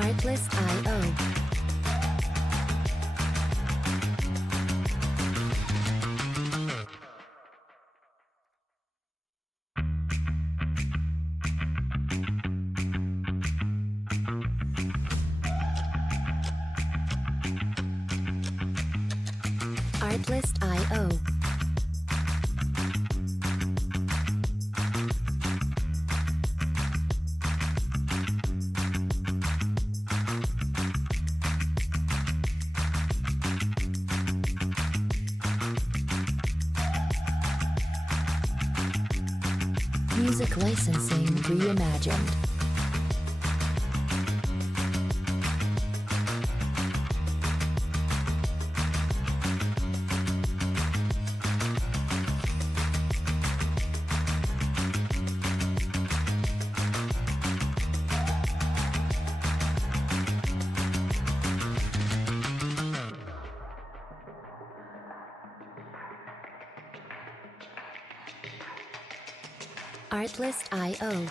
Artlist.io. Artlist.io. Music licensing reimagined. Artlist.io.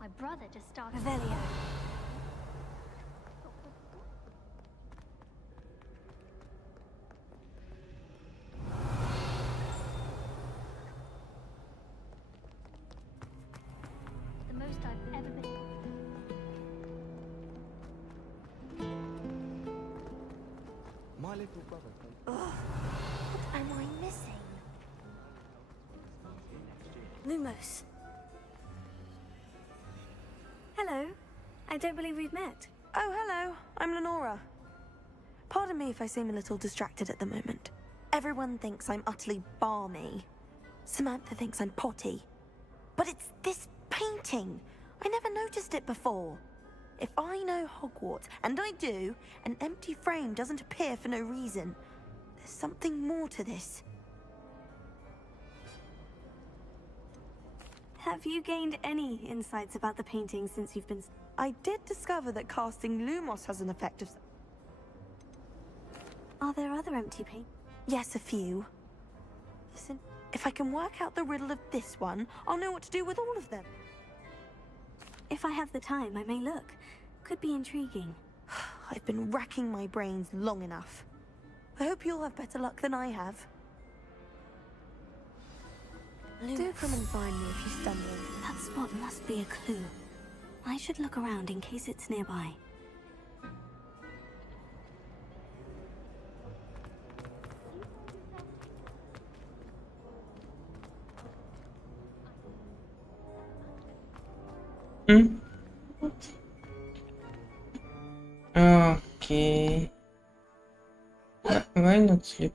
My brother just started VPERVÜEE. The most I've ever been. My little brother. Ugh, what am I missing? Lumos. Hello. I don't believe we've met. Oh, hello. I'm Lenora. Pardon me if I seem a little distracted at the moment. Everyone thinks I'm utterly balmy. Samantha thinks I'm potty. But it's this painting. I never noticed it before. If I know Hogwarts, and I do, an empty frame doesn't appear for no reason. There's something more to this. Have you gained any insights about the painting since you've been... I did discover that casting Lumos has an effect of... Are there other empty paint? Yes, a few. Listen, if I can work out the riddle of this one, I'll know what to do with all of them. If I have the time, I may look. Could be intriguing. I've been racking my brains long enough. I hope you'll have better luck than I have. Do come and find me if you stumble. That spot must be a clue. I should look around in case it's nearby. Okay. Yeah, why not sleep?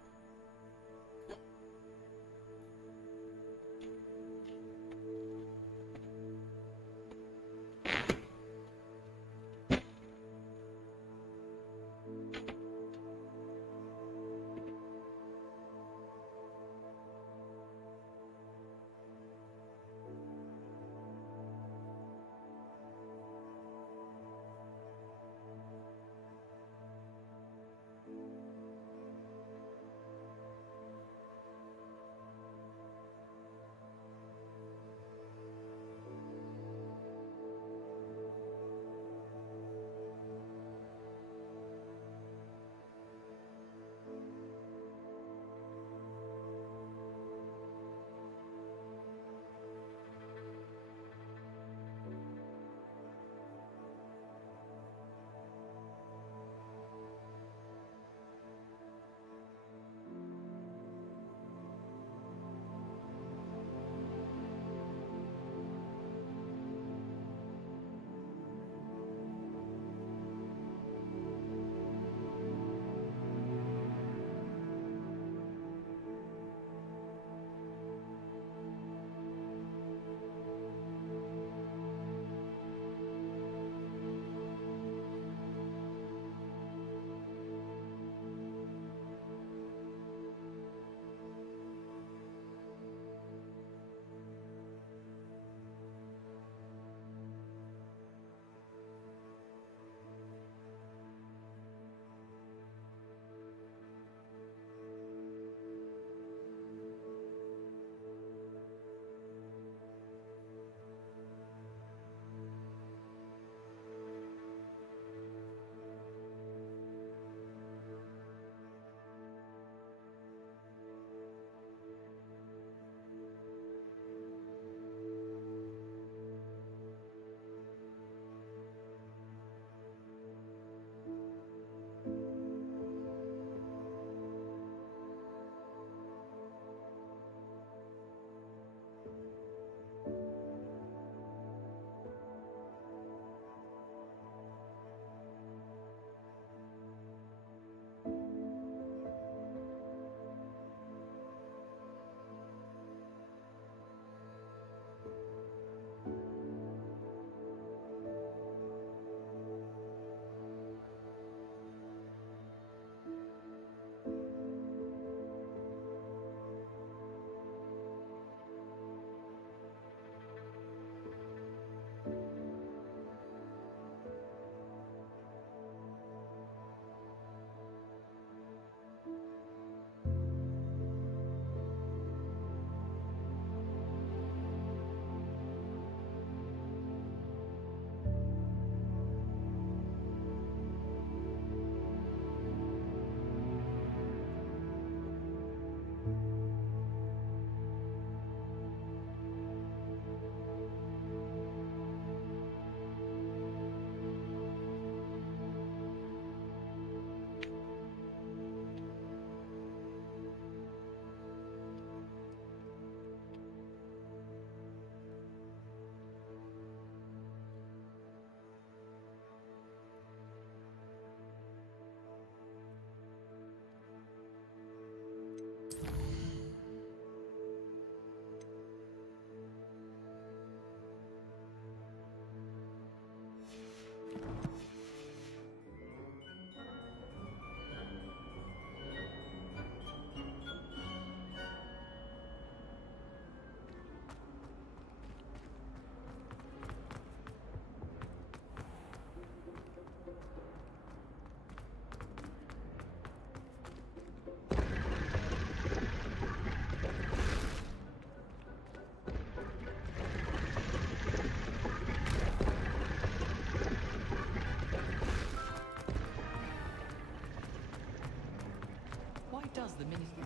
Why does the ministry...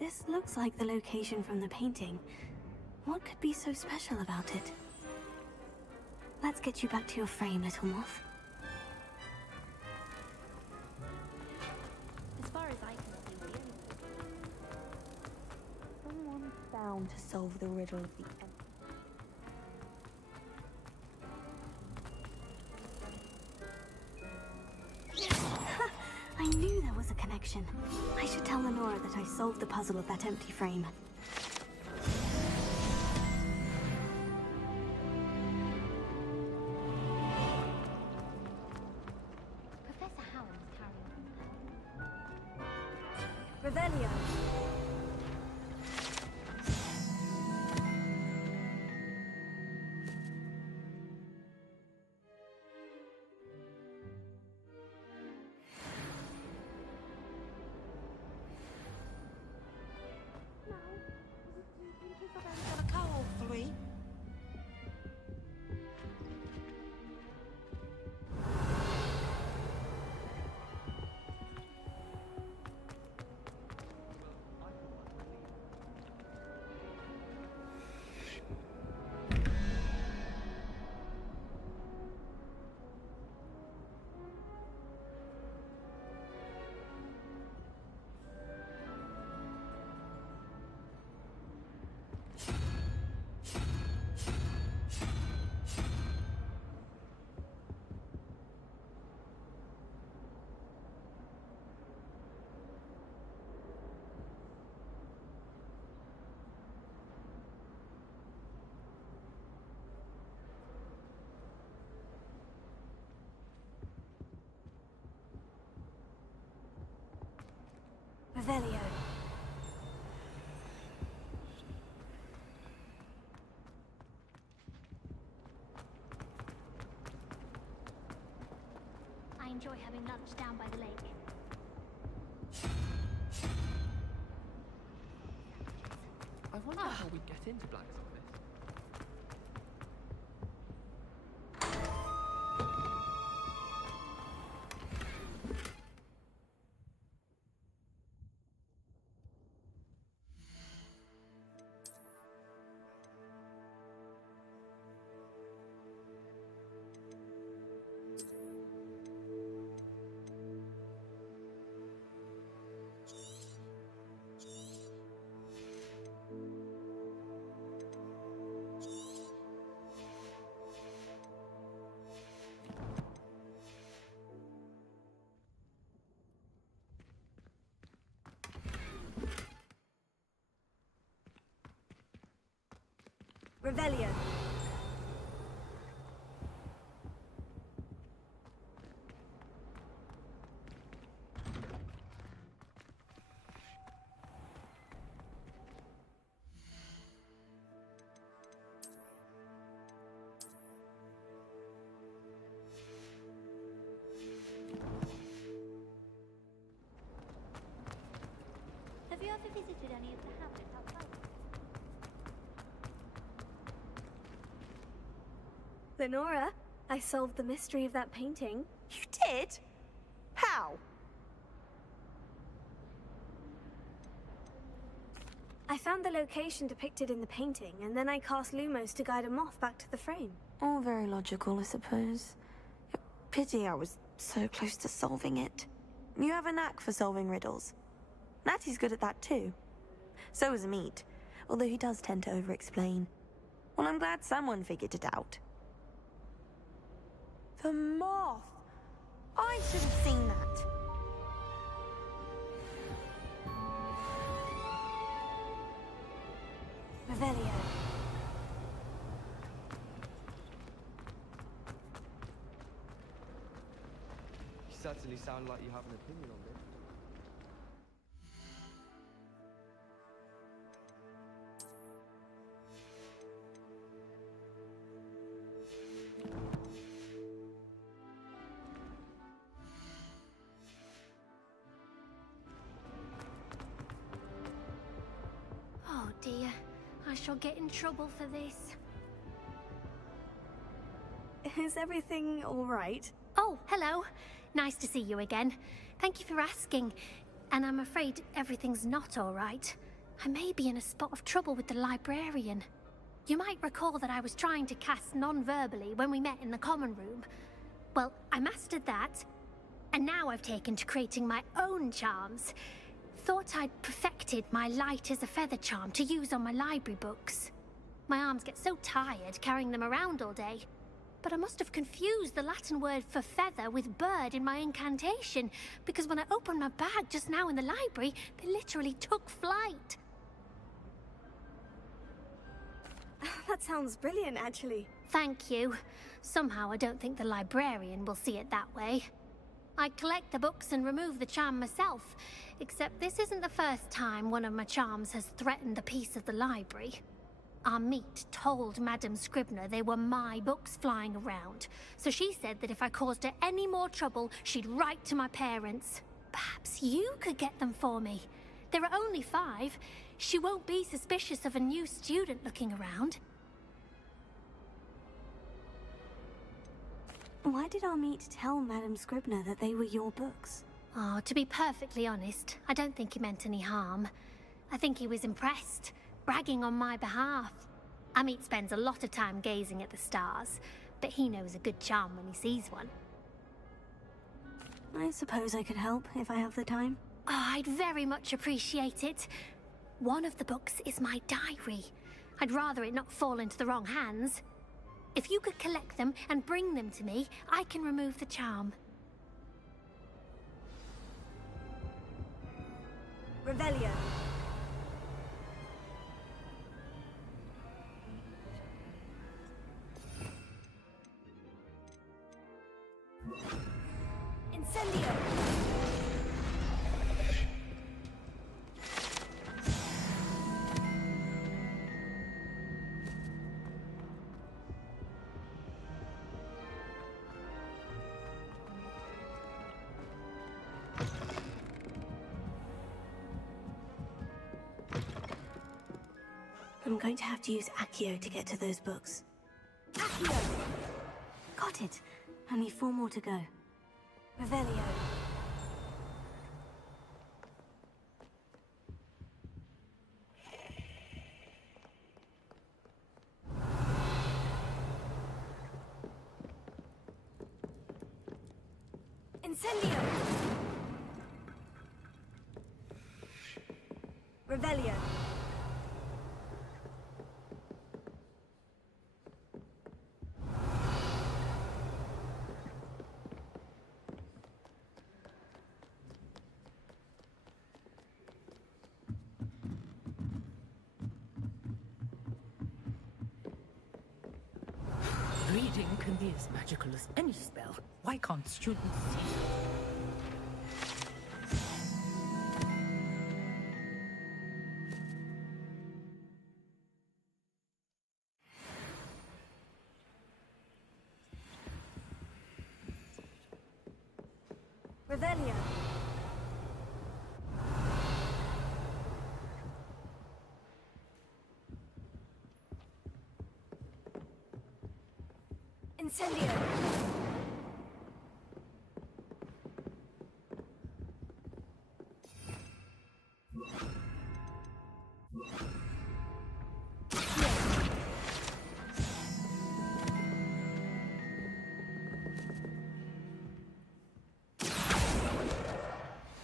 This looks like the location from the painting. What could be so special about it? Let's get you back to your frame, little moth. As far as I can see, someone's bound to solve the riddle of the end. I knew there was a connection. I should tell Lenora that I solved the puzzle of that empty frame. Professor Howard's carrying on. Revelio! Revelio. I enjoy having lunch down by the lake. I wonder how we get into Black's office. Revelio. Have you ever visited any of the hamlets outside? Lenora, I solved the mystery of that painting. You did? How? I found the location depicted in the painting, and then I cast Lumos to guide a moth back to the frame. All very logical, I suppose. Pity I was so close to solving it. You have a knack for solving riddles. Natty's good at that too. So is Amit, although he does tend to over-explain. Well, I'm glad someone figured it out. The moth! I should have seen that. Revelio. You certainly sound like you have an opinion on this. Oh dear, I shall get in trouble for this. Is everything all right? Oh, hello. Nice to see you again. Thank you for asking. And I'm afraid everything's not all right. I may be in a spot of trouble with the librarian. You might recall that I was trying to cast non-verbally when we met in the common room. Well, I mastered that, and now I've taken to creating my own charms. Thought I'd perfected my light as a feather charm to use on my library books. My arms get so tired carrying them around all day. But I must have confused the Latin word for feather with bird in my incantation, because when I opened my bag just now in the library, they literally took flight. That sounds brilliant, actually. Thank you. Somehow I don't think the librarian will see it that way. I collect the books and remove the charm myself, except this isn't the first time one of my charms has threatened the peace of the library. Our meet told Madame Scribner they were my books flying around, so she said that if I caused her any more trouble, she'd write to my parents. Perhaps you could get them for me. There are only 5. She won't be suspicious of a new student looking around. Why did our meet tell Madame Scribner that they were your books? Oh, to be perfectly honest, I don't think he meant any harm. I think he was impressed, bragging on my behalf. Amit spends a lot of time gazing at the stars, but he knows a good charm when he sees one. I suppose I could help if I have the time. Oh, I'd very much appreciate it. One of the books is my diary. I'd rather it not fall into the wrong hands. If you could collect them and bring them to me, I can remove the charm. Revelio. Incendio. I'm going to have to use Accio to get to those books. Accio! Got it. Only 4 more to go. Revelio. Incendio! Revelio. Reading can be as magical as any spell. Why can't students see? Revelio. Incendio.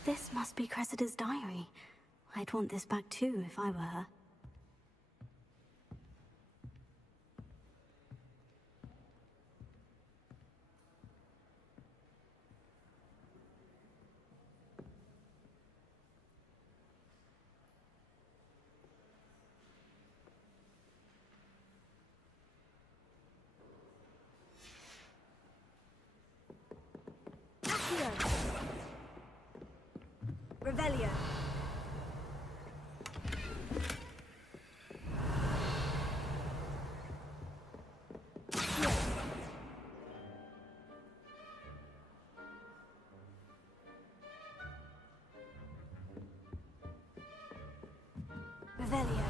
This must be Cressida's diary. I'd want this back too if I were her. Accio! Revelio. Revelio.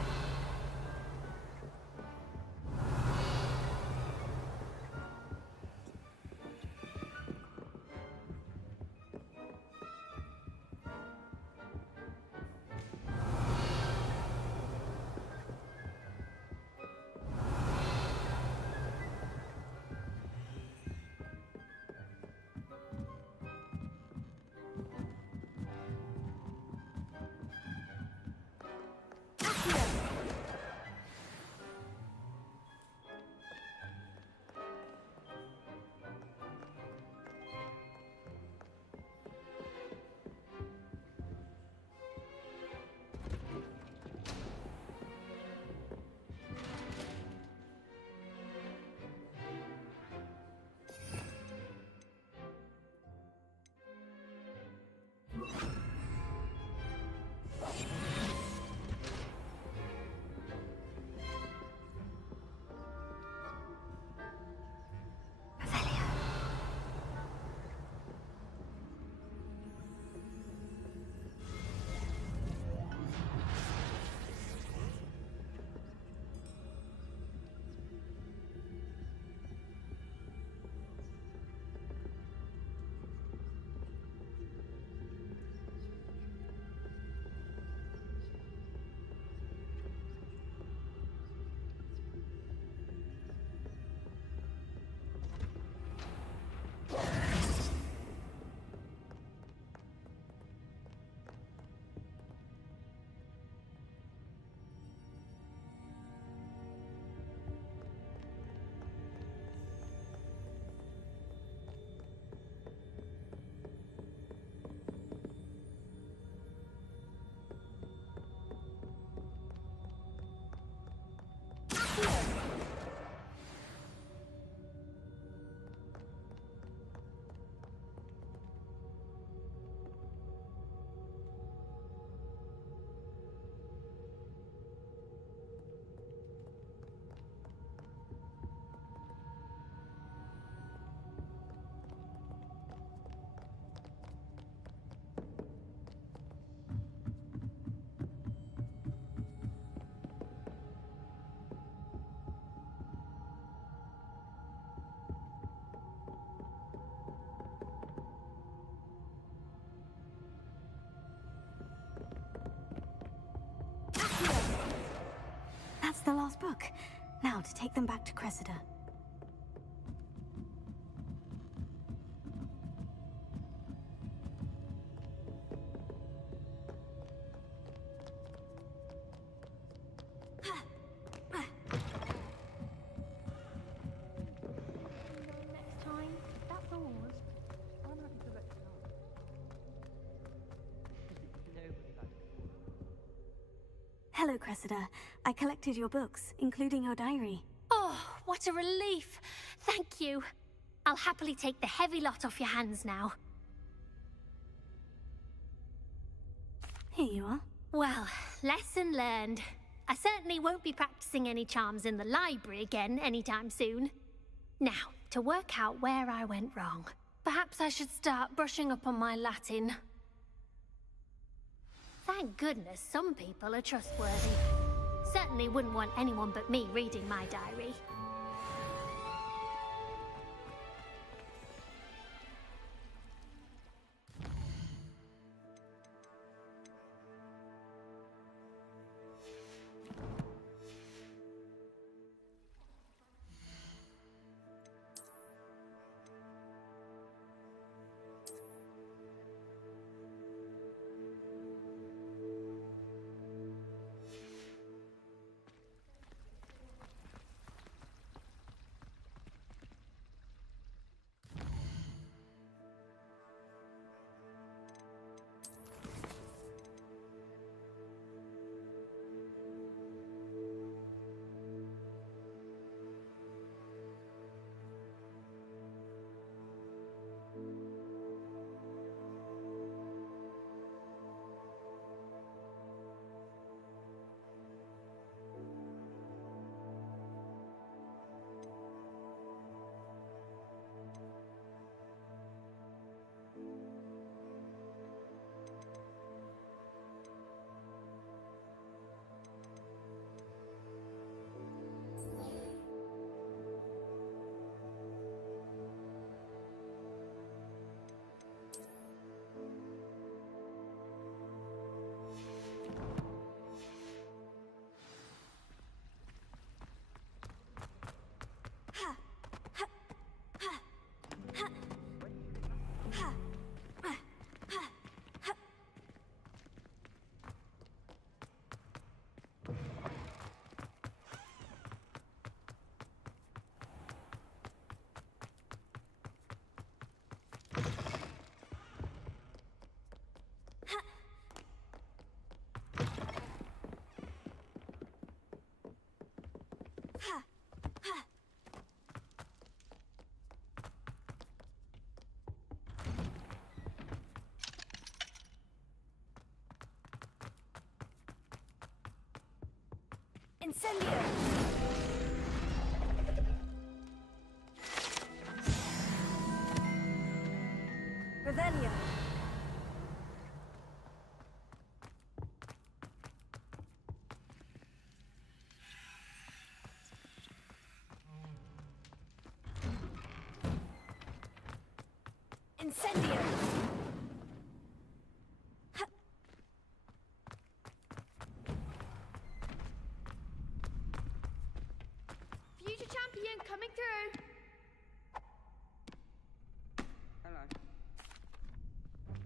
last book. Now to take them back to Cressida. Next time, that's all. I'm happy to let you know. Nobody likes it. Hello, Cressida. I collected your books, including your diary. Oh, what a relief. Thank you. I'll happily take the heavy lot off your hands now. Here you are. Well, lesson learned. I certainly won't be practicing any charms in the library again anytime soon. Now, to work out where I went wrong. Perhaps I should start brushing up on my Latin. Thank goodness some people are trustworthy. Certainly wouldn't want anyone but me reading my diary. Incendio! Revelio! Incendio! Future champion coming through.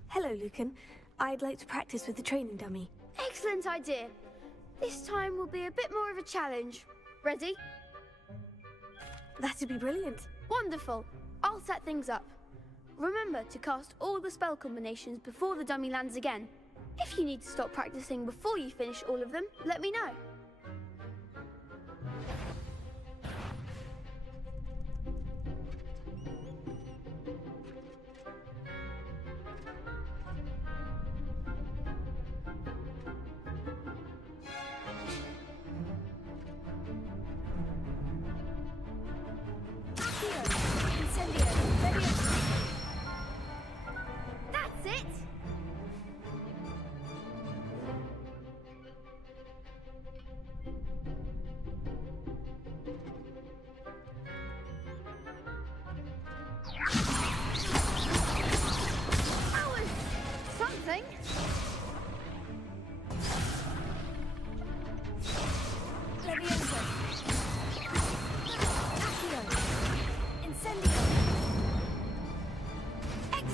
Hello, Lucan. I'd like to practice with the training dummy. Excellent idea. This time will be a bit more of a challenge. Ready? That'd be brilliant. Wonderful. I'll set things up. Remember to cast all the spell combinations before the dummy lands again. If you need to stop practicing before you finish all of them, let me know. That's it!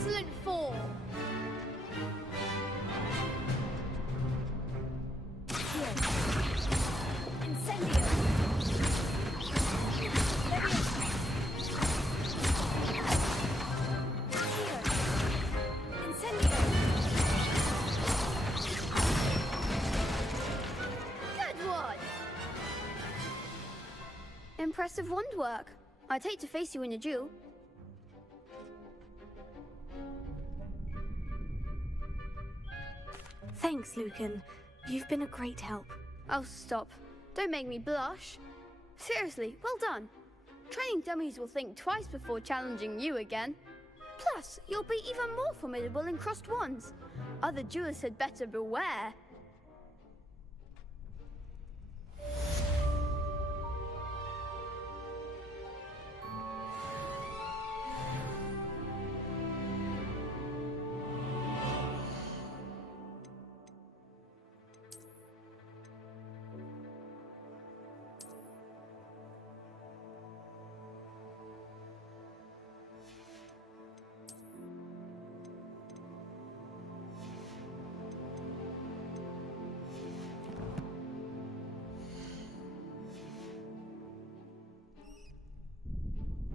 Excellent form. Here. Incendio. Leviosa. Here. Incendio. Good one. Impressive wand work. I'd hate to face you in a duel. Thanks, Lucan. You've been a great help. Oh, stop. Don't make me blush. Seriously, well done. Training dummies will think twice before challenging you again. Plus, you'll be even more formidable in crossed wands. Other duelists had better beware.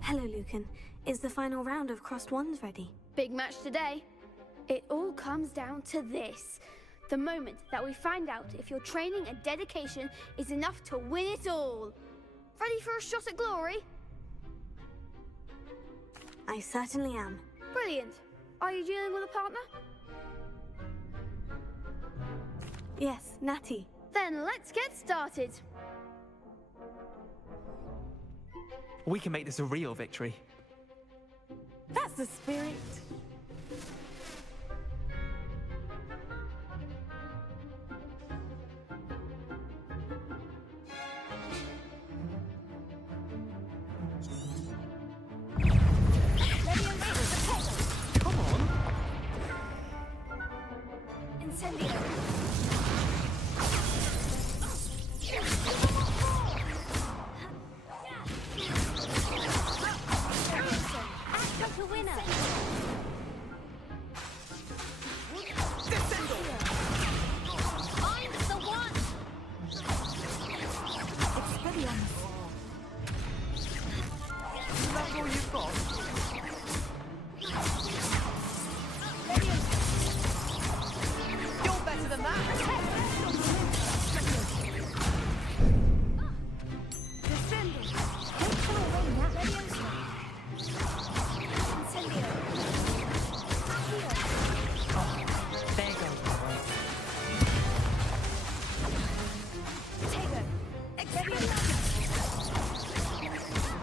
Hello, Lucan. Is the final round of crossed wands ready? Big match today. It all comes down to this. The moment that we find out if your training and dedication is enough to win it all. Ready for a shot at glory? I certainly am. Brilliant. Are you dealing with a partner? Yes, Natty. Then let's get started. We can make this a real victory. That's the spirit. Come on! Incendio. Act like a winner. I'm the one. Expelliarmus. That's all you've got? You're better than that! Descending. Take them away, Nat. Leviosa. Incendio. Accio. There you go. Tego. Leviosa.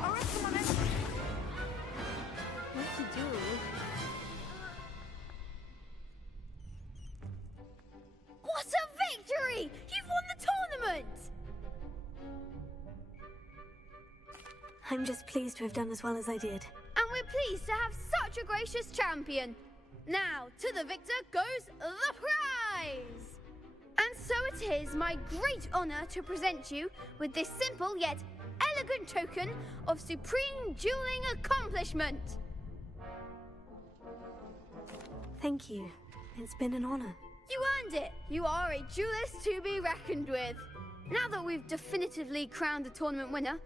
All right, come on in. What to do? What a victory! You've won the tournament! I'm just pleased to have done as well as I did. And we're pleased to have such a gracious champion. Now, to the victor goes the prize! And so it is my great honor to present you with this simple yet elegant token of supreme dueling accomplishment. Thank you. It's been an honor. You earned it. You are a duelist to be reckoned with. Now that we've definitively crowned the tournament winner,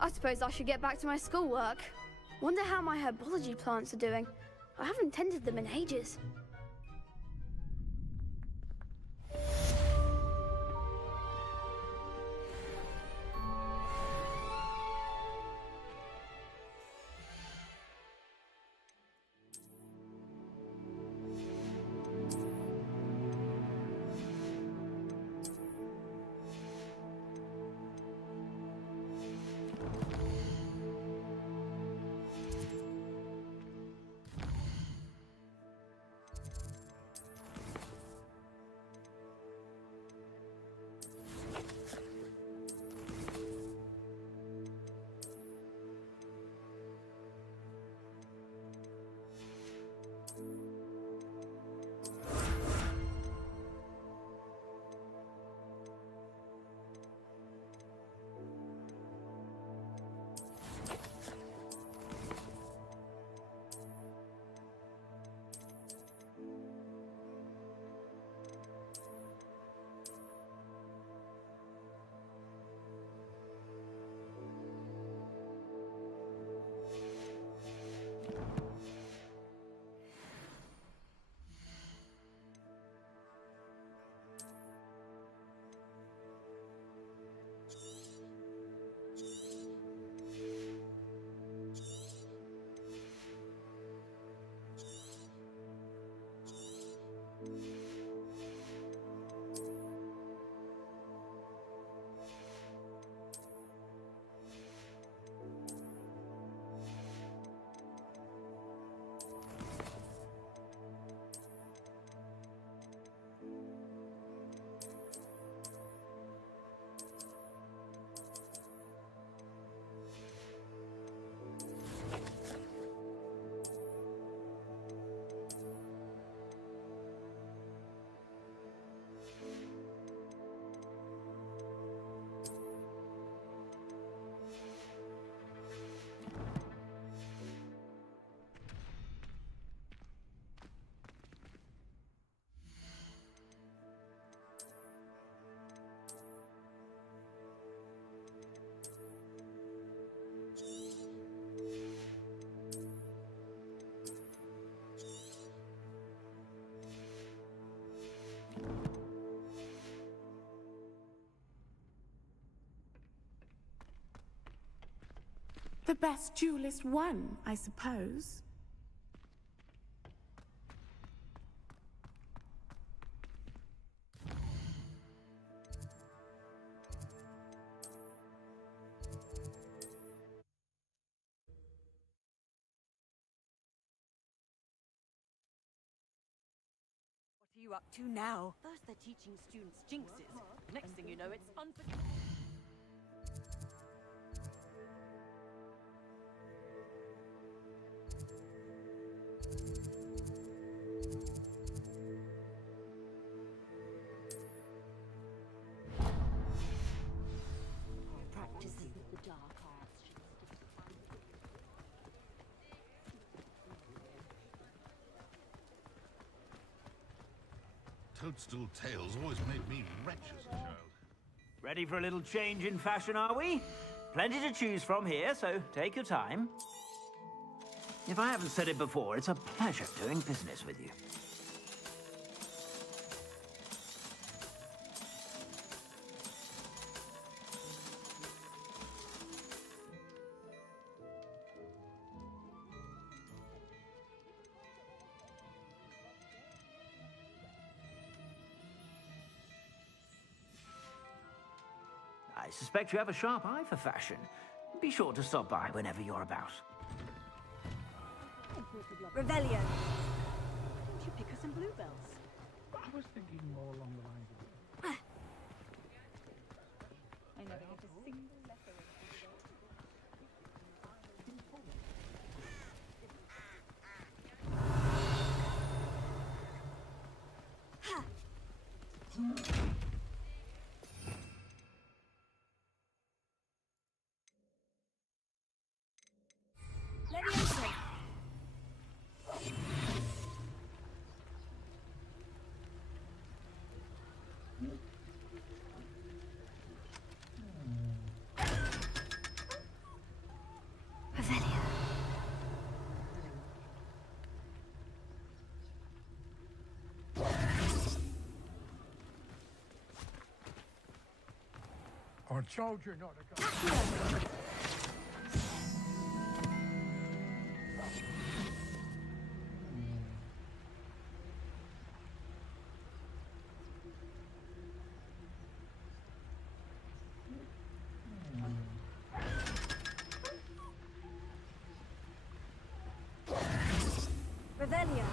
I suppose I should get back to my schoolwork. Wonder how my herbology plants are doing. I haven't tended them in ages. The best duelist won, I suppose. What are you up to now? First they're teaching students jinxes. Next thing you know, it's unforgivable. Practices of the dark arts should stick to Toadstool tales always made me wretched as a child. Ready for a little change in fashion, are we? Plenty to choose from here, so take your time. If I haven't said it before, it's a pleasure doing business with you. I suspect you have a sharp eye for fashion. Be sure to stop by whenever you're about. Revelio. Don't you pick us some bluebells? I was thinking more along the lines of... I never get a single letter. Leviosa. Revelio. I told you not to go. Revelio.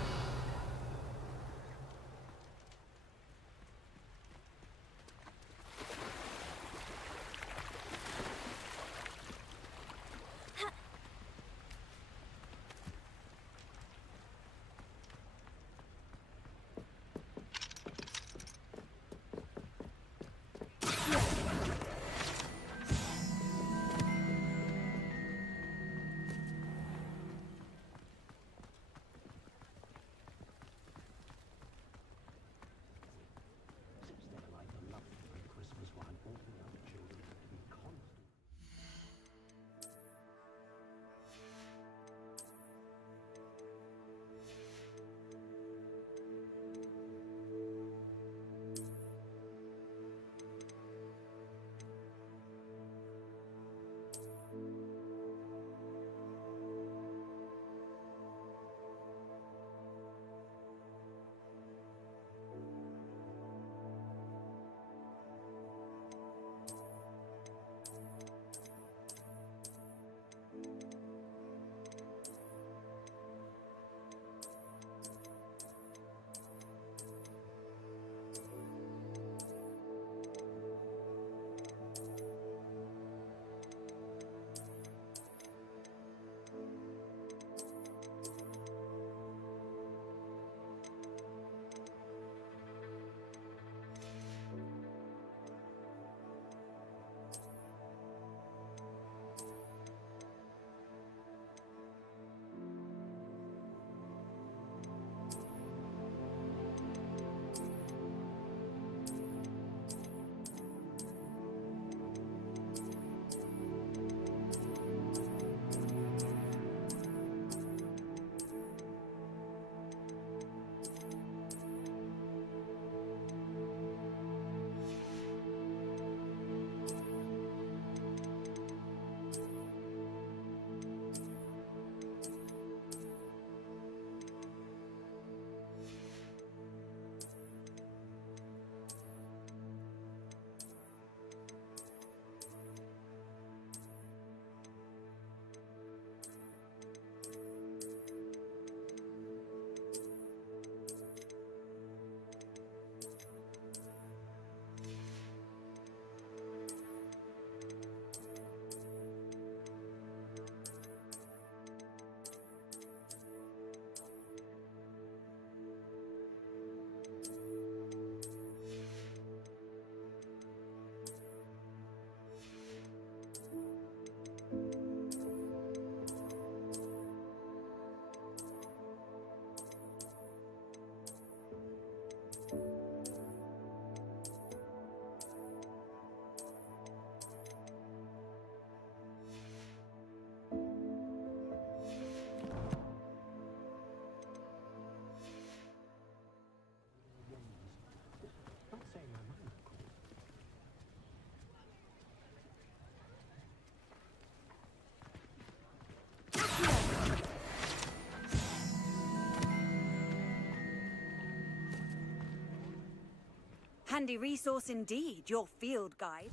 Handy resource indeed, your field guide.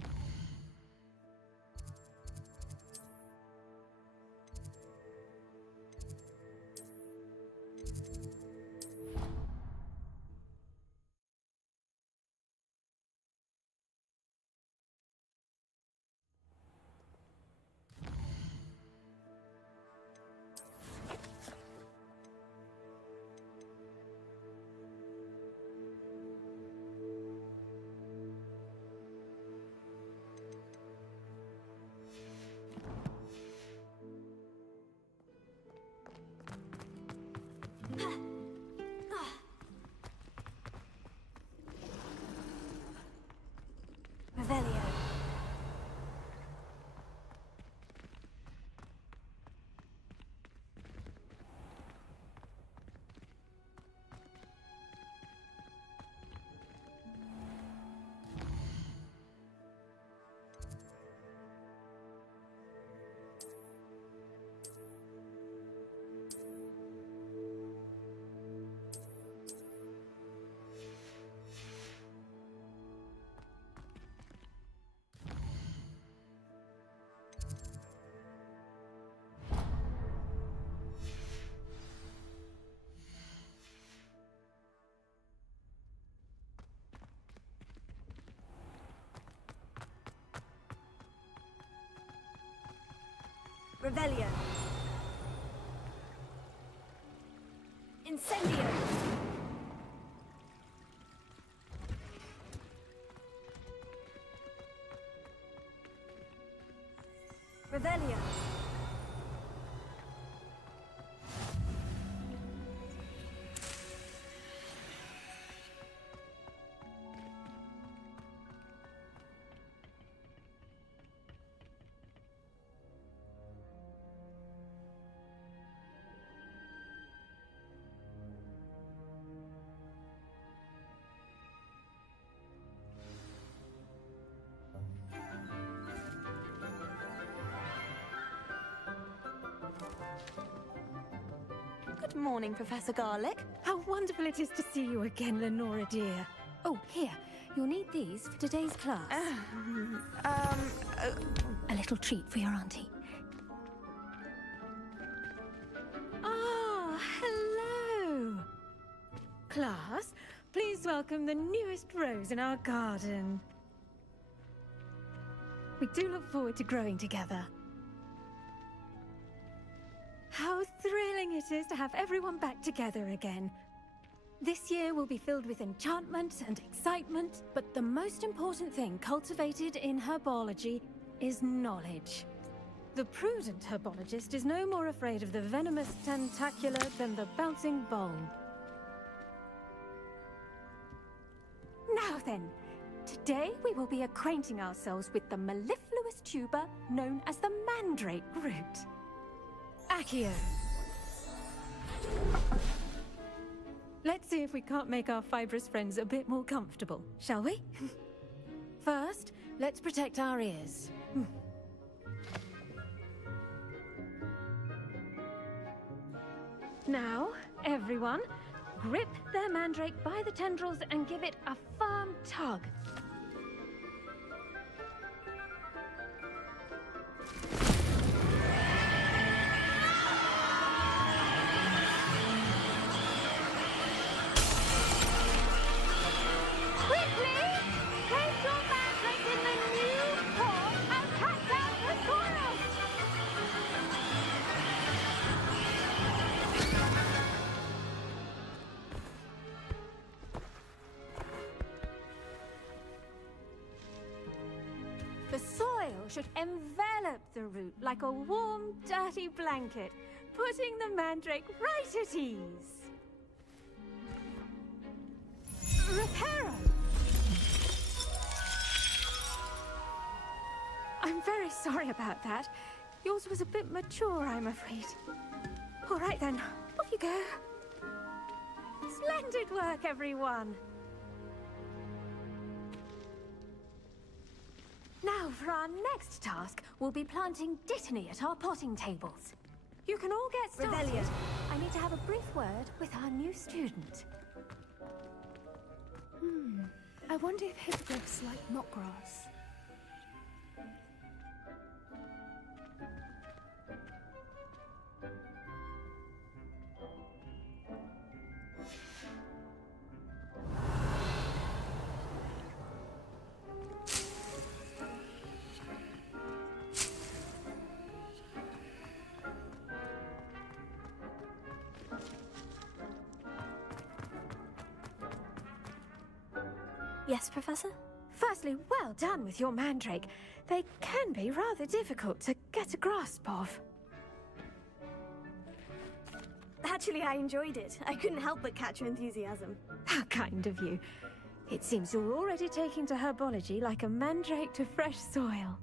Revelio. Revelio. Incendio. Revelio. Good morning, Professor Garlic. How wonderful it is to see you again, Lenora dear. Oh, here. You'll need these for today's class. A little treat for your auntie. Ah, hello. Class, please welcome the newest rose in our garden. We do look forward to growing together. How thrilling it is to have everyone back together again. This year will be filled with enchantment and excitement, but the most important thing cultivated in herbology is knowledge. The prudent herbologist is no more afraid of the venomous tentacular than the bouncing bulb. Now then, today we will be acquainting ourselves with the mellifluous tuber known as the mandrake root. Accio. Let's see if we can't make our fibrous friends a bit more comfortable, shall we? First, let's protect our ears. Now, everyone, grip their mandrake by the tendrils and give it a firm tug. The soil should envelop the root like a warm, dirty blanket, putting the mandrake right at ease. Reparo! I'm very sorry about that. Yours was a bit mature, I'm afraid. All right then, off you go. Splendid work, everyone! Now, for our next task, we'll be planting dittany at our potting tables. You can all get started. Revelio. I need to have a brief word with our new student. I wonder if hippogriffs like mock grass. Yes, Professor? Firstly, well done with your mandrake. They can be rather difficult to get a grasp of. Actually, I enjoyed it. I couldn't help but catch your enthusiasm. How kind of you. It seems you're already taking to herbology like a mandrake to fresh soil.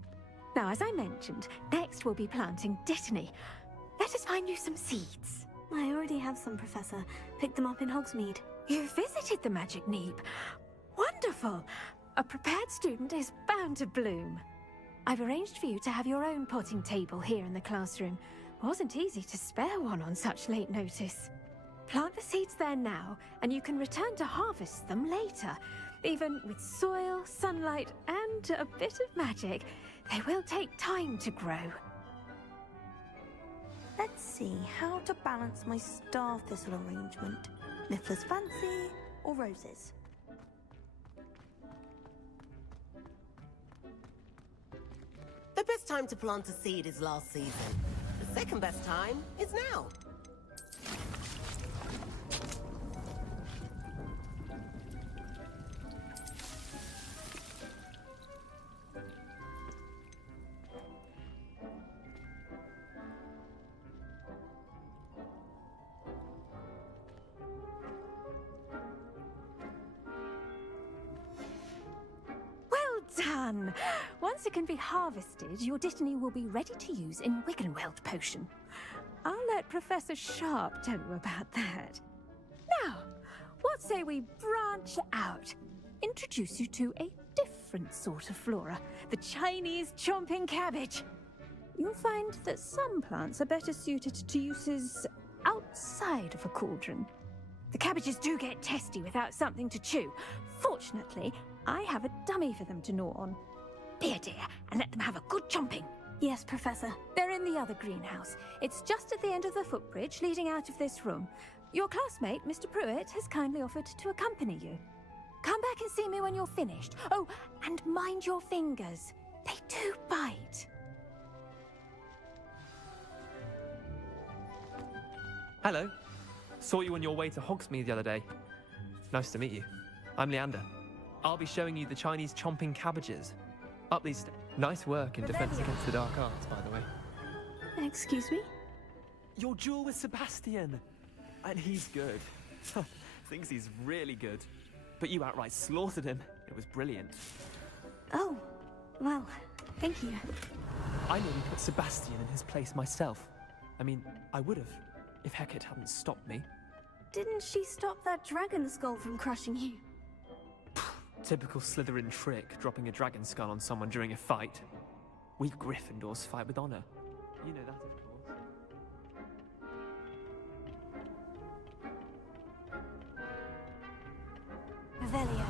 Now, as I mentioned, next we'll be planting dittany. Let us find you some seeds. I already have some, Professor. Picked them up in Hogsmeade. You visited the Magic Neep. Wonderful! A prepared student is bound to bloom. I've arranged for you to have your own potting table here in the classroom. Wasn't easy to spare one on such late notice. Plant the seeds there now, and you can return to harvest them later. Even with soil, sunlight, and a bit of magic, they will take time to grow. Let's see how to balance my star thistle arrangement. Niffler's fancy or roses? The best time to plant a seed is last season. The second best time is now. Done! Once it can be harvested, your dittany will be ready to use in Wiggenweld potion. I'll let Professor Sharp tell you about that. Now, what say we branch out? Introduce you to a different sort of flora, the Chinese chomping cabbage. You'll find that some plants are better suited to uses outside of a cauldron. The cabbages do get testy without something to chew. Fortunately, I have a dummy for them to gnaw on. Be a dear and let them have a good chomping. Yes, Professor. They're in the other greenhouse. It's just at the end of the footbridge leading out of this room. Your classmate, Mr. Pruitt, has kindly offered to accompany you. Come back and see me when you're finished. Oh, and mind your fingers. They do bite. Hello. Saw you on your way to Hogsmeade the other day. Nice to meet you. I'm Leander. I'll be showing you the Chinese chomping cabbages. Up these nice work in defense against the dark arts, by the way. Excuse me? Your duel with Sebastian. And he's good. Thinks he's really good. But you outright slaughtered him. It was brilliant. Oh, well, thank you. I nearly put Sebastian in his place myself. I mean, I would have, if Hecate hadn't stopped me. Didn't she stop that dragon skull from crushing you? Typical Slytherin trick, dropping a dragon skull on someone during a fight. We Gryffindors fight with honor. You know that, of course. Revelio.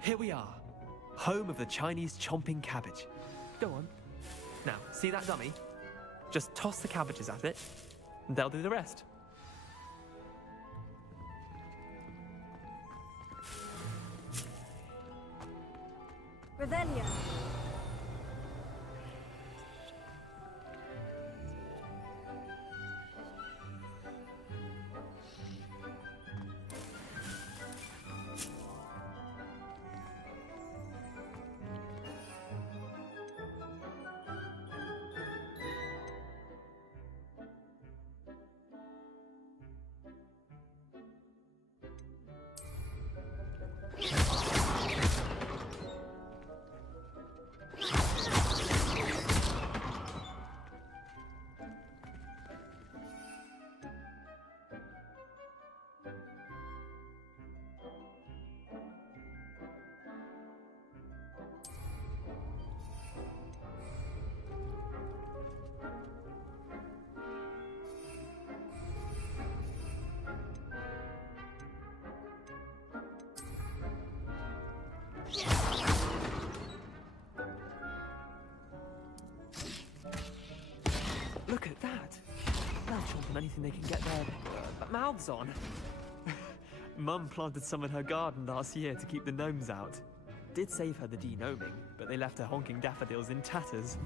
Here we are, home of the Chinese chomping cabbage. Go on. Now, see that dummy? Just toss the cabbages at it, and they'll do the rest. Revelio. anything they can get their mouths on. Mum planted some in her garden last year to keep the gnomes out. Did save her the de-gnoming, but they left her honking daffodils in tatters.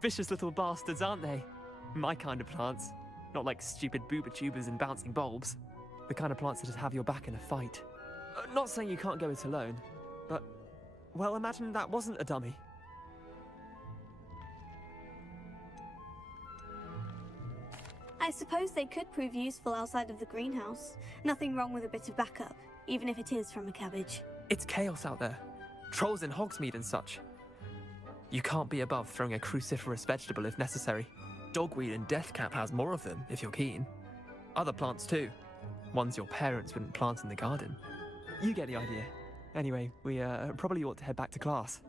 Vicious little bastards, aren't they? My kind of plants. Not like stupid booba tubers and bouncing bulbs. The kind of plants that just have your back in a fight. Not saying you can't go it alone, but, well, imagine that wasn't a dummy. I suppose they could prove useful outside of the greenhouse. Nothing wrong with a bit of backup, even if it is from a cabbage. It's chaos out there. Trolls in Hogsmeade and such. You can't be above throwing a cruciferous vegetable if necessary. Dogweed and deathcap has more of them, if you're keen. Other plants too. Ones your parents wouldn't plant in the garden. You get the idea. Anyway, we probably ought to head back to class.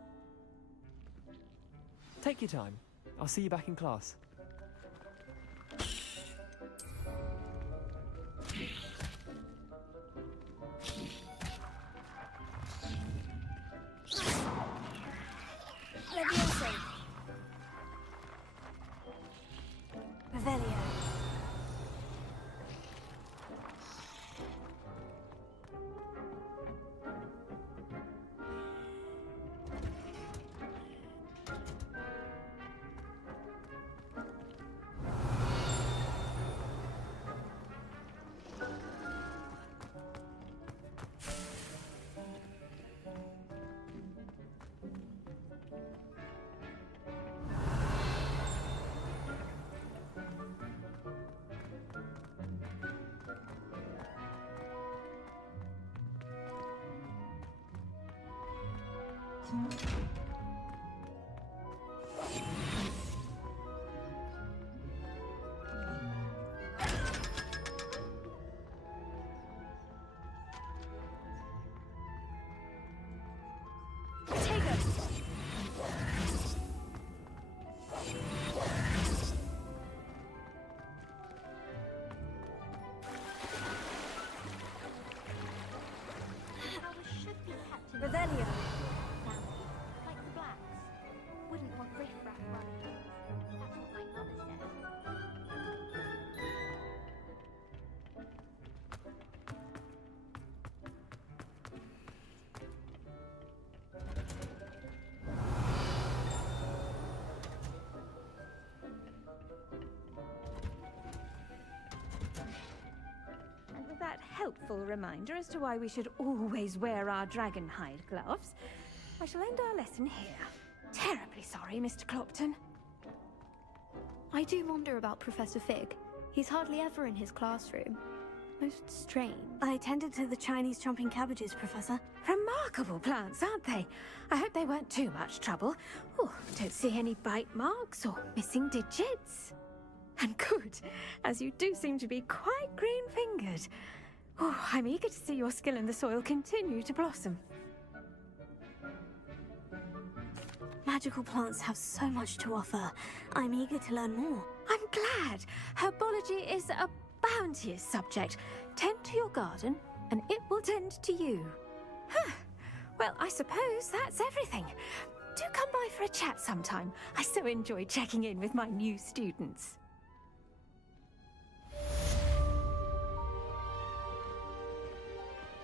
Take your time. I'll see you back in class. Leviosa. Revelio. Revelio. Like the blacks. Wouldn't want riff-raff running. That's what my mother said. And with that helpful reminder as to why we should always wear our dragon hide gloves, I shall end our lesson here. Terribly sorry, Mr. Clopton. I do wonder about Professor Fig. He's hardly ever in his classroom. Most strange. I tended to the Chinese chomping cabbages, Professor. Remarkable plants, aren't they? I hope they weren't too much trouble. Oh, don't see any bite marks or missing digits. And good, as you do seem to be quite green-fingered. Oh, I'm eager to see your skill in the soil continue to blossom. Magical plants have so much to offer. I'm eager to learn more. I'm glad. Herbology is a bounteous subject. Tend to your garden, and it will tend to you. Huh. Well, I suppose that's everything. Do come by for a chat sometime. I so enjoy checking in with my new students.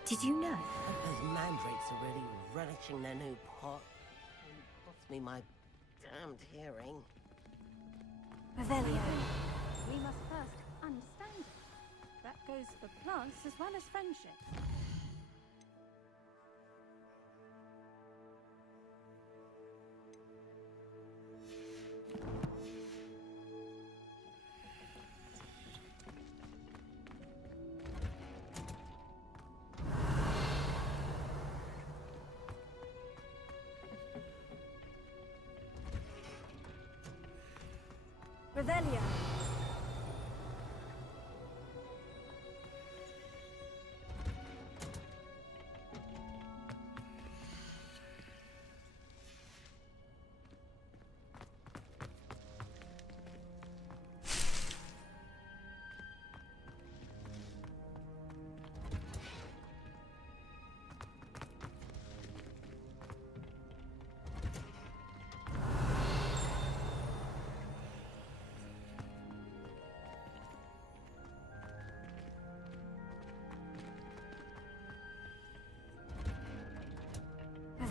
Did you know? Those mandrakes are really relishing their new pot. Cost me my damned hearing. Revelio. We must first understand it. That goes for plants as well as friendship. Revelio.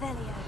Revelio.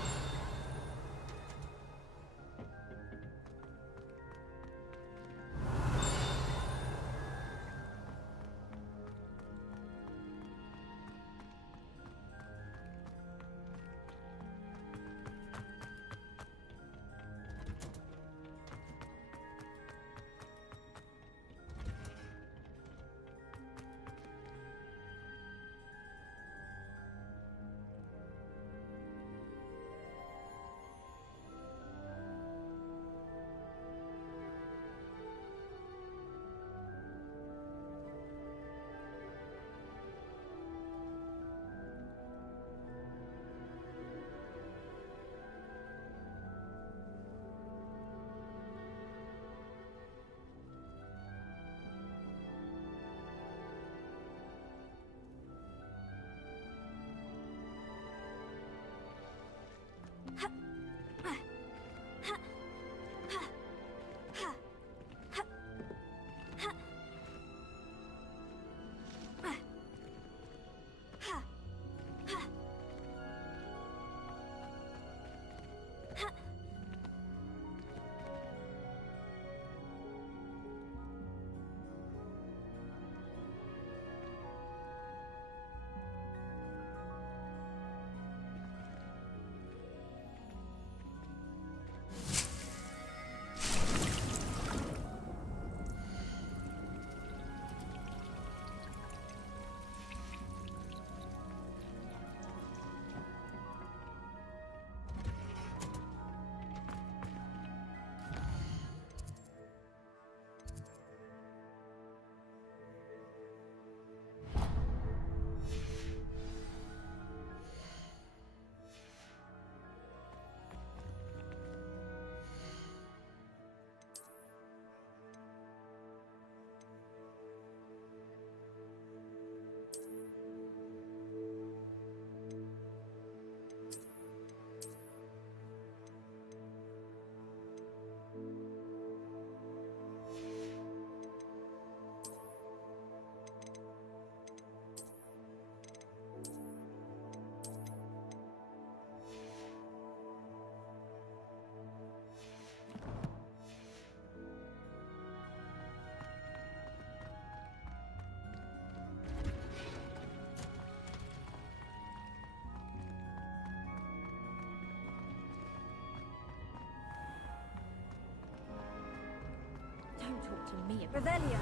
Don't talk to me about Revelio.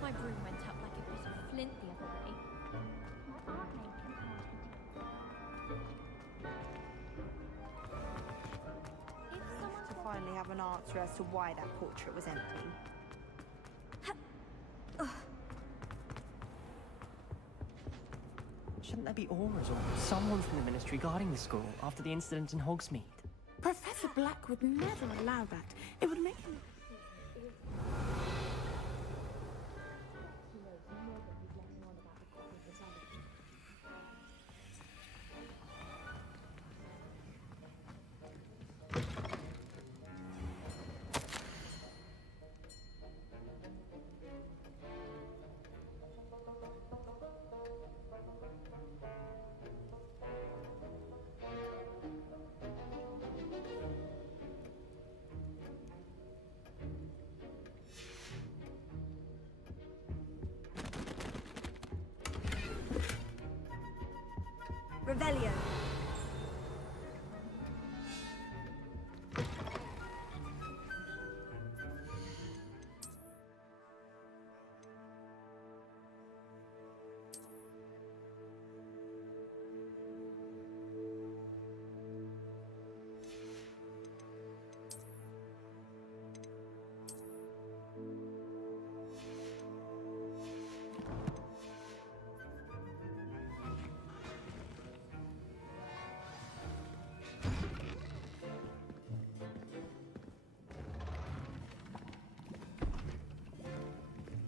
My broom went up like a bit of flint the other day. My art making To finally have an answer as to why that portrait was empty. Shouldn't there be auras or someone from the ministry guarding the school after the incident in Hogsmeade? Professor Black would never allow that. It would make him... Revelio.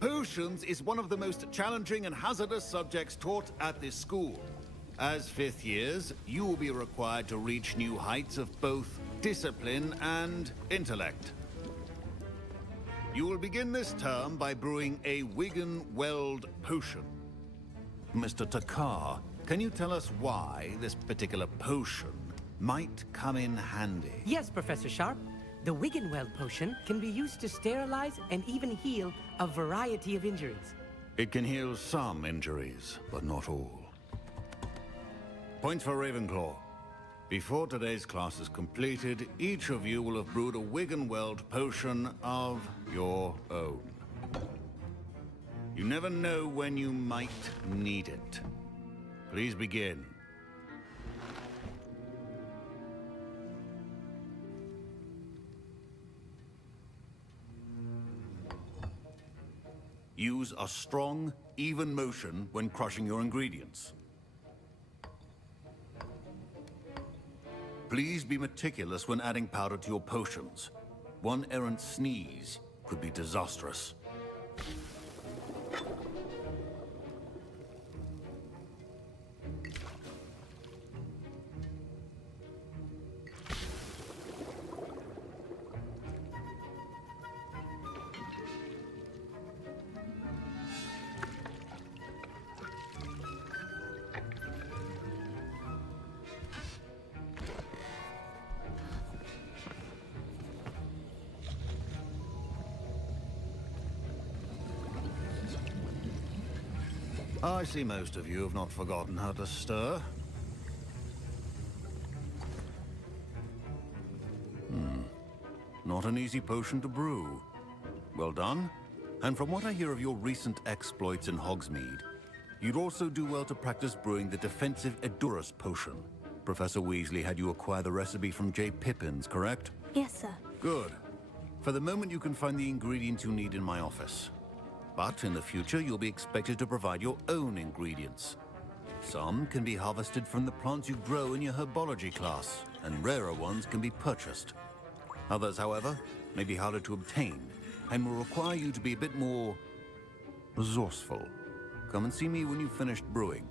Potions is one of the most challenging and hazardous subjects taught at this school. As fifth years, you will be required to reach new heights of both discipline and intellect. You will begin this term by brewing a Wigan Weld potion. Mr. Takar, can you tell us why this particular potion might come in handy. Yes, Professor Sharp. The Wiggenweld potion can be used to sterilize and even heal a variety of injuries. It can heal some injuries, but not all. Points for Ravenclaw. Before today's class is completed, each of you will have brewed a Wiggenweld potion of your own. You never know when you might need it. Please begin. Use a strong, even motion when crushing your ingredients. Please be meticulous when adding powder to your potions. One errant sneeze could be disastrous. I see most of you have not forgotten how to stir. Not an easy potion to brew. Well done. And from what I hear of your recent exploits in Hogsmeade, you'd also do well to practice brewing the defensive Edurus potion. Professor Weasley had you acquire the recipe from J. Pippin's, correct? Yes, sir. Good. For the moment, you can find the ingredients you need in my office. But in the future, you'll be expected to provide your own ingredients. Some can be harvested from the plants you grow in your herbology class, and rarer ones can be purchased. Others, however, may be harder to obtain, and will require you to be a bit more resourceful. Come and see me when you've finished brewing,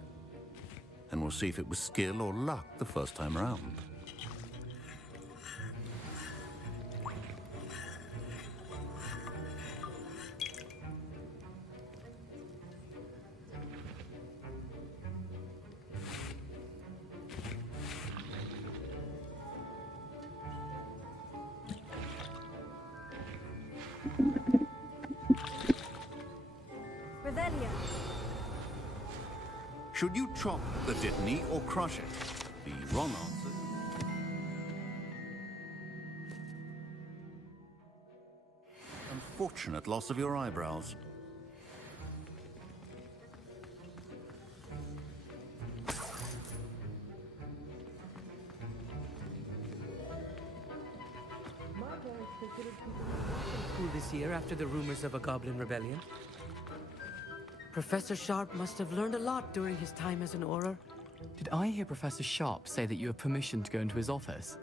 and we'll see if it was skill or luck the first time around. Revelio. Should you chop the dittany or crush it? The wrong answer. Unfortunate loss of your eyebrows. School this year after the rumors of a goblin rebellion. Professor Sharp must have learned a lot during his time as an Auror. Did I hear Professor Sharp say that you have permission to go into his office?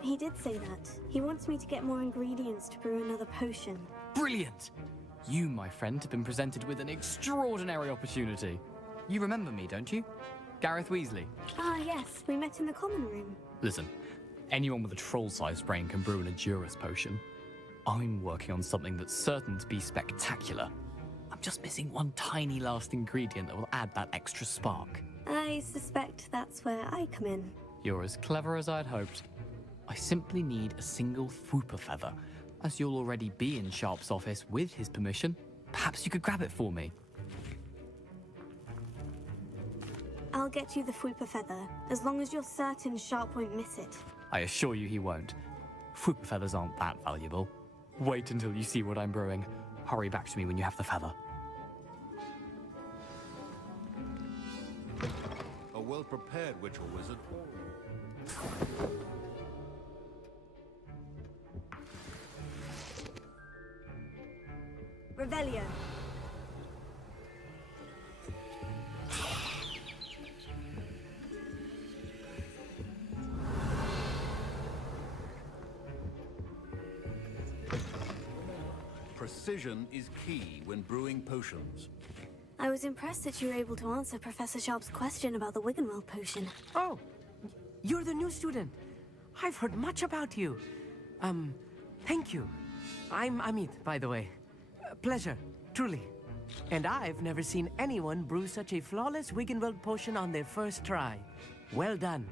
He did say that. He wants me to get more ingredients to brew another potion. Brilliant! You, my friend, have been presented with an extraordinary opportunity. You remember me, don't you? Gareth Weasley. Ah, yes. We met in the common room. Listen, anyone with a troll-sized brain can brew an Edurus potion. I'm working on something that's certain to be spectacular. I'm just missing one tiny last ingredient that will add that extra spark. I suspect that's where I come in. You're as clever as I'd hoped. I simply need a single Fwooper feather. As you'll already be in Sharp's office with his permission, perhaps you could grab it for me. I'll get you the Fwooper feather, as long as you're certain Sharp won't miss it. I assure you he won't. Fwooper feathers aren't that valuable. Wait until you see what I'm brewing. Hurry back to me when you have the feather. A well-prepared witch or wizard. Revelio. Precision is key when brewing potions. I was impressed that you were able to answer Professor Sharp's question about the Wiggenweld potion. Oh, you're the new student. I've heard much about you. Thank you. I'm Amit, by the way. Pleasure, truly. And I've never seen anyone brew such a flawless Wiggenweld potion on their first try. Well done.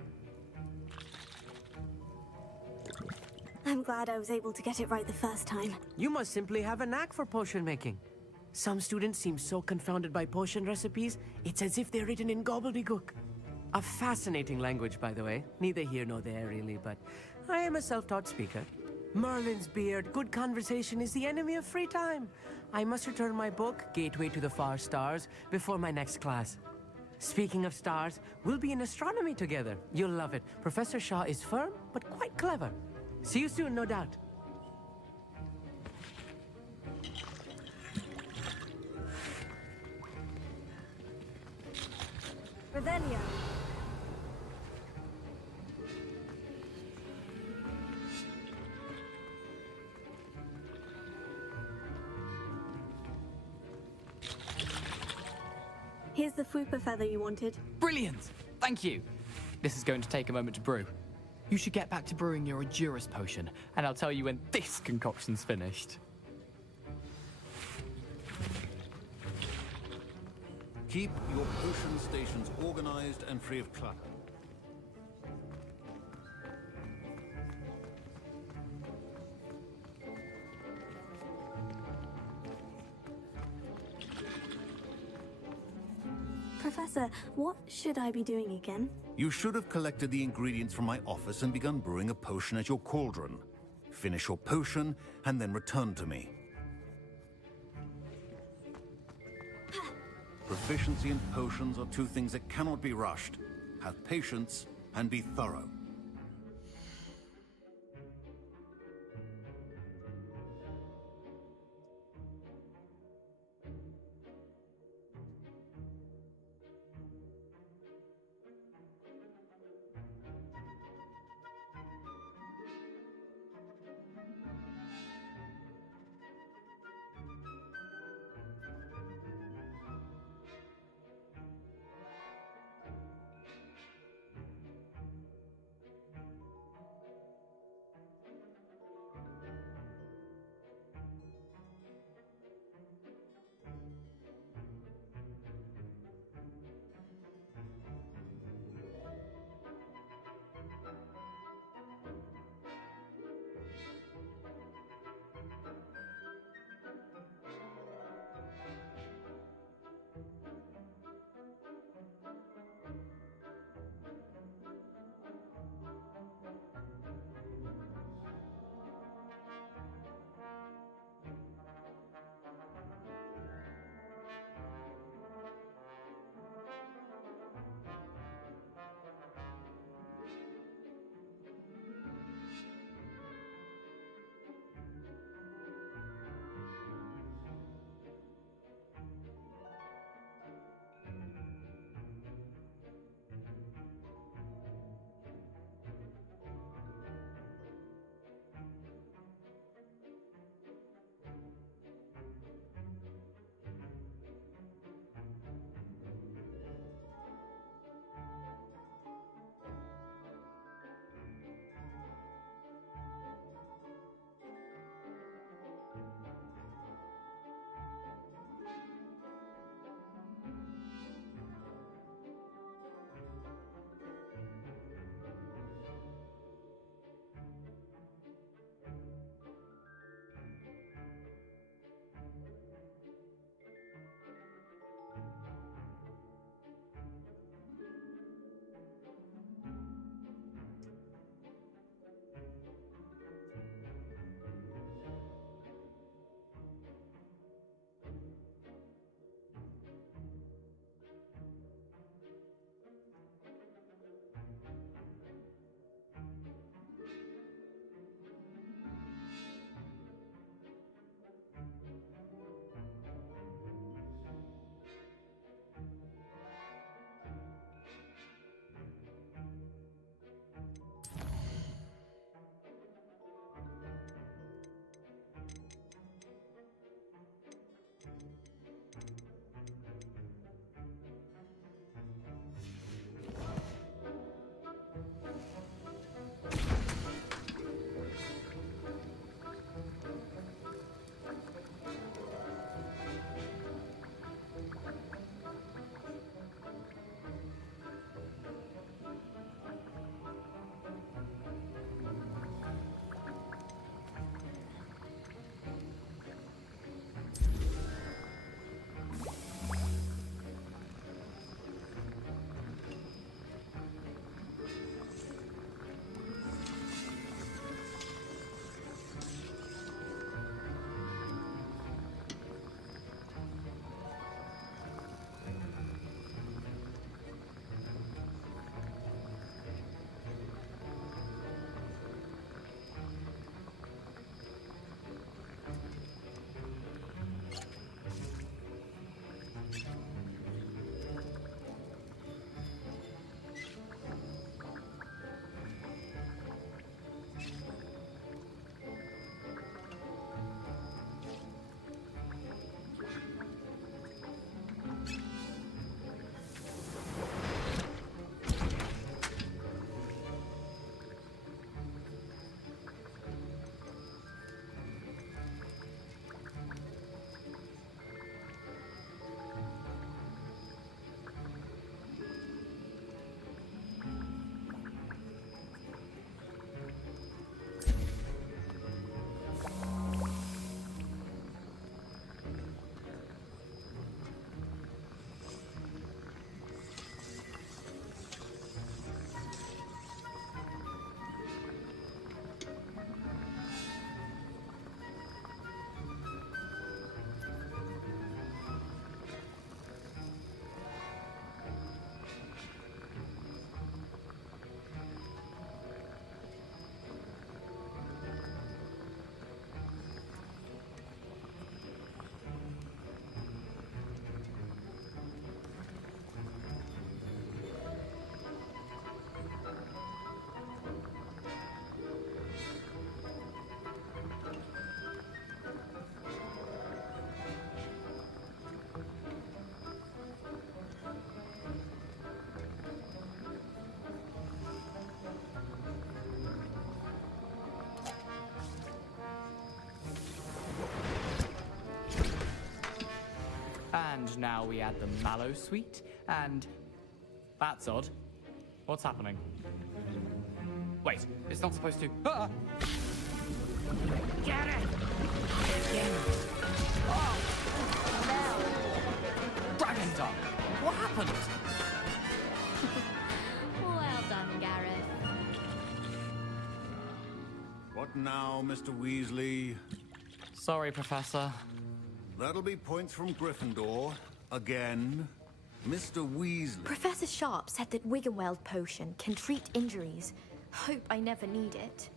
I'm glad I was able to get it right the first time. You must simply have a knack for potion making. Some students seem so confounded by potion recipes, it's as if they're written in gobbledygook. A fascinating language, by the way. Neither here nor there, really, but I am a self-taught speaker. Merlin's beard, good conversation is the enemy of free time. I must return my book, Gateway to the Far Stars, before my next class. Speaking of stars, we'll be in astronomy together. You'll love it. Professor Shaw is firm, but quite clever. See you soon, no doubt. Revelio. Here's the Fupa feather you wanted. Brilliant! Thank you. This is going to take a moment to brew. You should get back to brewing your Juris potion, and I'll tell you when this concoction's finished. Keep your potion stations organized and free of clutter. Professor, what should I be doing again? You should have collected the ingredients from my office and begun brewing a potion at your cauldron. Finish your potion and then return to me. Proficiency in potions are two things that cannot be rushed. Have patience and be thorough. And now we add the mallow sweet, and... That's odd. What's happening? Wait, it's not supposed to... Ah! Get it! Oh! Dragon Dog! What happened? Well done, Gareth. What now, Mr. Weasley? Sorry, Professor. That'll be points from Gryffindor. Again. Mr. Weasley. Professor Sharp said that Wiggenweld potion can treat injuries. Hope I never need it.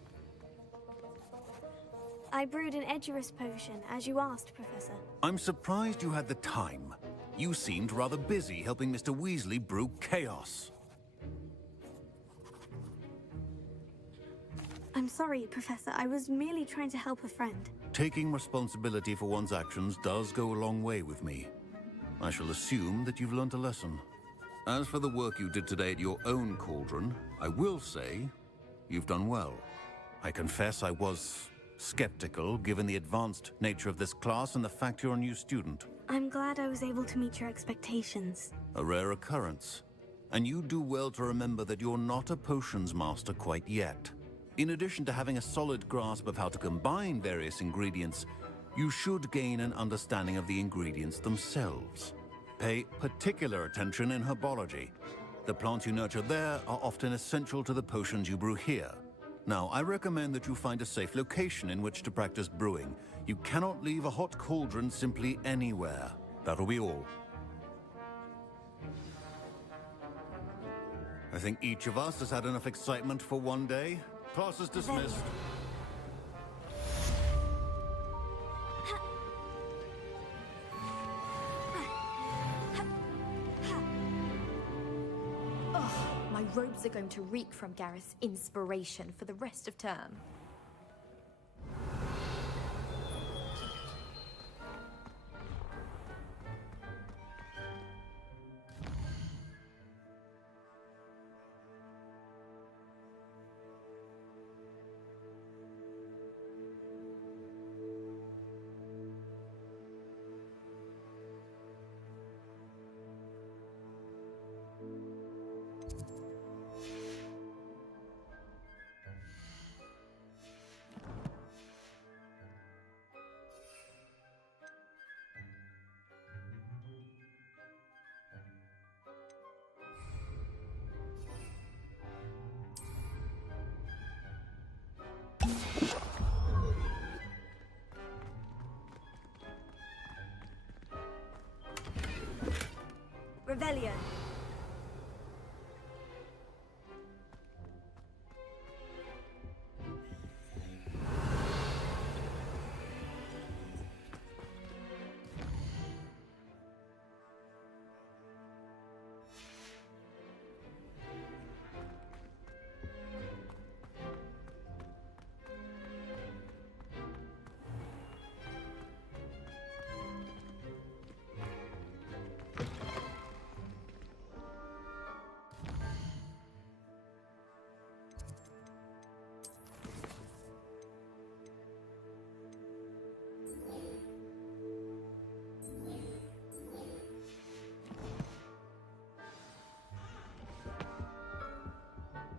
I brewed an Edgerus potion, as you asked, Professor. I'm surprised you had the time. You seemed rather busy helping Mr. Weasley brew chaos. I'm sorry, Professor. I was merely trying to help a friend. Taking responsibility for one's actions does go a long way with me. I shall assume that you've learnt a lesson. As for the work you did today at your own cauldron, I will say you've done well. I confess I was skeptical, given the advanced nature of this class and the fact you're a new student. I'm glad I was able to meet your expectations. A rare occurrence. And you do well to remember that you're not a potions master quite yet. In addition to having a solid grasp of how to combine various ingredients, you should gain an understanding of the ingredients themselves. Pay particular attention in herbology. The plants you nurture there are often essential to the potions you brew here. Now, I recommend that you find a safe location in which to practice brewing. You cannot leave a hot cauldron simply anywhere. That'll be all. I think each of us has had enough excitement for one day. Class is dismissed. My robes are going to reek from Gareth's inspiration for the rest of term. Revelio.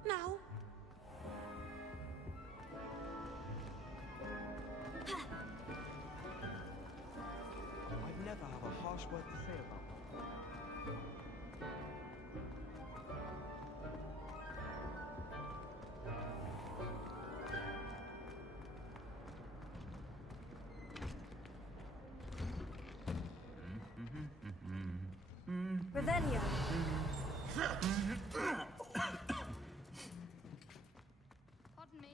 Now. I'd never have a harsh word to say about Revelio. Pardon me.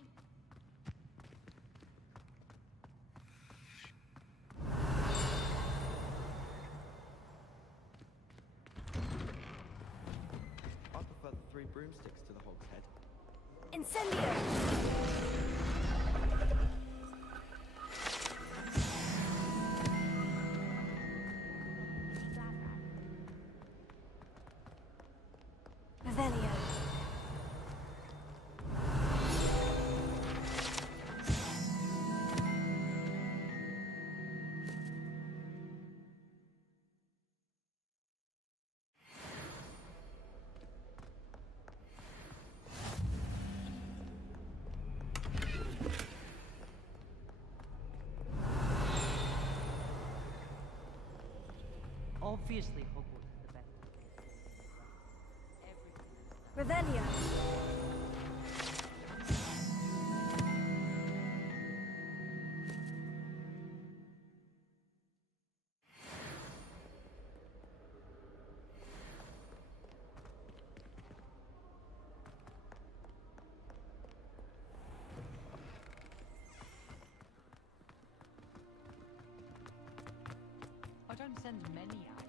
I prefer the 3 broomsticks to the hog's head. Incendio. Obviously, Hogwarts is the best. Revelio. I don't send many out.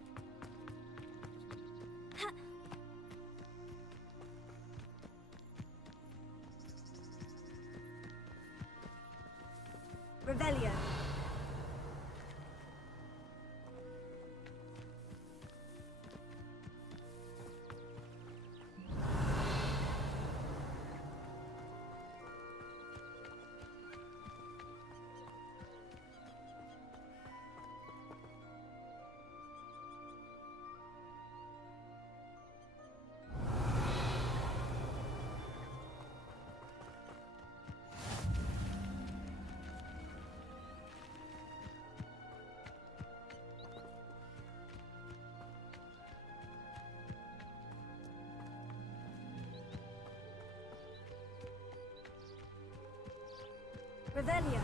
Revelio. Revelio.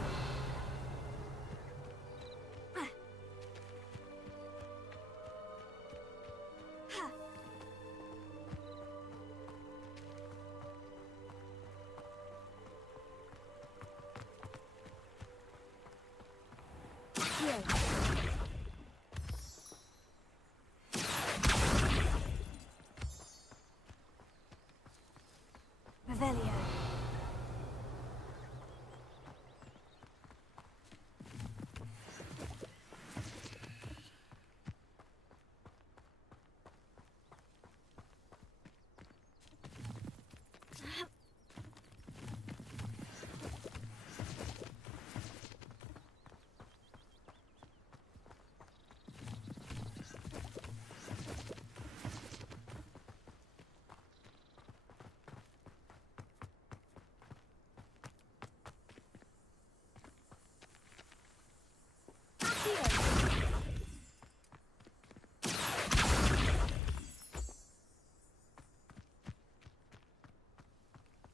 Revelio.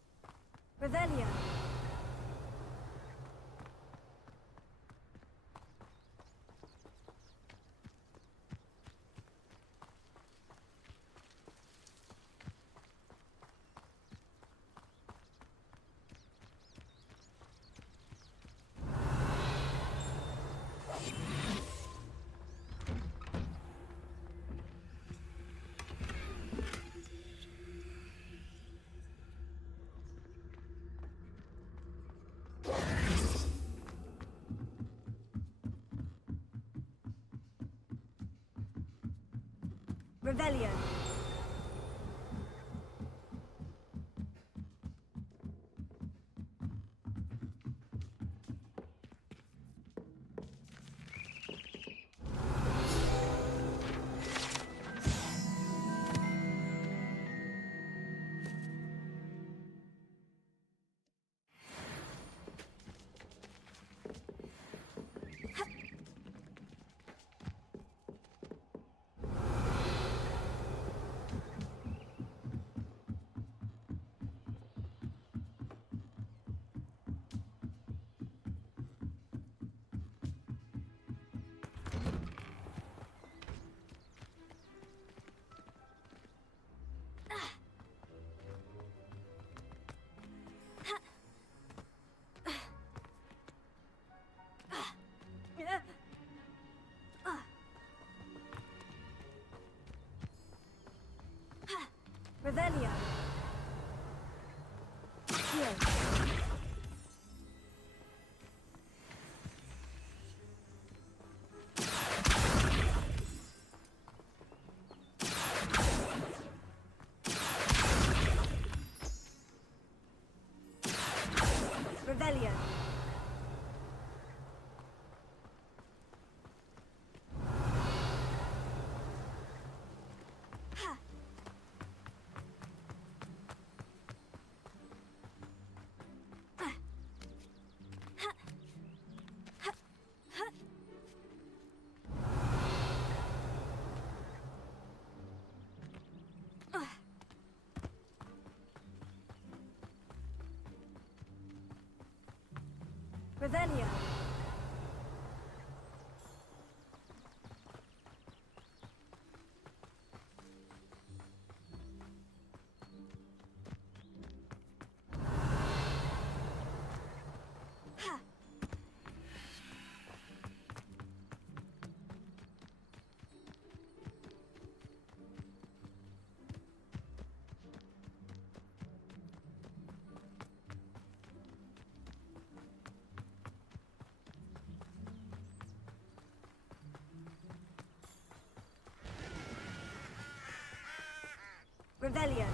Revelio. Revelio. Revelio. Revelio. Revelio. Revelio.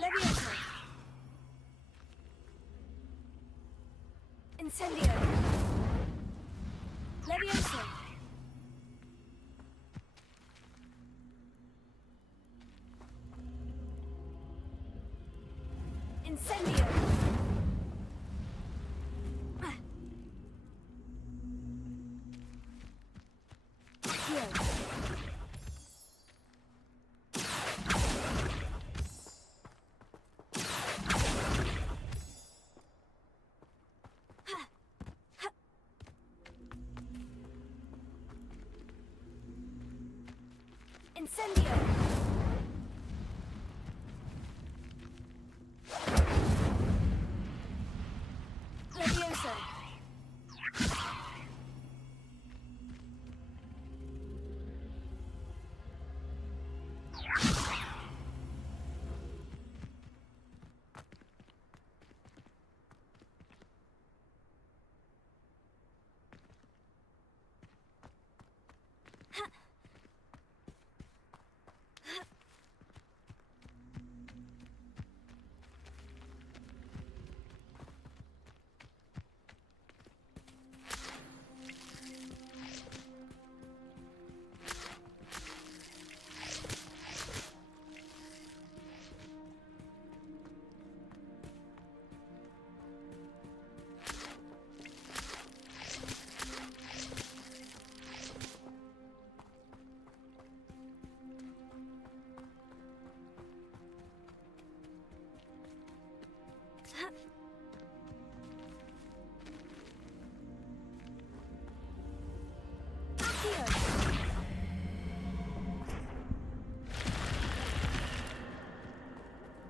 Levioso. Incendio. Levioso. Incendio. Incendio! Levioso!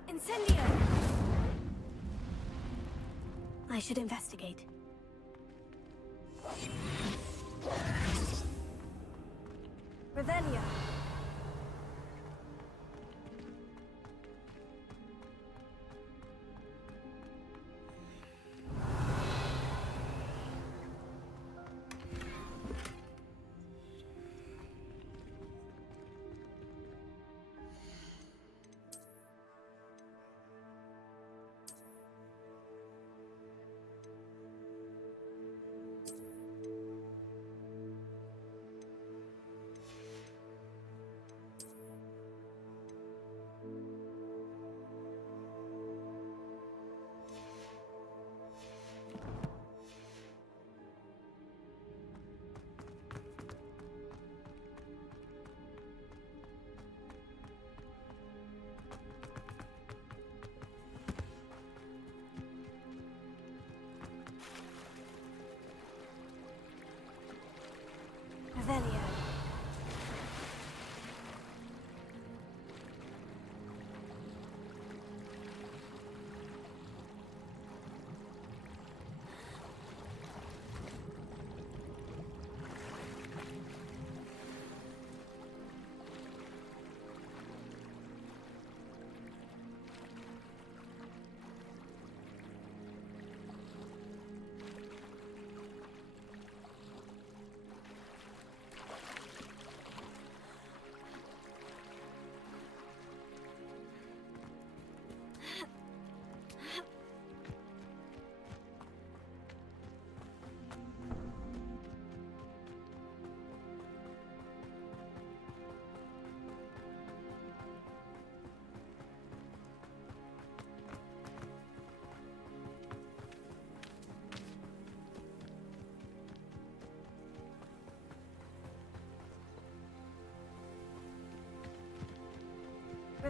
Incendio! I should investigate. Revelio.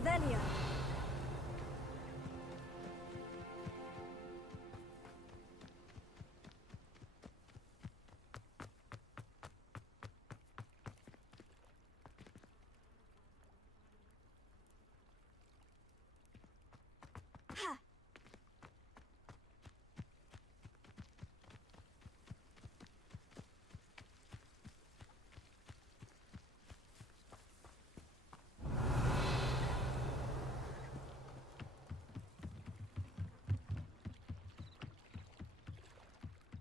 Revelio.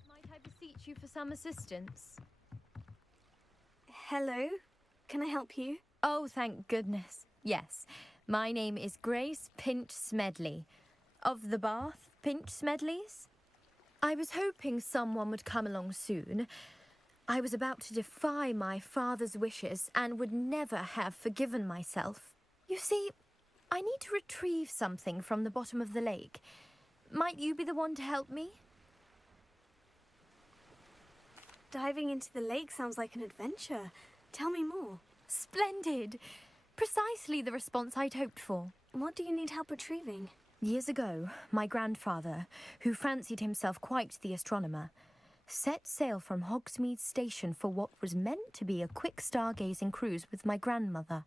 Might I beseech you for some assistance? Hello? Can I help you? Oh, thank goodness. Yes. My name is Grace Pinch Smedley. Of the Bath Pinch Smedleys? I was hoping someone would come along soon. I was about to defy my father's wishes and would never have forgiven myself. You see, I need to retrieve something from the bottom of the lake. Might you be the one to help me? Diving into the lake sounds like an adventure. Tell me more. Splendid! Precisely the response I'd hoped for. What do you need help retrieving? Years ago, my grandfather, who fancied himself quite the astronomer, set sail from Hogsmeade Station for what was meant to be a quick stargazing cruise with my grandmother.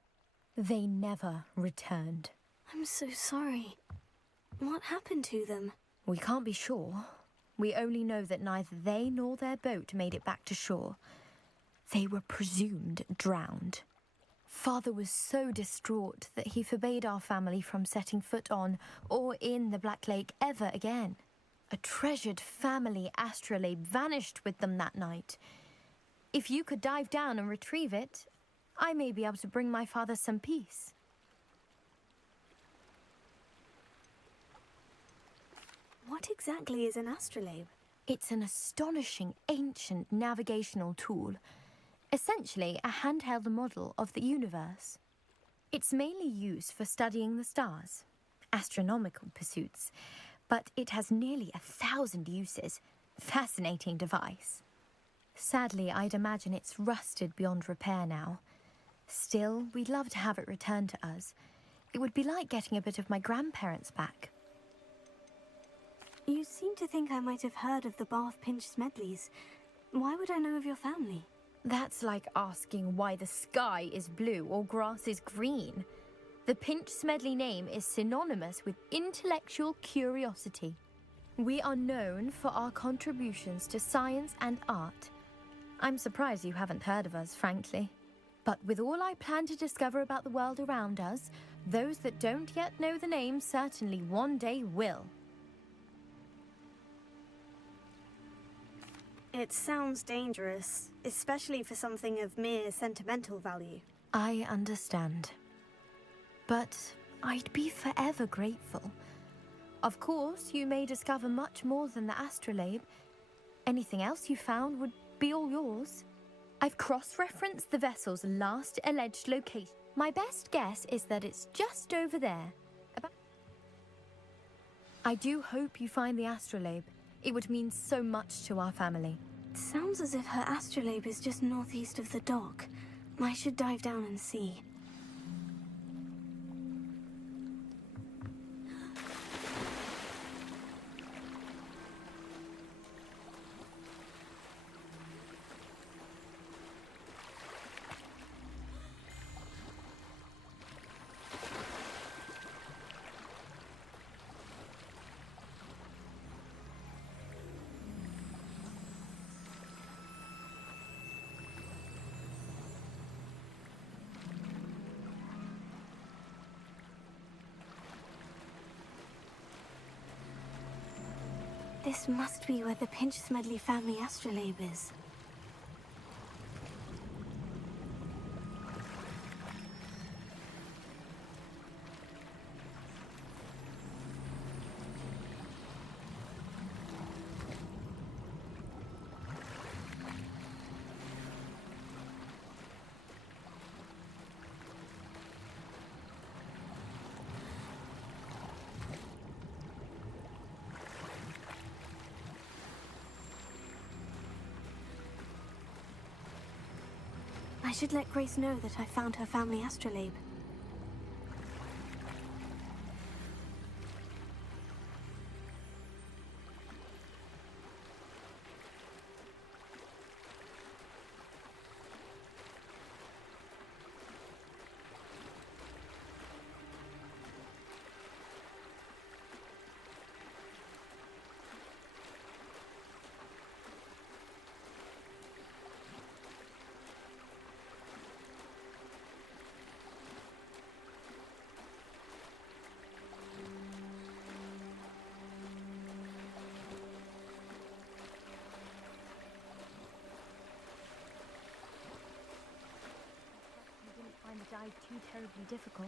They never returned. I'm so sorry. What happened to them? We can't be sure. We only know that neither they nor their boat made it back to shore. They were presumed drowned. Father was so distraught that he forbade our family from setting foot on or in the Black Lake ever again. A treasured family astrolabe vanished with them that night. If you could dive down and retrieve it, I may be able to bring my father some peace. What exactly is an astrolabe? It's an astonishing ancient navigational tool. Essentially a handheld model of the universe. It's mainly used for studying the stars, astronomical pursuits, but it has nearly 1,000 uses. Fascinating device. Sadly, I'd imagine it's rusted beyond repair now. Still, we'd love to have it returned to us. It would be like getting a bit of my grandparents back. You seem to think I might have heard of the Bath Pinch Smedleys. Why would I know of your family? That's like asking why the sky is blue or grass is green. The Pinch Smedley name is synonymous with intellectual curiosity. We are known for our contributions to science and art. I'm surprised you haven't heard of us, frankly. But with all I plan to discover about the world around us, those that don't yet know the name certainly one day will. It sounds dangerous, especially for something of mere sentimental value. I understand. But I'd be forever grateful. Of course, you may discover much more than the astrolabe. Anything else you found would be all yours. I've cross-referenced the vessel's last alleged location. My best guess is that it's just over there. I do hope you find the astrolabe. It would mean so much to our family. It sounds as if her astrolabe is just northeast of the dock. I should dive down and see. This must be where the Pinch Smedley family astrolabe is. I should let Grace know that I found her family astrolabe. dive too terribly difficult.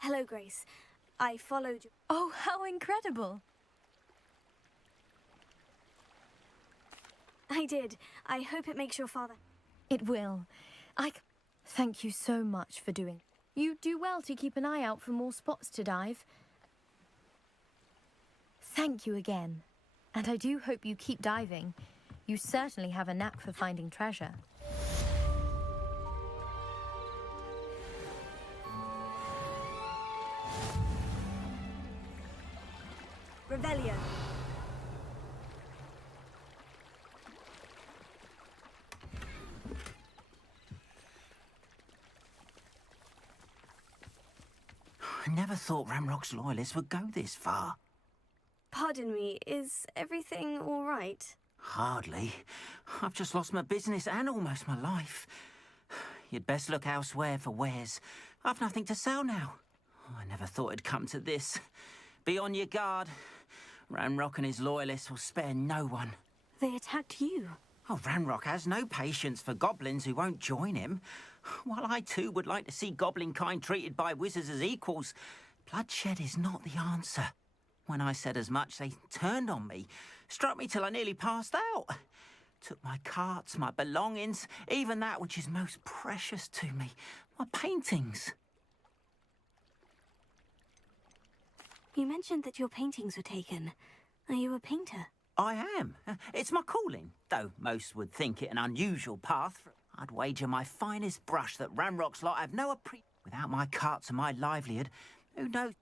Hello, Grace. I followed you. Oh, how incredible! I did. I hope it makes your father... It will. Thank you so much for doing. You do well to keep an eye out for more spots to dive. Thank you again. And I do hope you keep diving. You certainly have a knack for finding treasure. Revelio. I never thought Ramrock's loyalists would go this far. Pardon me, is everything all right? Hardly. I've just lost my business and almost my life. You'd best look elsewhere for wares. I've nothing to sell now. I never thought it'd come to this. Be on your guard. Ranrock and his loyalists will spare no one. They attacked you. Oh, Ranrock has no patience for goblins who won't join him. While I too would like to see goblin kind treated by wizards as equals, bloodshed is not the answer. When I said as much, they turned on me, struck me till I nearly passed out. Took my carts, my belongings, even that which is most precious to me, my paintings. You mentioned that your paintings were taken. Are you a painter? I am. It's my calling, though most would think it an unusual path. I'd wager my finest brush that Ranrock's lot have no without my carts and my livelihood, who knows?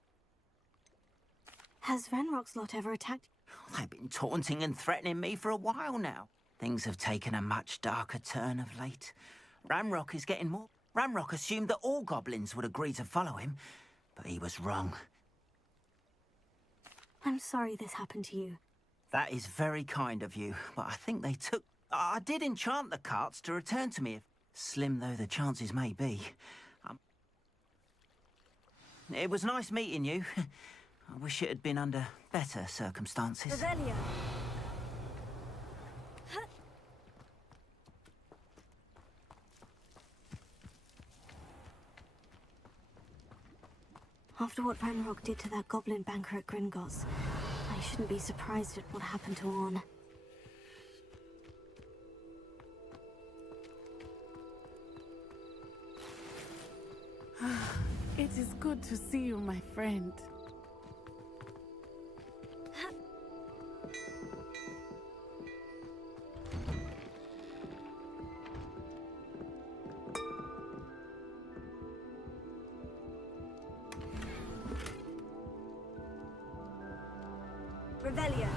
Has Ranrock's lot ever attacked? They've been taunting and threatening me for a while now. Things have taken a much darker turn of late. Ranrock is getting more... Ranrock assumed that all goblins would agree to follow him, but he was wrong. I'm sorry this happened to you. That is very kind of you, but I think they took... I did enchant the carts to return to me, slim though the chances may be. It was nice meeting you. I wish it had been under better circumstances. Revelio. After what Ranrock did to that goblin banker at Gringotts, I shouldn't be surprised at what happened to Orn. It is good to see you, my friend. Revelio.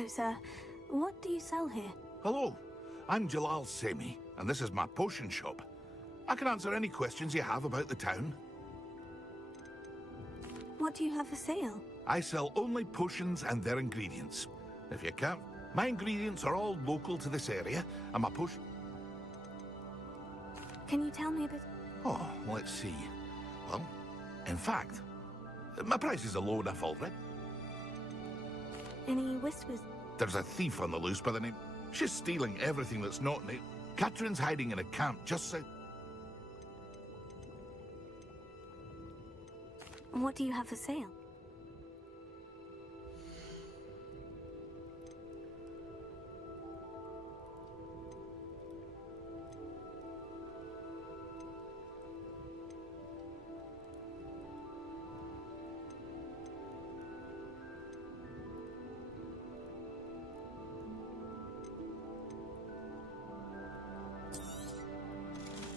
Hello, sir. What do you sell here? Hello, I'm Jalal Semi, and this is my potion shop. I can answer any questions you have about the town. What do you have for sale? I sell only potions and their ingredients. If you can't, my ingredients are all local to this area, and my potion... Can you tell me a bit? Oh, let's see. Well, in fact, my prices are low enough already. Any whispers? There's a thief on the loose by the name... She's stealing everything that's not new. Catherine's hiding in a camp just south... What do you have for sale?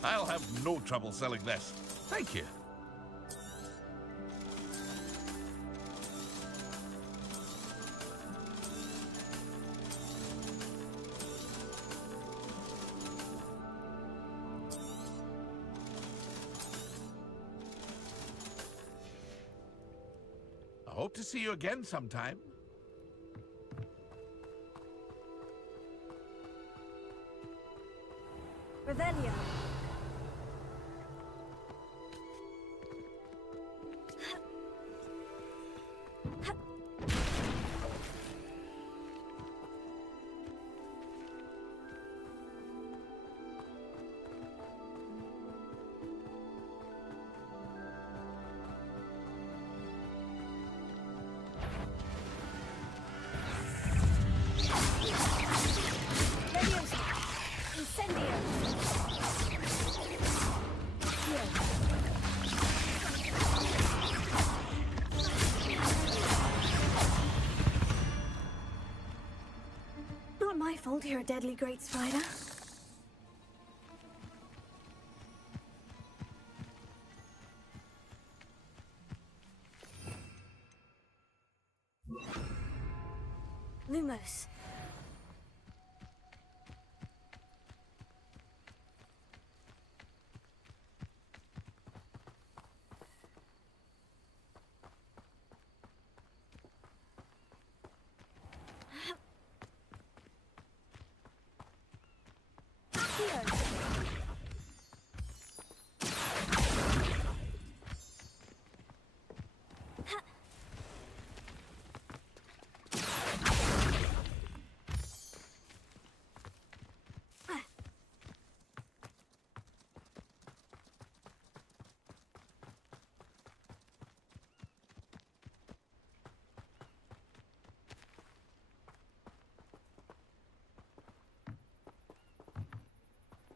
I'll have no trouble selling this. Thank you. I hope to see you again sometime. Revelio. Not my fault you're a deadly great spider. Lumos.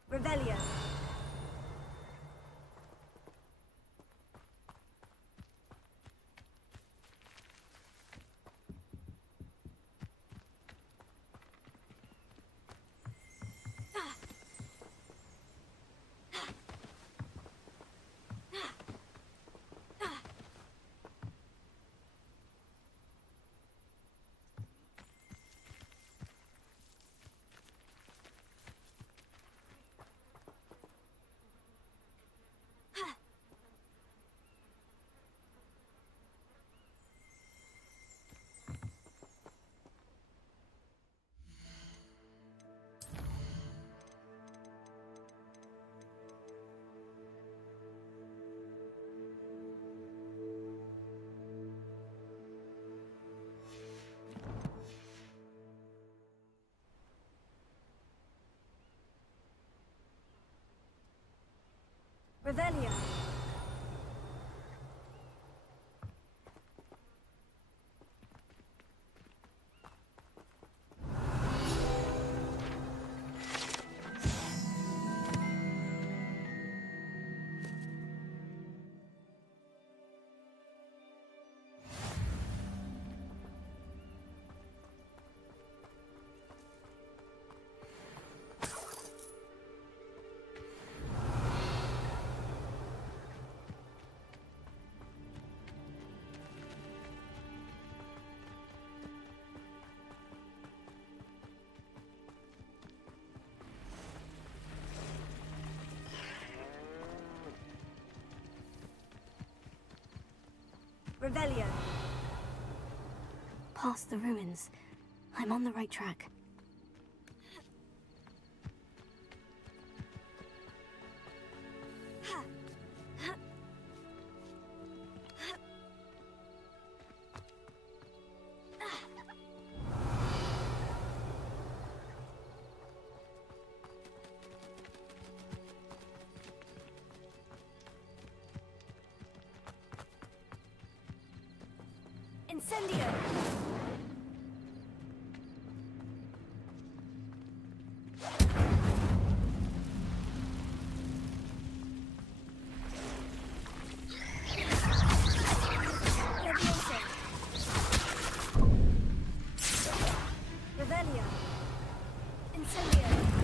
Revelio. Revelio. Revelio. Past the ruins. I'm on the right track. Incendio! Revelio. Incendio.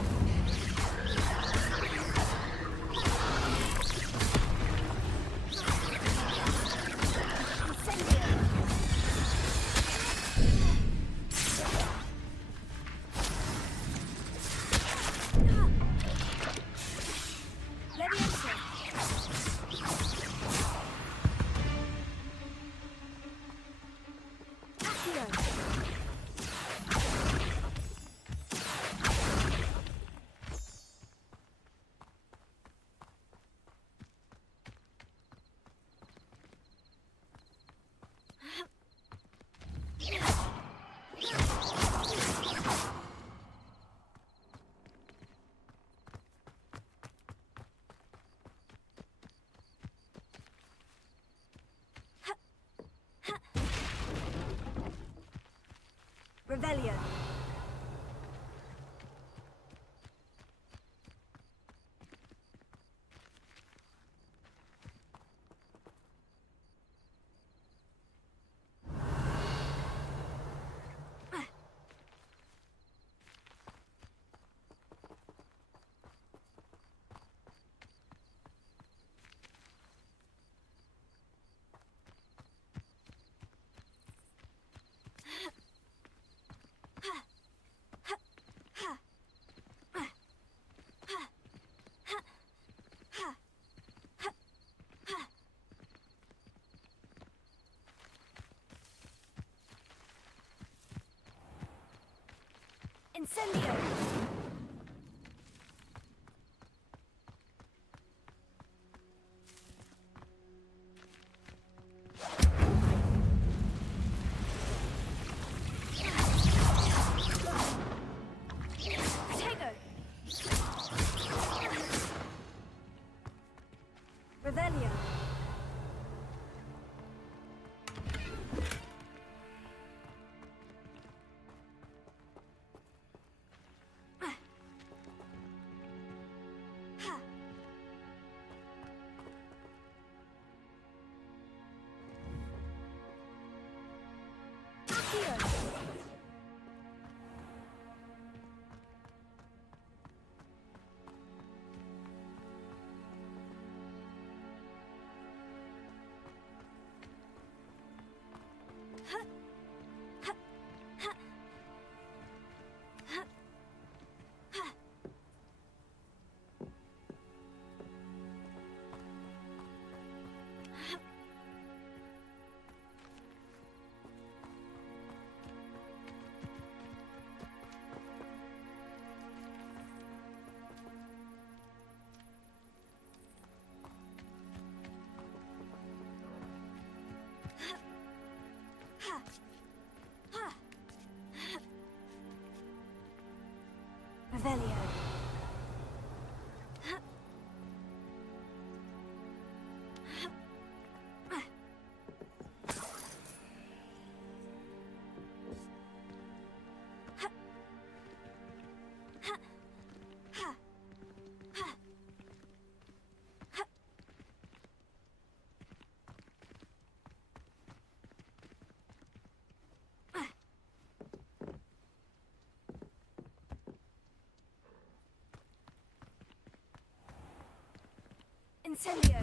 Revelio. Incendio! Revelio. Revelio. Incendio!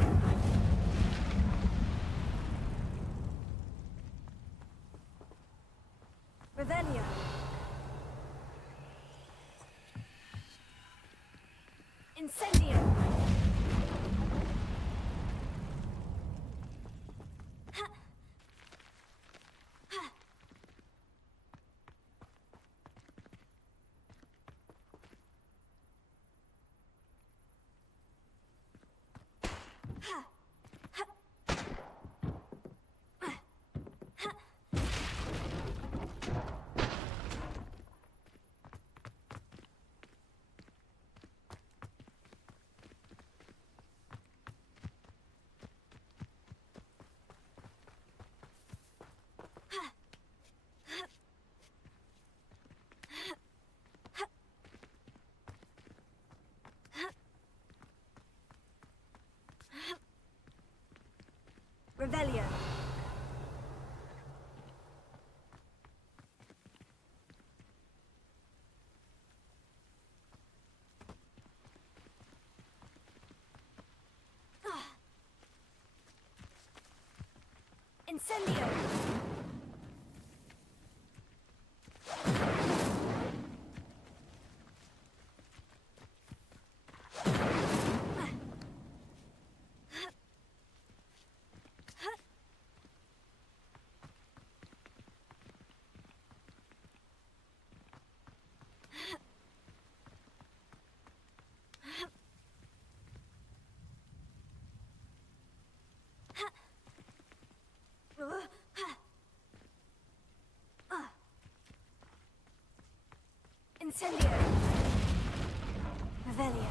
Revelio! Incendio! Revelio. Incendio. Incendio. Revelio.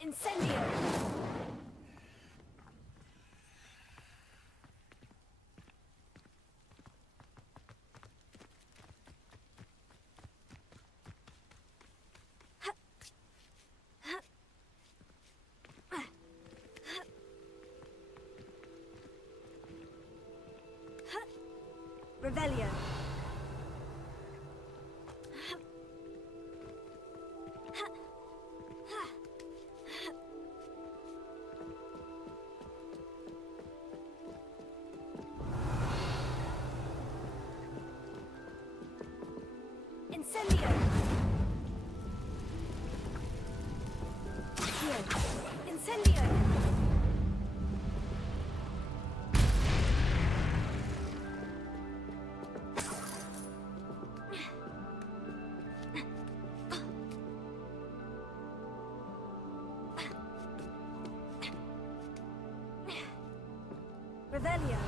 Incendio. Revelio. Incendio. Incendio. Revelio.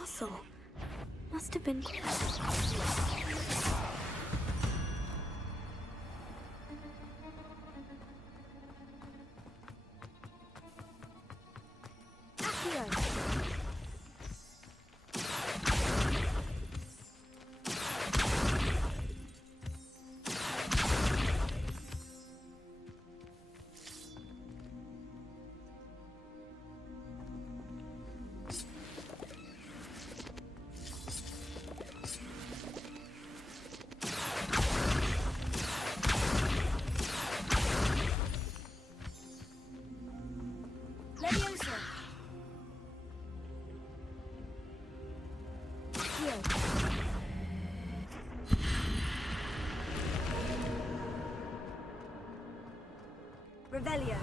castle. Must have been... Revelio.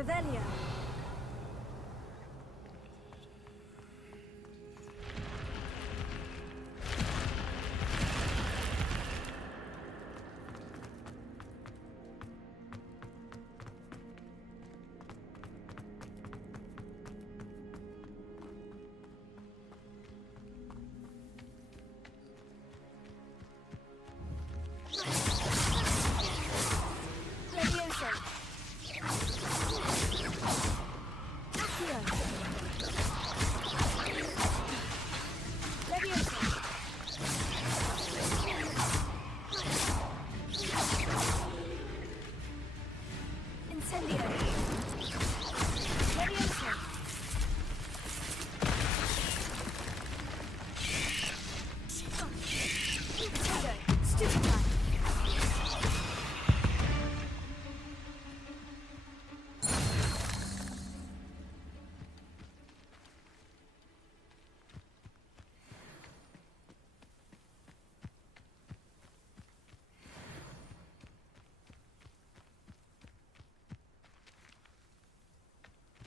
Revelio.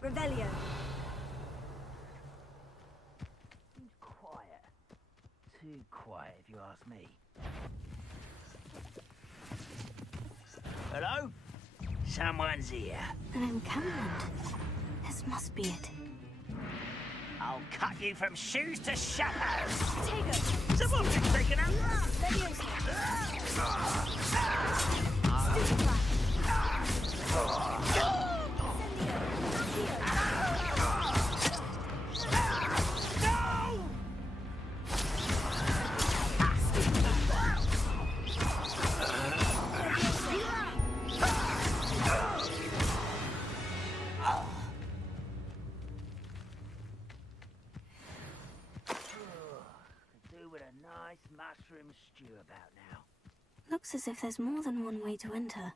Revelio. Quiet. Too quiet, if you ask me. Hello? Someone's here. An encampment. This must be it. I'll cut you from shoes to shadows. Tego. Someone's been taking a run. Mushroom stew about now. Looks as if there's more than one way to enter.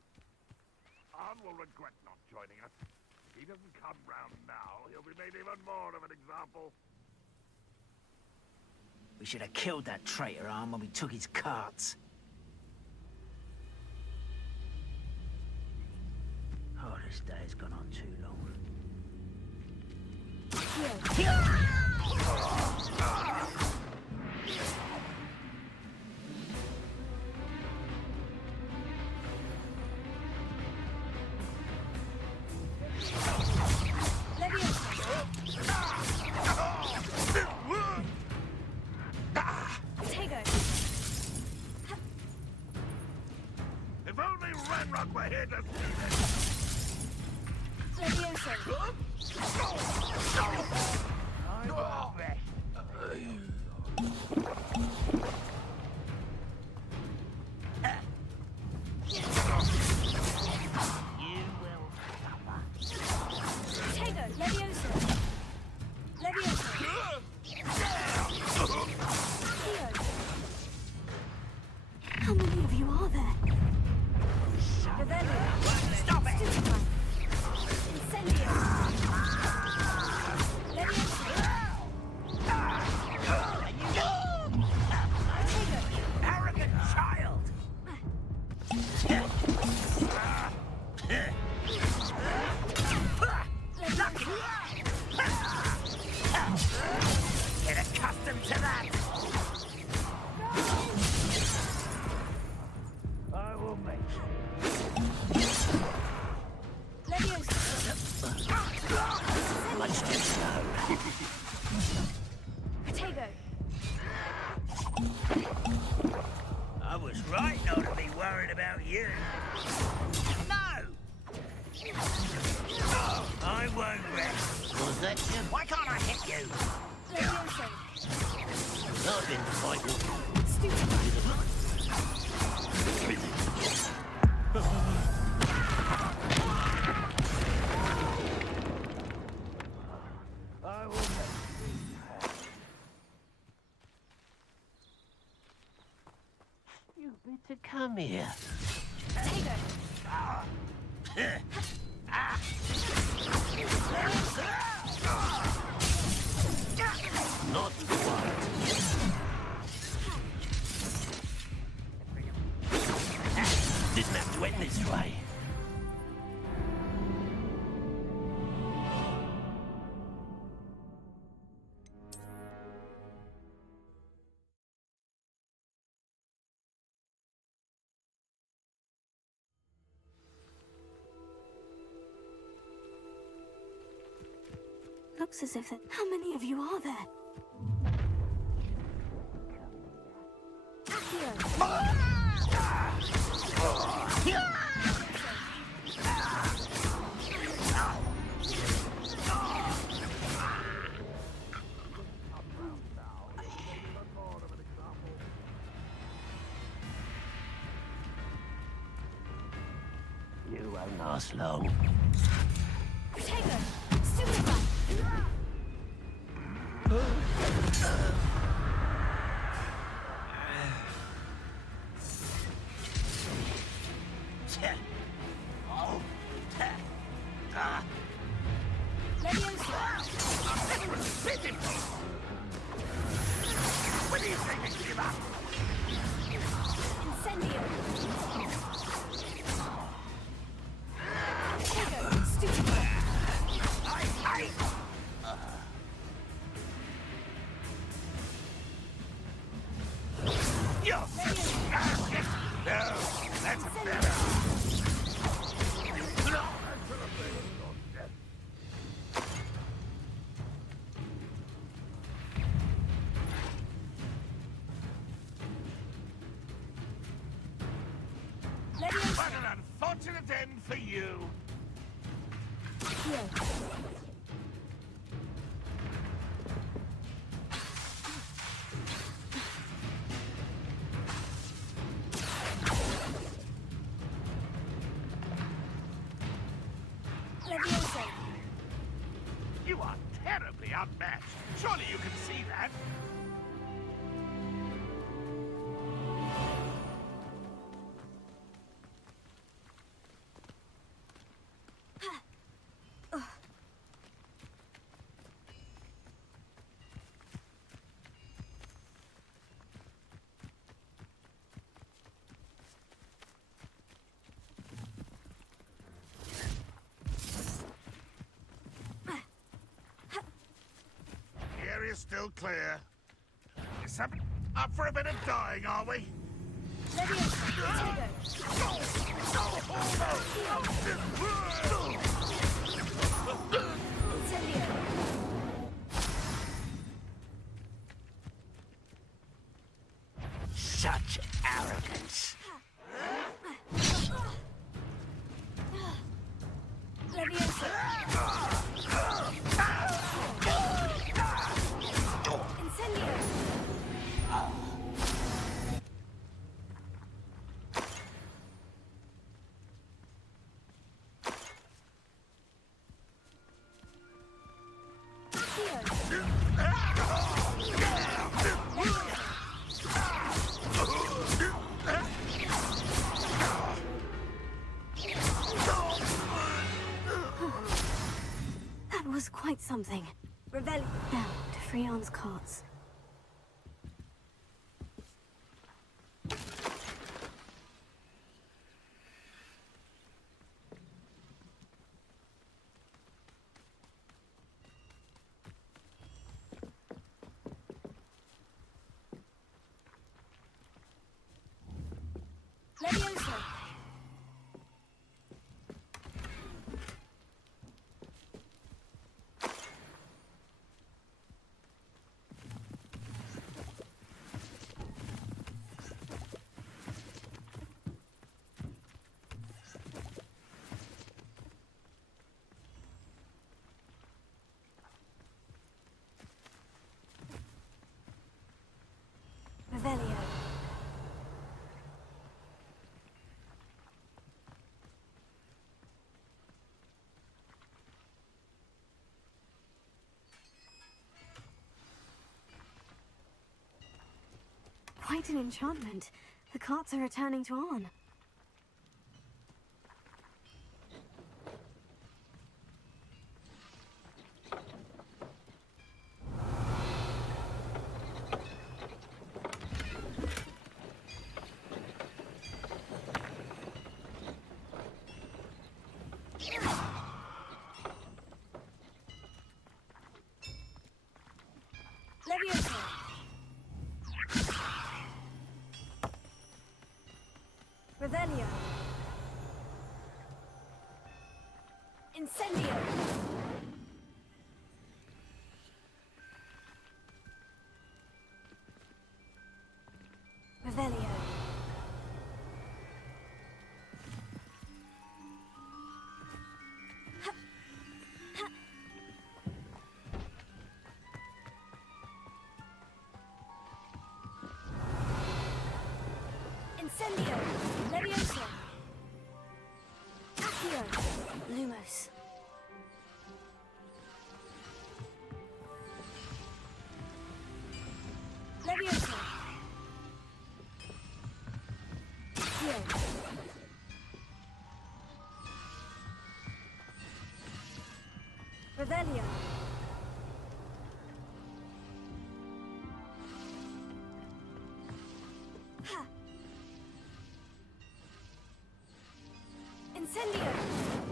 Arn will regret not joining us. If he doesn't come round now, he'll be made even more of an example. We should have killed that traitor, Arn, when we took his carts. Oh, this day has gone on too long. If only Ranrock were here to see How many of you are there? Revelio. Was that you? Why can't I hit you? I've been fighting. I will. You better come here. Not quite. Didn't have to end this way. Looks as if how many of you are there? You won't last long. When do you think I give up? What an unfortunate end for you. You are terribly outmatched. Surely you can see that. Area's still clear. Is that up for a bit of dying, are we? Such arrogance. That was quite something. Revelio. Now, to Freon's carts. Quite an enchantment. The carts are returning to Arn. Leviosa! Revelio! Incendio! Revelio. Incendio! Leviosa! Accio! Lumos. Leviosa! Accio! Revelio! Ha! Incendio!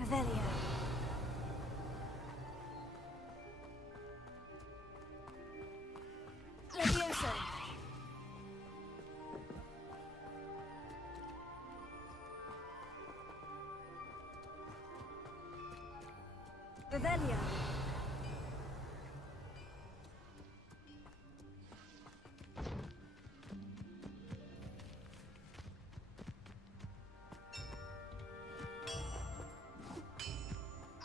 Revelio. Leviosa! Revelio.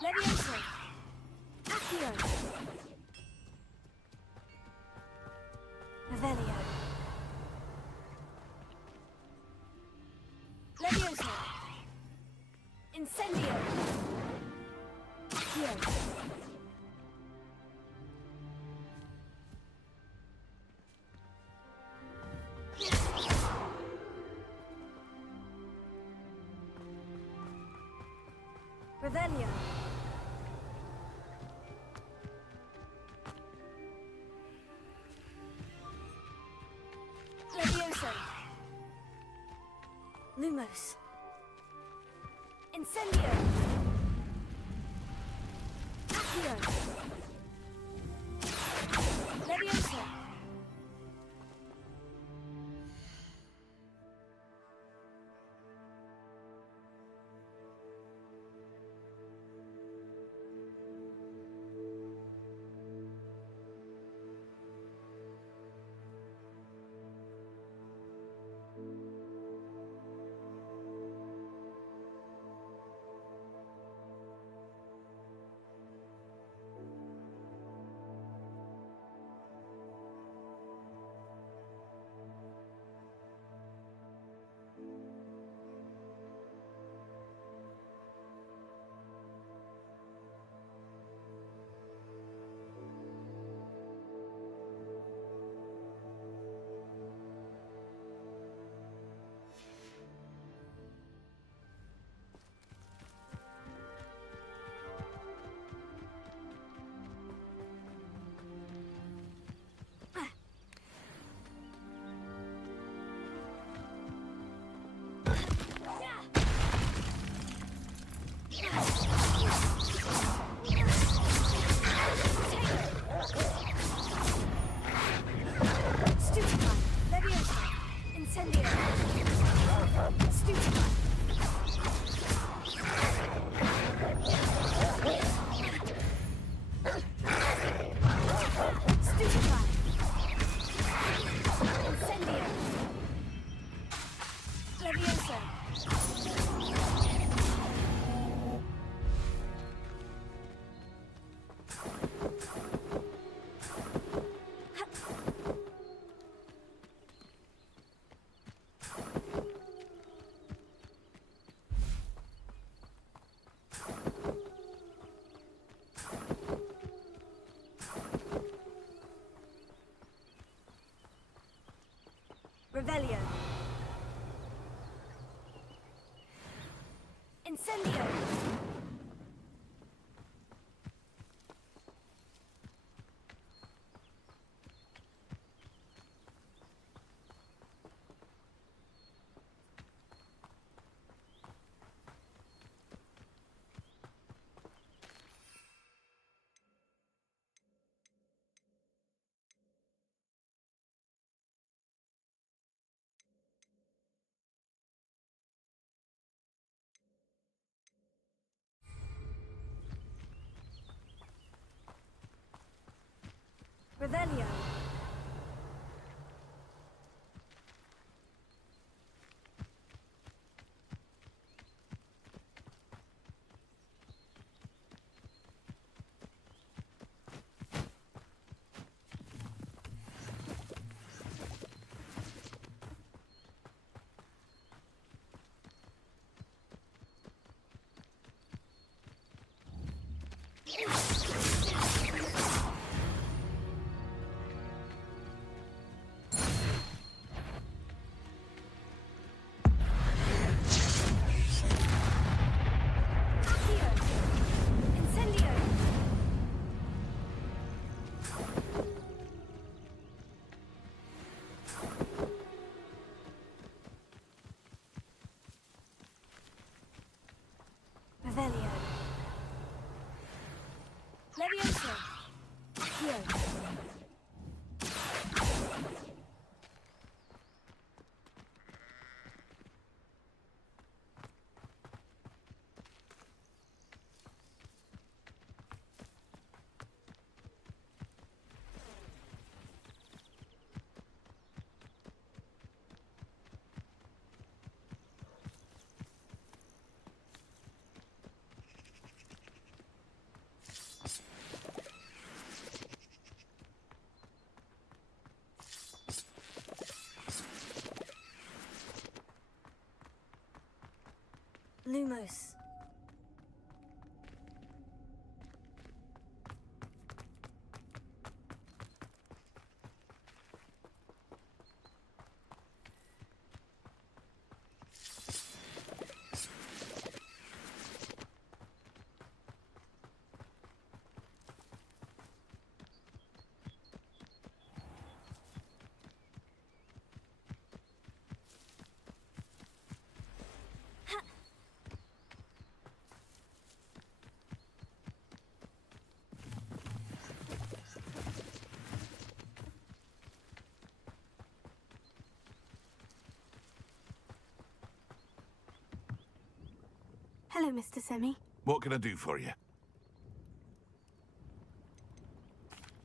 Levioso. Accio. Revelio. Levioso. Incendio. Accio. Revelio. Levioso. Lumos. Incendio. Accio. Levioso. Stupefy. Levioso. Incendio. Stupefy. Stupefy. Incendio. Levioso. Revelio. Incendio. Revelio. Revelio. Levioso. Accio. Lumos. Hello, Mr. Semi. What can I do for you?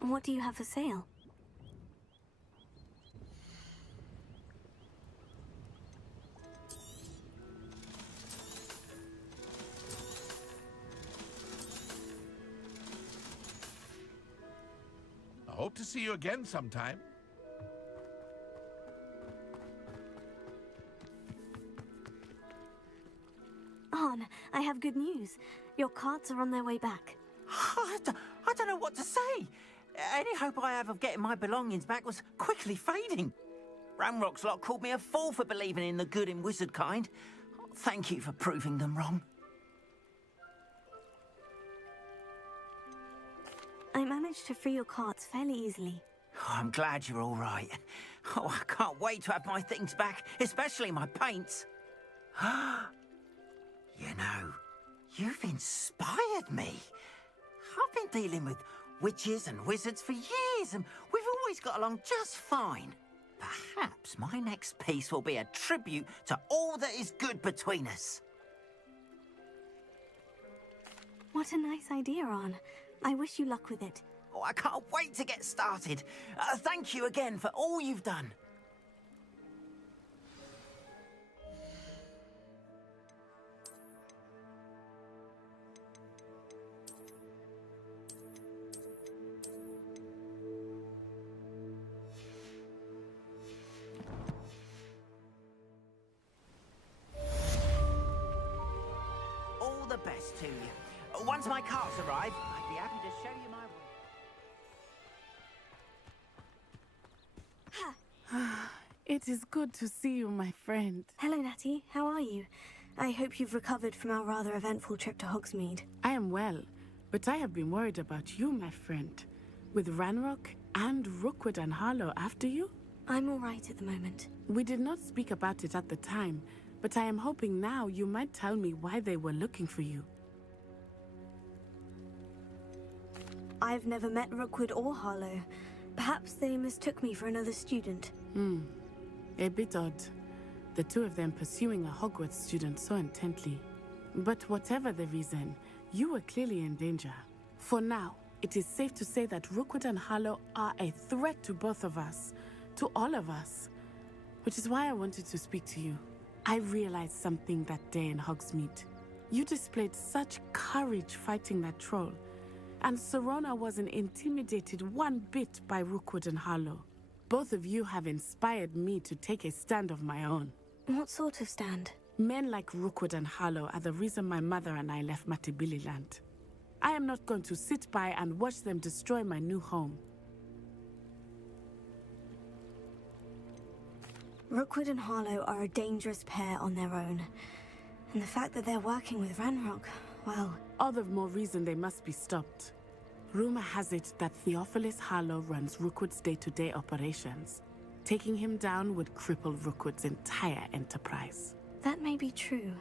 What do you have for sale? I hope to see you again sometime. Arn, I have good news. Your carts are on their way back. I don't know what to say. Any hope I have of getting my belongings back was quickly fading. Ramrock's lot called me a fool for believing in the good in wizard kind. Thank you for proving them wrong. I managed to free your carts fairly easily. Oh, I'm glad you're all right. Oh, I can't wait to have my things back, especially my paints. You know, you've inspired me. I've been dealing with witches and wizards for years, and we've always got along just fine. Perhaps my next piece will be a tribute to all that is good between us. What a nice idea, Arn. I wish you luck with it. Oh, I can't wait to get started. Thank you again for all you've done. All the best to you. Once my carts arrive, I'd be happy to show you my way. It is good to see you, my friend. Hello, Natty. How are you? I hope you've recovered from our rather eventful trip to Hogsmeade. I am well, but I have been worried about you, my friend. With Ranrock and Rookwood and Harlow after you? I'm all right at the moment. We did not speak about it at the time, but I am hoping now you might tell me why they were looking for you. I've never met Rookwood or Harlow. Perhaps they mistook me for another student. A bit odd. The two of them pursuing a Hogwarts student so intently. But whatever the reason, you were clearly in danger. For now, it is safe to say that Rookwood and Harlow are a threat to both of us. To all of us. Which is why I wanted to speak to you. I realized something that day in Hogsmeade. You displayed such courage fighting that troll. And Serona wasn't intimidated one bit by Rookwood and Harlow. Both of you have inspired me to take a stand of my own. What sort of stand? Men like Rookwood and Harlow are the reason my mother and I left Matibili land. I am not going to sit by and watch them destroy my new home. Rookwood and Harlow are a dangerous pair on their own. And the fact that they're working with Ranrock, well... all the more reason they must be stopped. Rumor has it that Theophilus Harlow runs Rookwood's day-to-day operations. Taking him down would cripple Rookwood's entire enterprise. That may be true,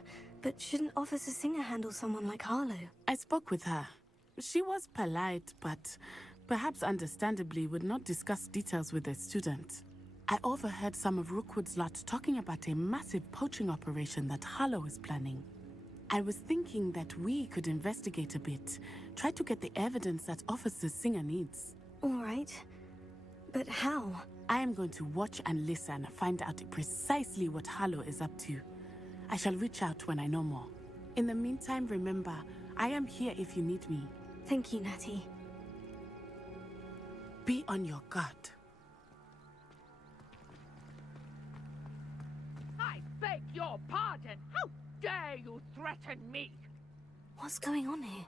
but shouldn't Officer Singer handle someone like Harlow? I spoke with her. She was polite, but perhaps understandably would not discuss details with a student. I overheard some of Rookwood's lot talking about a massive poaching operation that Harlow is planning. I was thinking that we could investigate a bit, try to get the evidence that Officer Singer needs. All right. But how? I am going to watch and listen, find out precisely what Harlow is up to. I shall reach out when I know more. In the meantime, remember, I am here if you need me. Thank you, Natty. Be on your guard. I beg your pardon. Oh, dare you threaten me? What's going on here?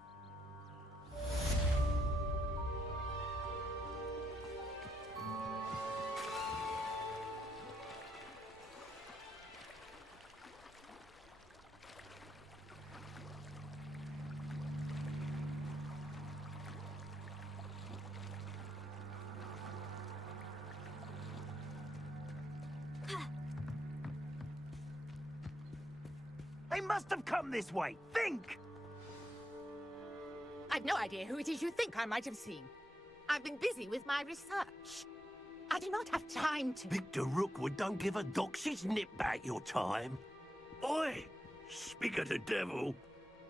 They must have come this way. Think! I've no idea who it is you think I might have seen. I've been busy with my research. I do not have time to... Victor Rookwood don't give a doxy's nip back your time. Oi! Speak of the devil.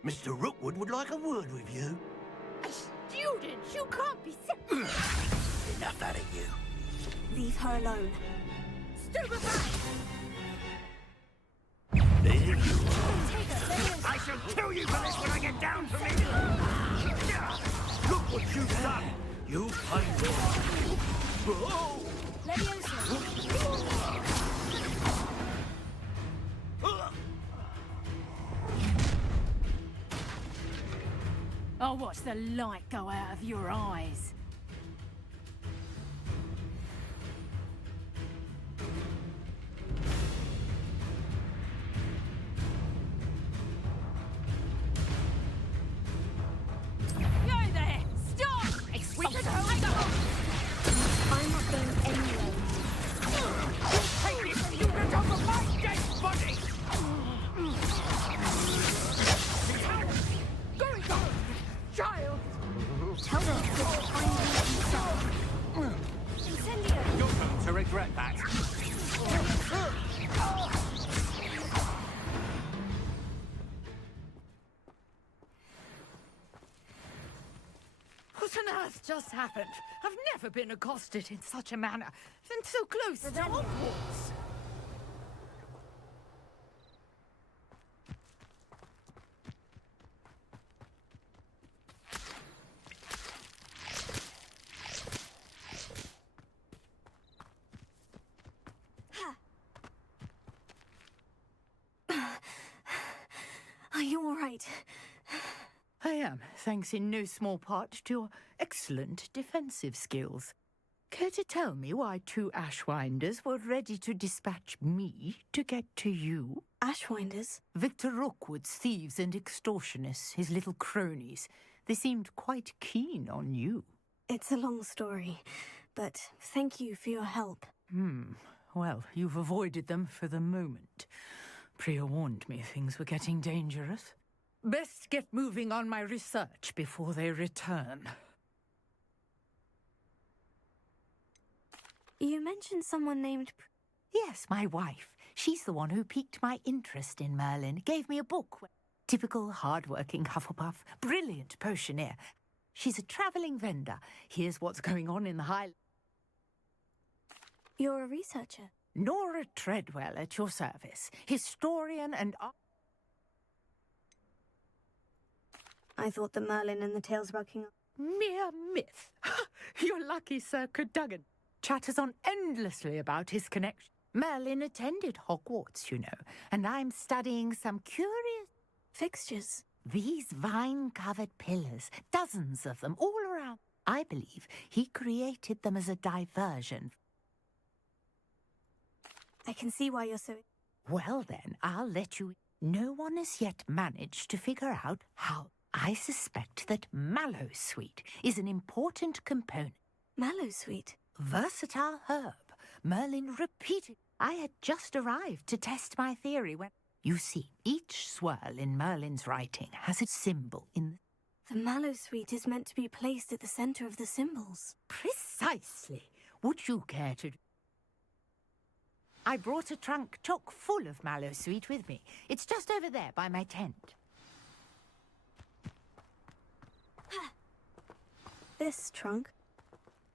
Mr. Rookwood would like a word with you. A student? You can't be... Enough out of you. Leave her alone. Stupefy! There you are. I shall kill you for this when I get down from it. Look what you've done. You find it. I'll watch the light go out of your eyes. I'm not going anywhere. Take me from you to top of my dead body! Going on, child! Tell them to find me. Incendio! You're going to regret that. What on earth just happened? I've never been accosted in such a manner, and so close to Hogwarts. Are you all right? I am, thanks in no small part to your excellent defensive skills. Care to tell me why two Ashwinders were ready to dispatch me to get to you? Ashwinders? Victor Rookwood's thieves and extortionists, his little cronies. They seemed quite keen on you. It's a long story, but thank you for your help. Well, you've avoided them for the moment. Priya warned me things were getting dangerous. Best get moving on my research before they return. You mentioned someone named... Yes, my wife. She's the one who piqued my interest in Merlin. Gave me a book. Typical hard-working Hufflepuff. Brilliant potioneer. She's a travelling vendor. Here's what's going on in the High... You're a researcher? Nora Treadwell at your service. Historian and... I thought the Merlin and the tales about King... Mere myth. You're lucky Sir Cadogan chatters on endlessly about his connection. Merlin attended Hogwarts, you know, and I'm studying some curious... fixtures. These vine-covered pillars, dozens of them, all around. I believe he created them as a diversion. I can see why you're so... Well then, I'll let you... No one has yet managed to figure out how... I suspect that Mallowsweet is an important component. Mallowsweet? Versatile herb. Merlin repeated. I had just arrived to test my theory when... You see, each swirl in Merlin's writing has its symbol in... The Mallowsweet is meant to be placed at the centre of the symbols. Precisely. Would you care to... I brought a trunk chock full of Mallowsweet with me. It's just over there by my tent. This trunk?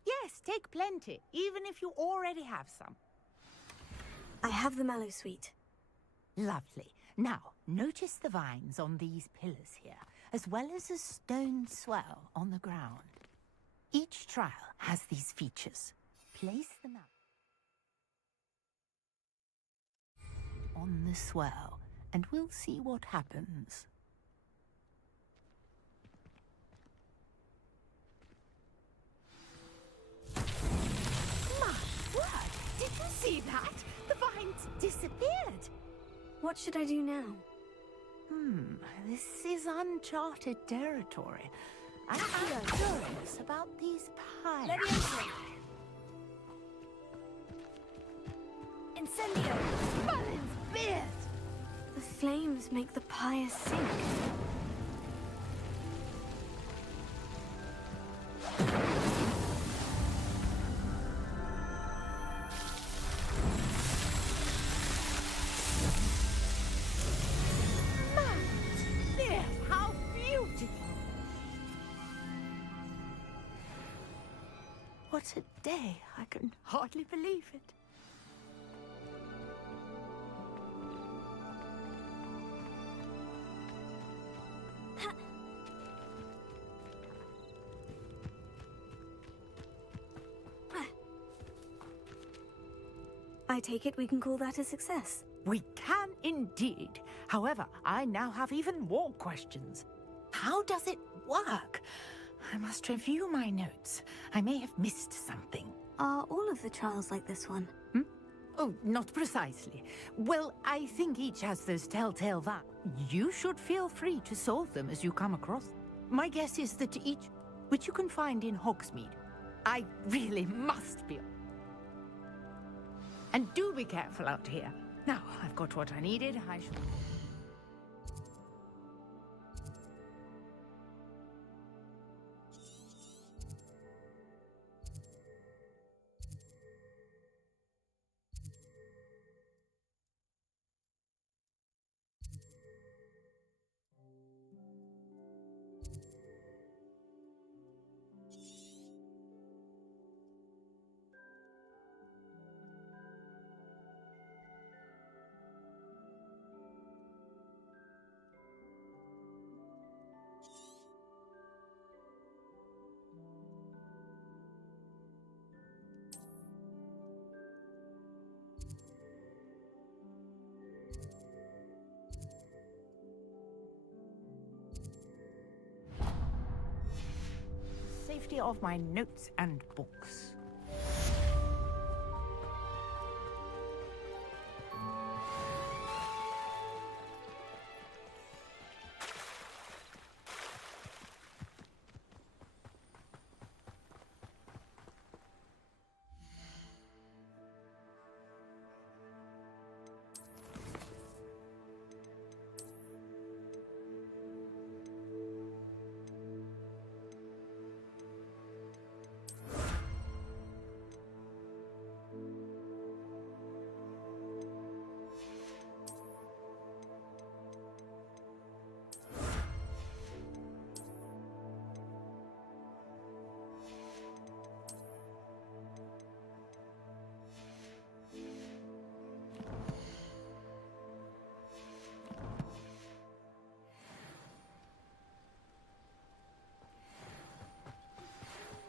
Yes, take plenty, even if you already have some. I have the Mallowsweet. Lovely. Now, notice the vines on these pillars here, as well as a stone swell on the ground. Each trial has these features. Place them out on the swell and we'll see what happens. My word! Did you see that? The vines disappeared. What should I do now? This is uncharted territory. I'm curious about these pies. Leviosa! Incendio! Merlin's beard! The flames make the pyre sink. How beautiful! What a day! I can hardly believe it. I take it we can call that a success. We can indeed. However, I now have even more questions. How does it work? I must review my notes. I may have missed something. Are all of the trials like this one? Oh, not precisely. Well, I think each has those telltale that. You should feel free to solve them as you come across. My guess is that each, which you can find in Hogsmeade. I really must be. And do be careful out here. Now, I've got what I needed. I shall... Safety of my notes and books.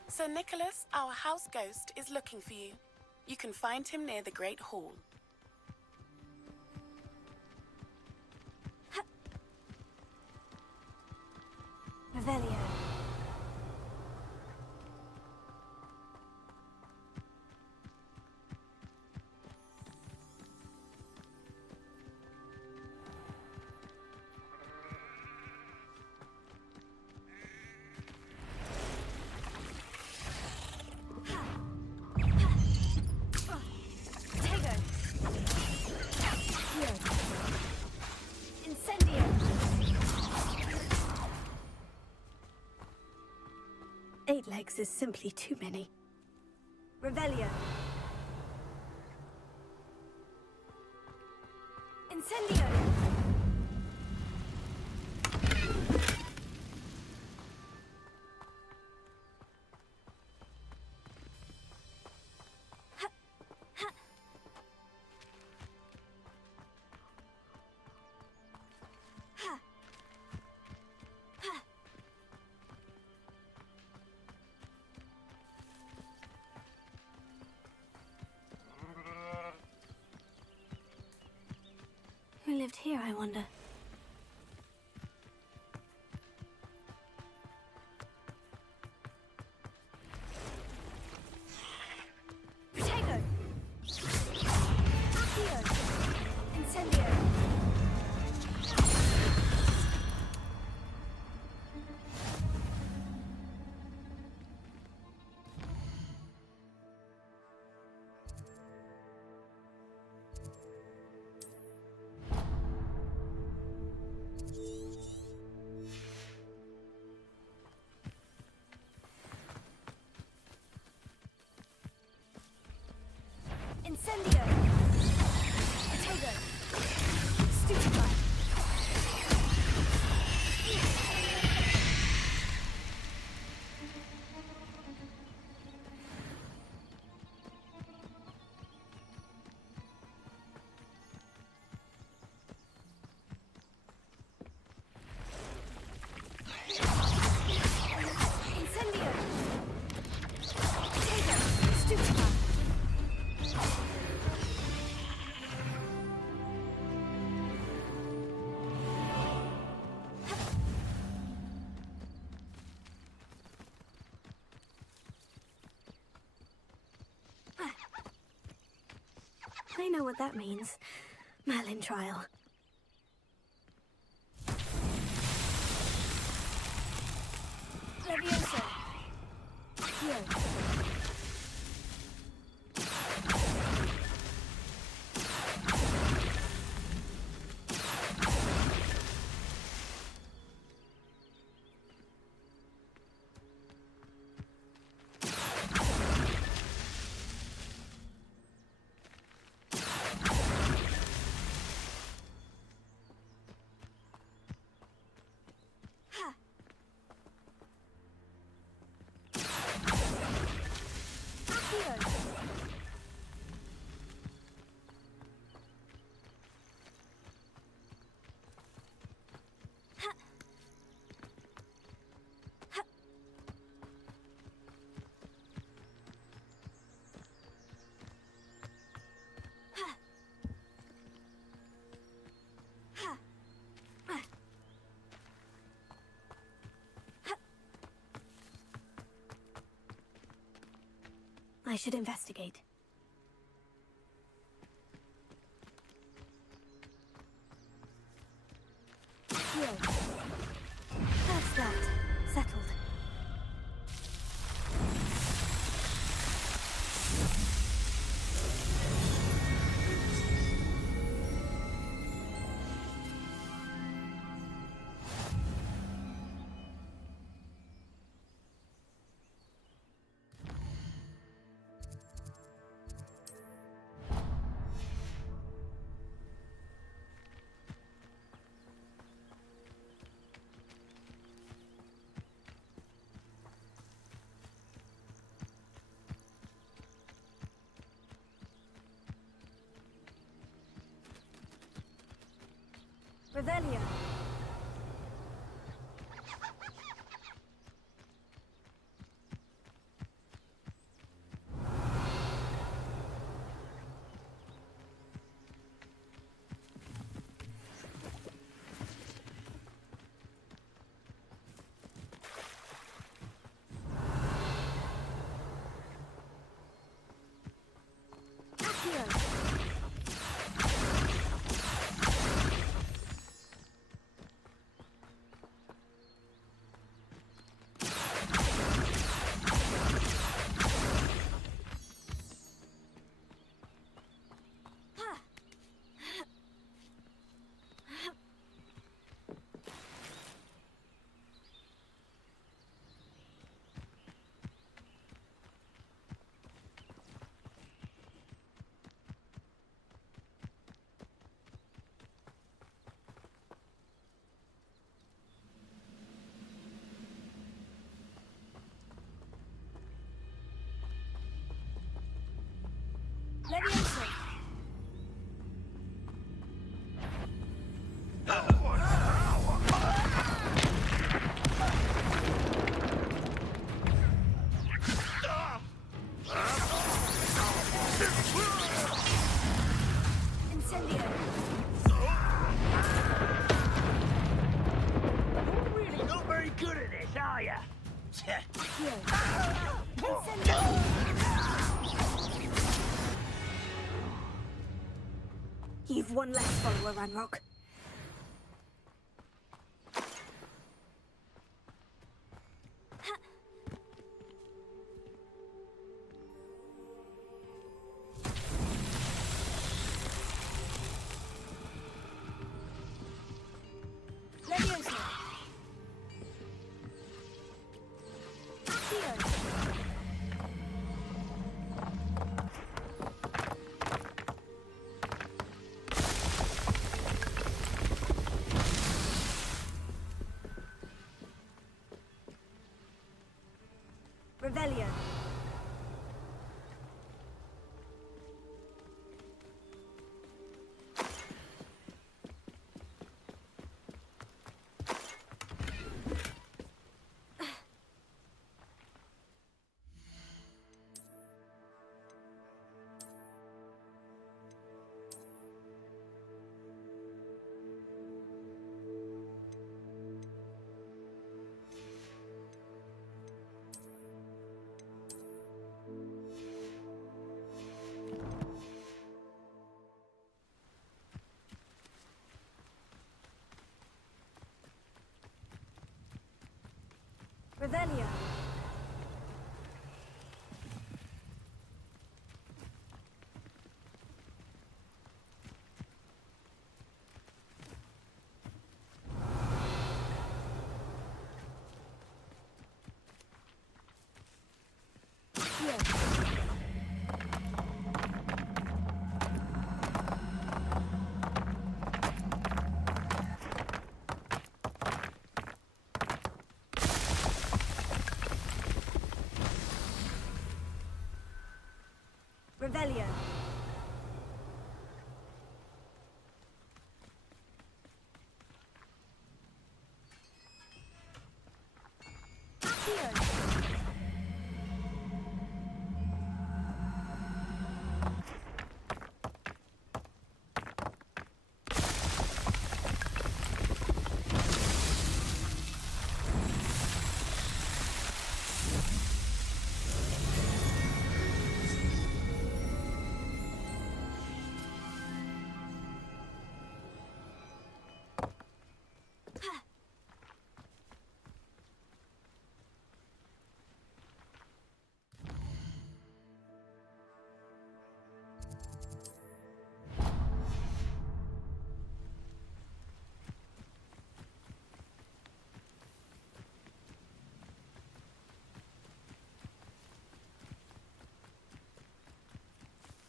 Sir Nicholas, our house ghost, is looking for you. You can find him near the Great Hall. Revelio. Eight legs is simply too many. Revelio. Incendio. Who lived here, I wonder? Potato! Accio! Incendio! Incendio! Potato! Stupefy! Incendio! Potato! Stupefy! I know what that means. Merlin trial. Levioso! Accio! I should investigate. Accio! That's that. Settled. Revelio! Accio! Levioso! Incendio! You've one less follower, Ranrock. Leviosa. Accio. Revelio. Revelio. Revelio. Accio.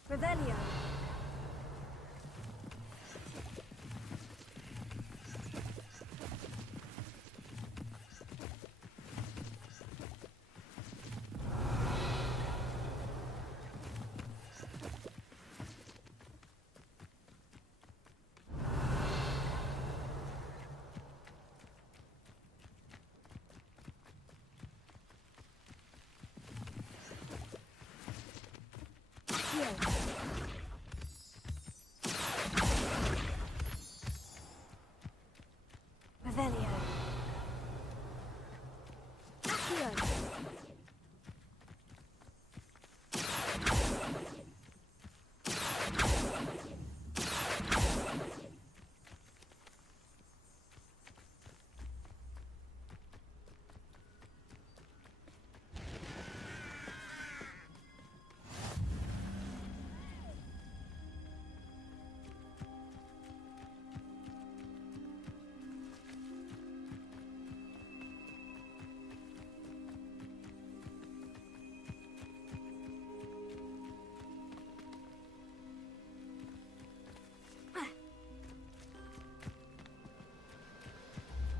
Revelio. Revelio. Accio.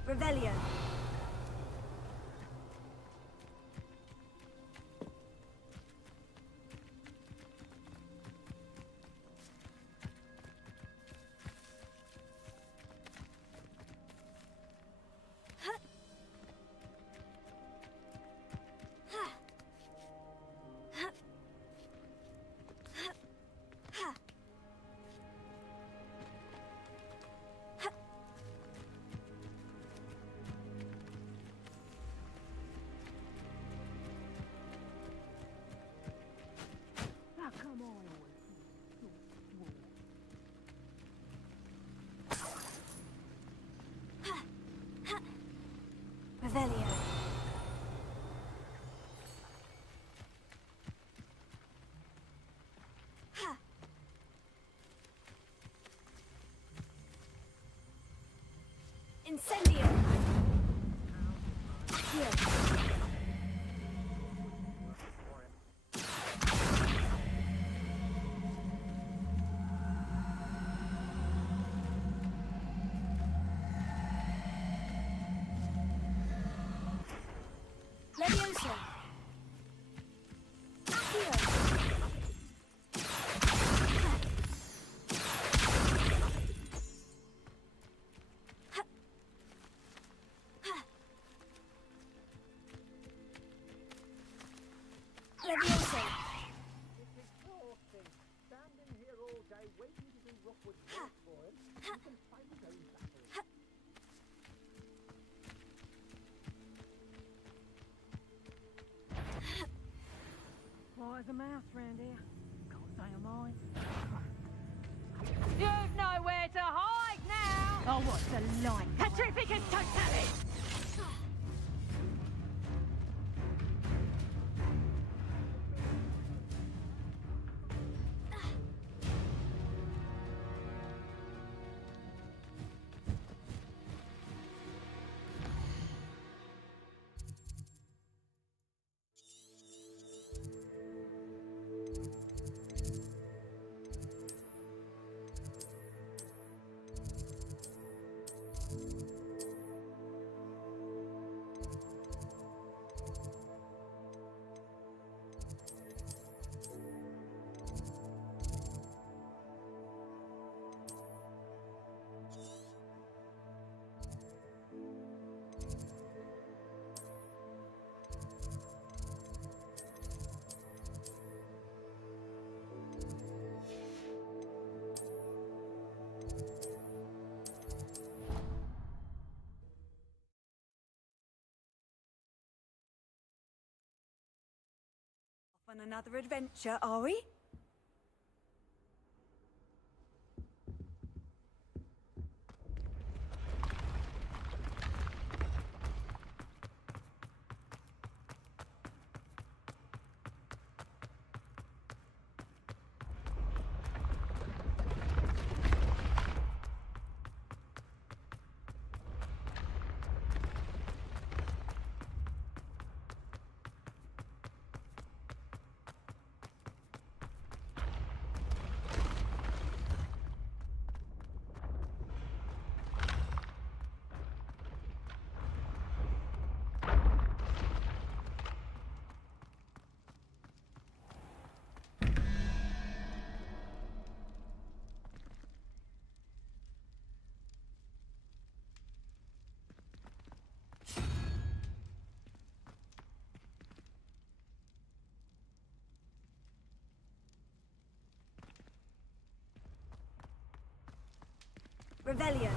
Revelio. Revelio. Ha! Incendio! Here. Leviosa! Here. Leviosa! Standing here all day waiting to do Rookwood's work for him. You can fight his own battle. Why is a mouse round here? Can't say I'm mine. You've nowhere to hide now! Oh, what's the light? Petrificus totalis! On another adventure, are we? Revelio.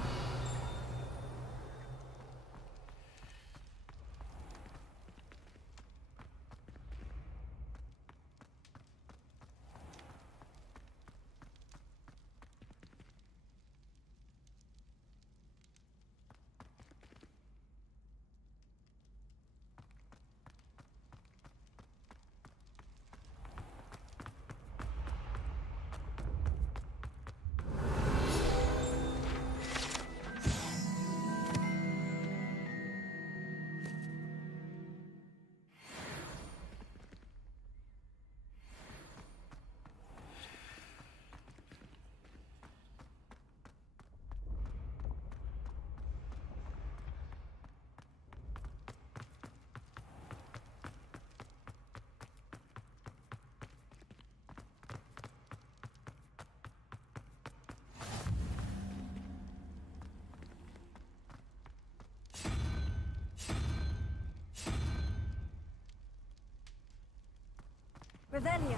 Revelio.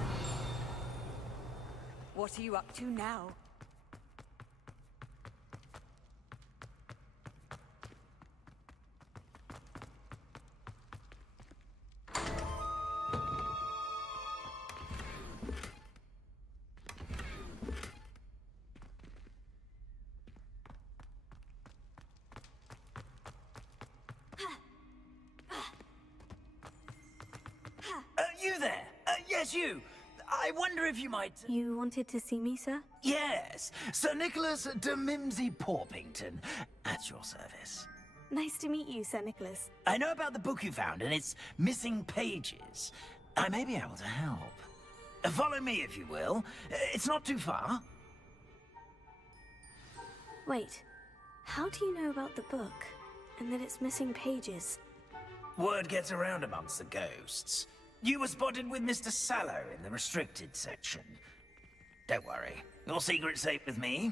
What are you up to now? You there! Yes, you! I wonder if you might... You wanted to see me, sir? Yes, Sir Nicholas de Mimsy Porpington, at your service. Nice to meet you, Sir Nicholas. I know about the book you found and its missing pages. I may be able to help. Follow me, if you will. It's not too far. Wait, how do you know about the book? And that it's missing pages? Word gets around amongst the ghosts. You were spotted with Mr. Sallow in the restricted section. Don't worry, your secret's safe with me.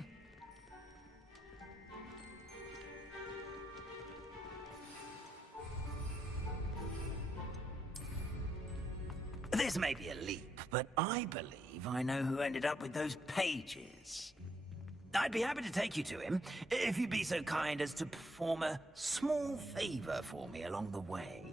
This may be a leap, but I believe I know who ended up with those pages. I'd be happy to take you to him, if you'd be so kind as to perform a small favor for me along the way.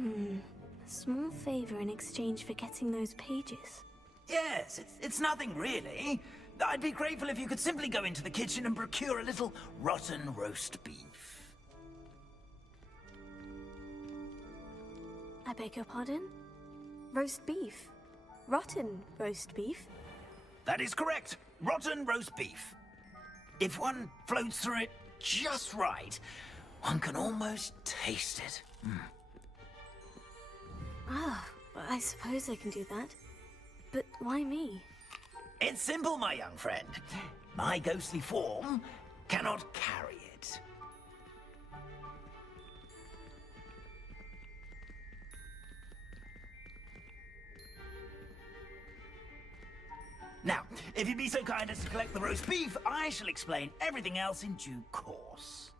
A small favor in exchange for getting those pages. Yes, it's nothing really. I'd be grateful if you could simply go into the kitchen and procure a little rotten roast beef. I beg your pardon? Roast beef? Rotten roast beef? That is correct. Rotten roast beef. If one floats through it just right, one can almost taste it. Ah, I suppose I can do that. But why me? It's simple, my young friend. My ghostly form cannot carry it. Now, if you'd be so kind as to collect the roast beef, I shall explain everything else in due course.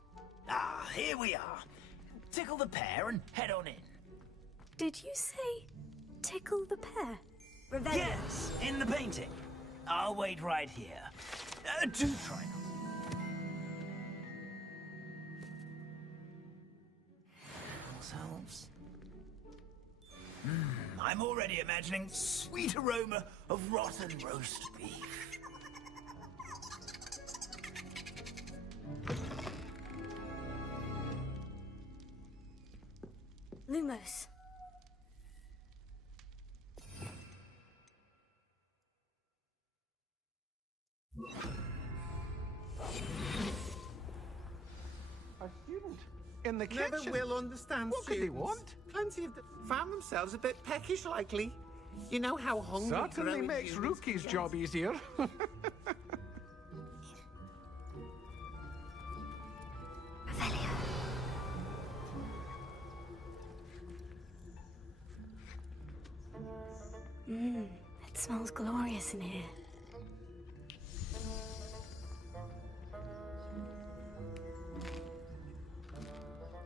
Ah, here we are. Tickle the pear and head on in. Did you say tickle the pear? Yes, in the painting. I'll wait right here. Do try not. Ourselves. I'm already imagining sweet aroma of rotten roast beef. Lumos. A student in the kitchen. Never will understand What could they students. want? Plenty of them found themselves a bit peckish, likely. You know how hungry Certainly growing makes humans Rookie's can job easier. It smells glorious in here.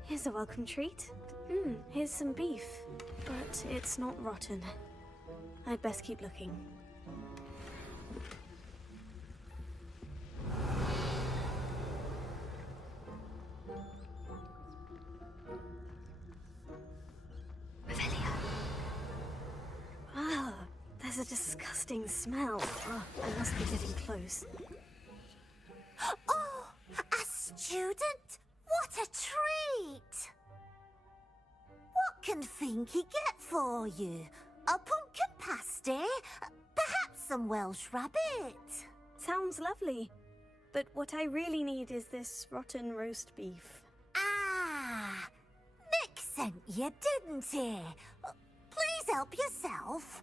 Here's a welcome treat. Here's some beef, but it's not rotten. I'd best keep looking. Ah, there's a disgusting smell. Oh, I must be getting close. Oh, a student? What a treat! What can Finky get for you? A pumpkin pasty? Perhaps some Welsh rabbit? Sounds lovely. But what I really need is this rotten roast beef. Ah, Nick sent you, didn't he? Please help yourself.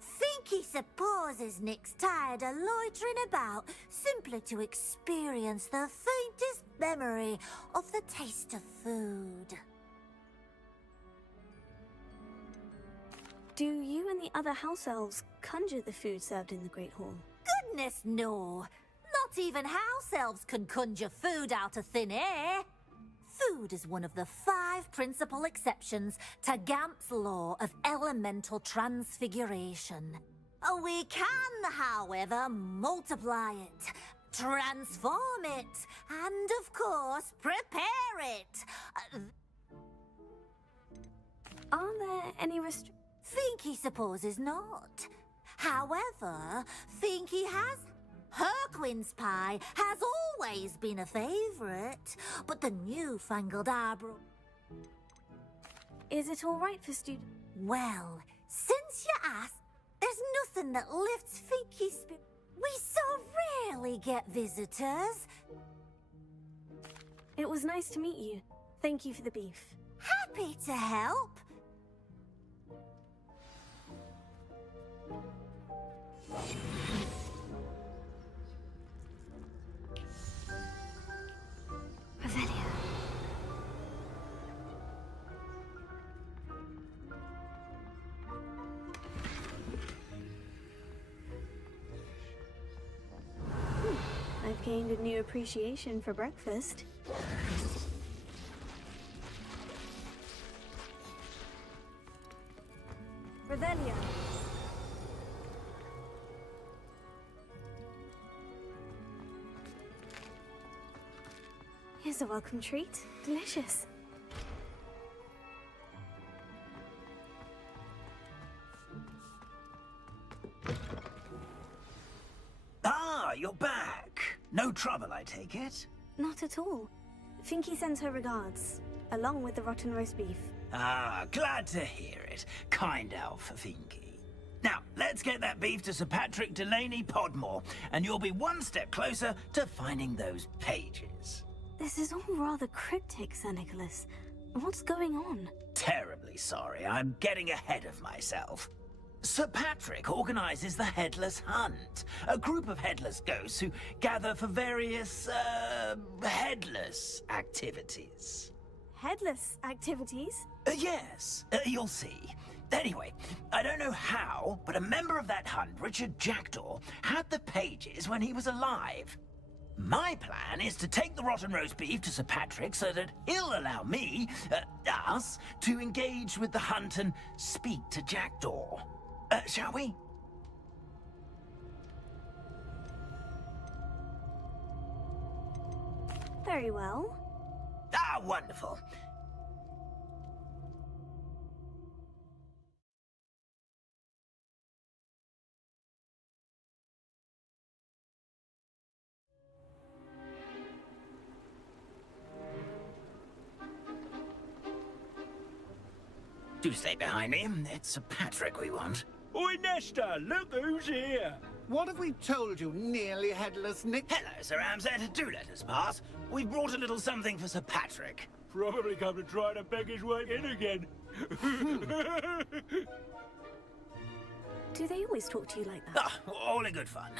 Finky supposes Nick's tired of loitering about simply to experience the faintest memory of the taste of food. Do you and the other house elves conjure the food served in the Great Hall? Goodness, no. Not even house elves can conjure food out of thin air. Food is one of the 5 principal exceptions to Gamp's law of elemental transfiguration. We can, however, multiply it, transform it, and, of course, prepare it. Are there any Finky supposes not. However, Finky has... Herquin's pie has always been a favourite, but the newfangled arbor... Is it all right for students? Well, since you asked, there's nothing that lifts Finky spirit. We so rarely get visitors. It was nice to meet you. Thank you for the beef. Happy to help. Revelio. I've gained a new appreciation for breakfast. Revelio. Here's a welcome treat. Delicious. Ah, you're back. No trouble, I take it? Not at all. Finky sends her regards, along with the rotten roast beef. Ah, glad to hear it. Kind elf, Finky. Now, let's get that beef to Sir Patrick Delaney Podmore, and you'll be one step closer to finding those pages. This is all rather cryptic, Sir Nicholas. What's going on? Terribly sorry, I'm getting ahead of myself. Sir Patrick organizes the Headless Hunt, a group of headless ghosts who gather for various, headless activities. Headless activities? Yes, you'll see. Anyway, I don't know how, but a member of that hunt, Richard Jackdaw, had the pages when he was alive. My plan is to take the rotten roast beef to Sir Patrick so that he'll allow me, us, to engage with the hunt and speak to Jackdaw. Shall we? Very well. Ah, wonderful. Do stay behind me. It's Sir Patrick we want. Oi, Nesta, look who's here. What have we told you, nearly headless Nick? Hello, Sir Ramsed. Do let us pass. We've brought a little something for Sir Patrick. Probably come to try to beg his way in again. Do they always talk to you like that? Ah, all in good fun.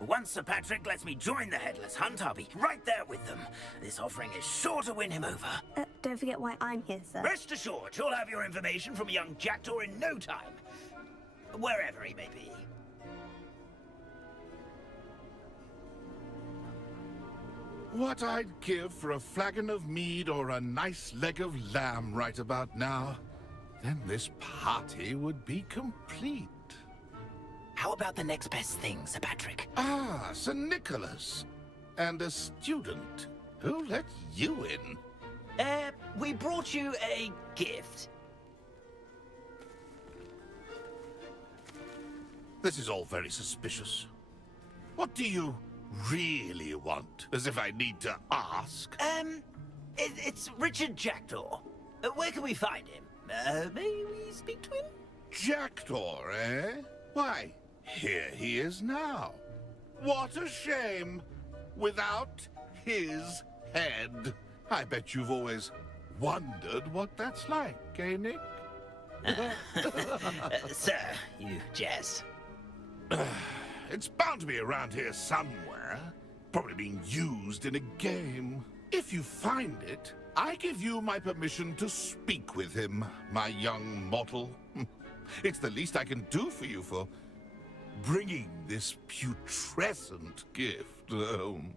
Once Sir Patrick lets me join the Headless Hunt, I'll be right there with them. This offering is sure to win him over. Don't forget why I'm here, sir. Rest assured, you'll have your information from young Jackdaw in no time. Wherever he may be. What I'd give for a flagon of mead or a nice leg of lamb right about now. Then this party would be complete. How about the next best thing, Sir Patrick? Ah, Sir Nicholas. And a student. Who let you in? We brought you a gift. This is all very suspicious. What do you really want? As if I need to ask. It's Richard Jackdaw. Where can we find him? May we speak to him? Jackdaw, eh? Why, here he is now. What a shame. Without his head. I bet you've always wondered what that's like, eh, Nick? Sir, you jest. It's bound to be around here somewhere. Probably being used in a game. If you find it, I give you my permission to speak with him, my young mortal. It's the least I can do for you for bringing this putrescent gift home.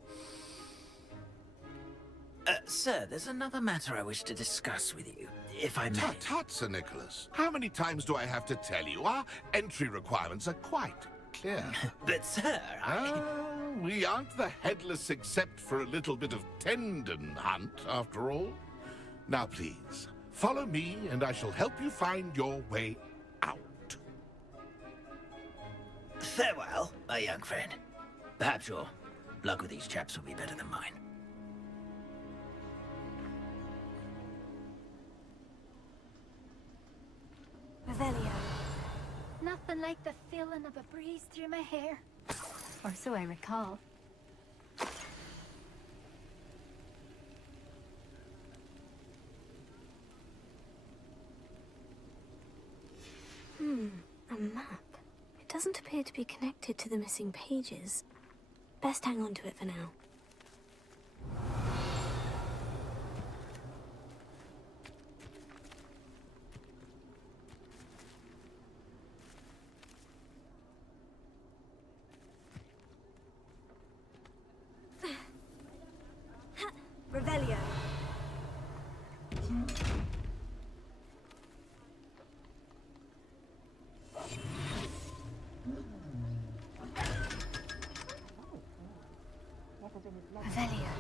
Sir, there's another matter I wish to discuss with you, if I may. Tut, tut, Sir Nicholas. How many times do I have to tell you? Our entry requirements are quite clear. But, sir, we aren't the headless except for a little bit of tendon hunt, after all. Now, please, follow me, and I shall help you find your way out. Farewell, my young friend. Perhaps your luck with these chaps will be better than mine. Revelio. Nothing like the feeling of a breeze through my hair. Or so I recall. A map. It doesn't appear to be connected to the missing pages. Best hang on to it for now. Revelio. Revelio.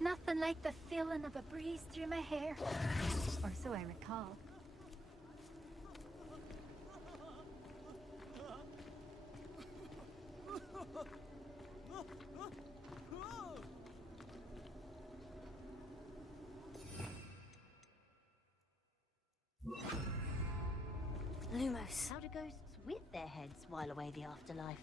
Nothing like the feeling of a breeze through my hair. Or so I recall. Lumos. How do ghosts with their heads while away the afterlife?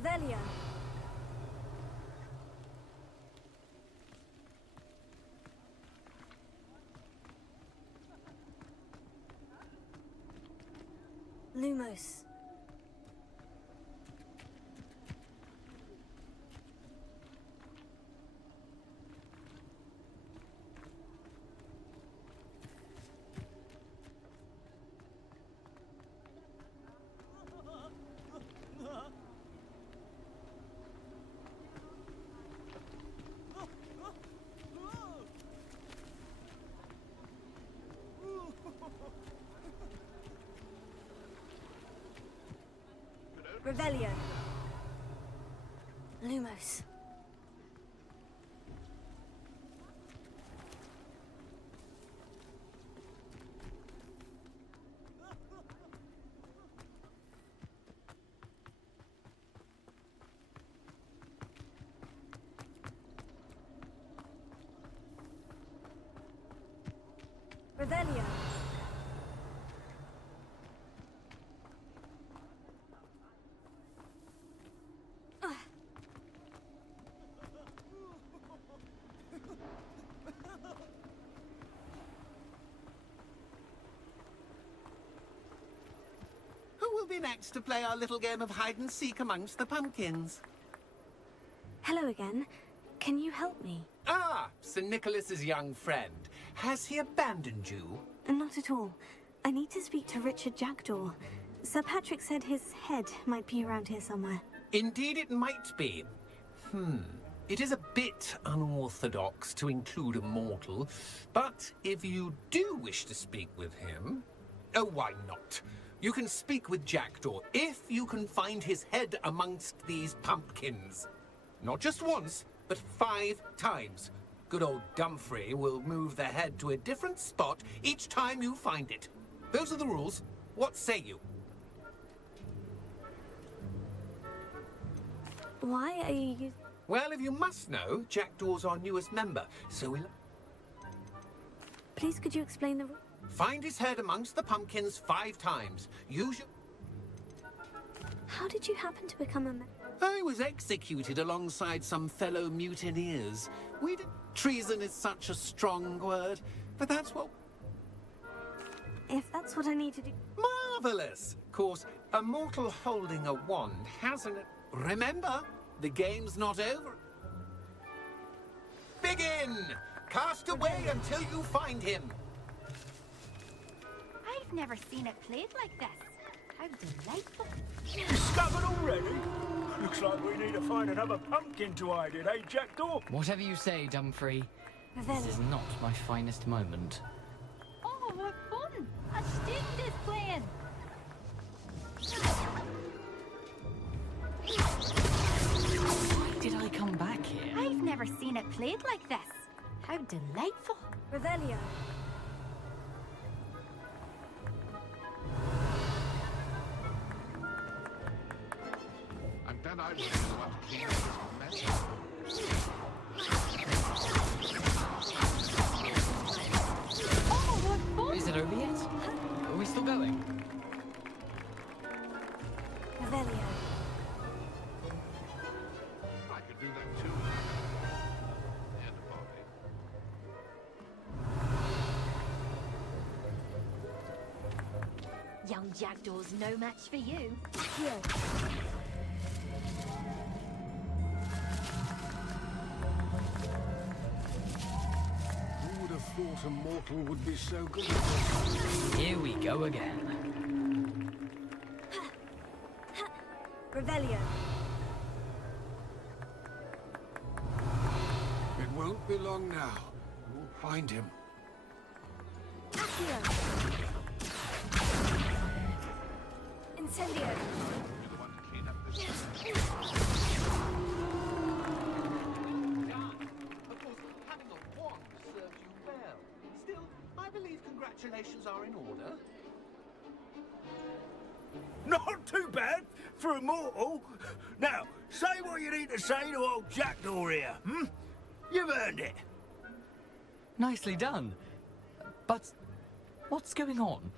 Revelio. Lumos. Revelio. Lumos. Revelio. Who will be next to play our little game of hide-and-seek amongst the pumpkins? Hello again. Can you help me? Ah, Sir Nicholas's young friend. Has he abandoned you? Not at all. I need to speak to Richard Jackdaw. Sir Patrick said his head might be around here somewhere. Indeed it might be. It is a bit unorthodox to include a mortal, but if you do wish to speak with him... Oh, why not? You can speak with Jackdaw if you can find his head amongst these pumpkins. Not just once, but 5 times. Good old Dumfrey will move the head to a different spot each time you find it. Those are the rules. What say you? Why are you... Well, if you must know, Jackdaw's our newest member, so we'll... Please could you explain the... Find his head amongst the pumpkins 5 times. Use your... How did you happen to become a... I was executed alongside some fellow mutineers. Treason is such a strong word, but that's what... If that's what I need to do... Marvellous! Of course, a mortal holding a wand hasn't... Remember, the game's not over. Begin! Cast away until you find him. I've never seen it played like this. How delightful. Discovered already? Looks like we need to find another pumpkin to hide in, eh, Jackdaw? Whatever you say, Dumfrey. This is not my finest moment. Oh, what fun! A student is playing. Why did I come back here? I've never seen it played like this. How delightful. Revelio. And then I really want to keep this message. Oh, what fun! Is it over yet? Are we still going? Revelio. I could do that too. And a body. Young Jackdaw's no match for you. Here. Who would have thought a mortal would be so good at this? Here we go again. Revelio. It won't be long now. We'll find him. Accio. Incendio. You're the one to clean up this mess. Of course, having a wand served you well. Still, I believe congratulations are in order. Not too bad for a mortal. Now, say what you need to say to old Jackdaw here, You've earned it. Nicely done. But what's going on?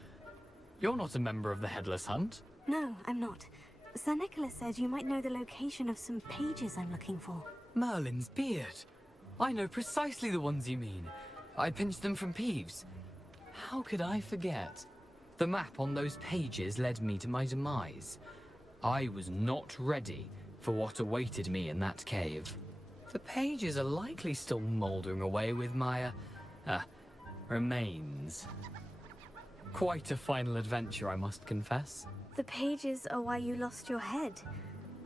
You're not a member of the Headless Hunt. No, I'm not. Sir Nicholas said you might know the location of some pages I'm looking for. Merlin's beard. I know precisely the ones you mean. I pinched them from Peeves. How could I forget? The map on those pages led me to my demise. I was not ready for what awaited me in that cave. The pages are likely still mouldering away with my, remains. Quite a final adventure, I must confess. The pages are why you lost your head.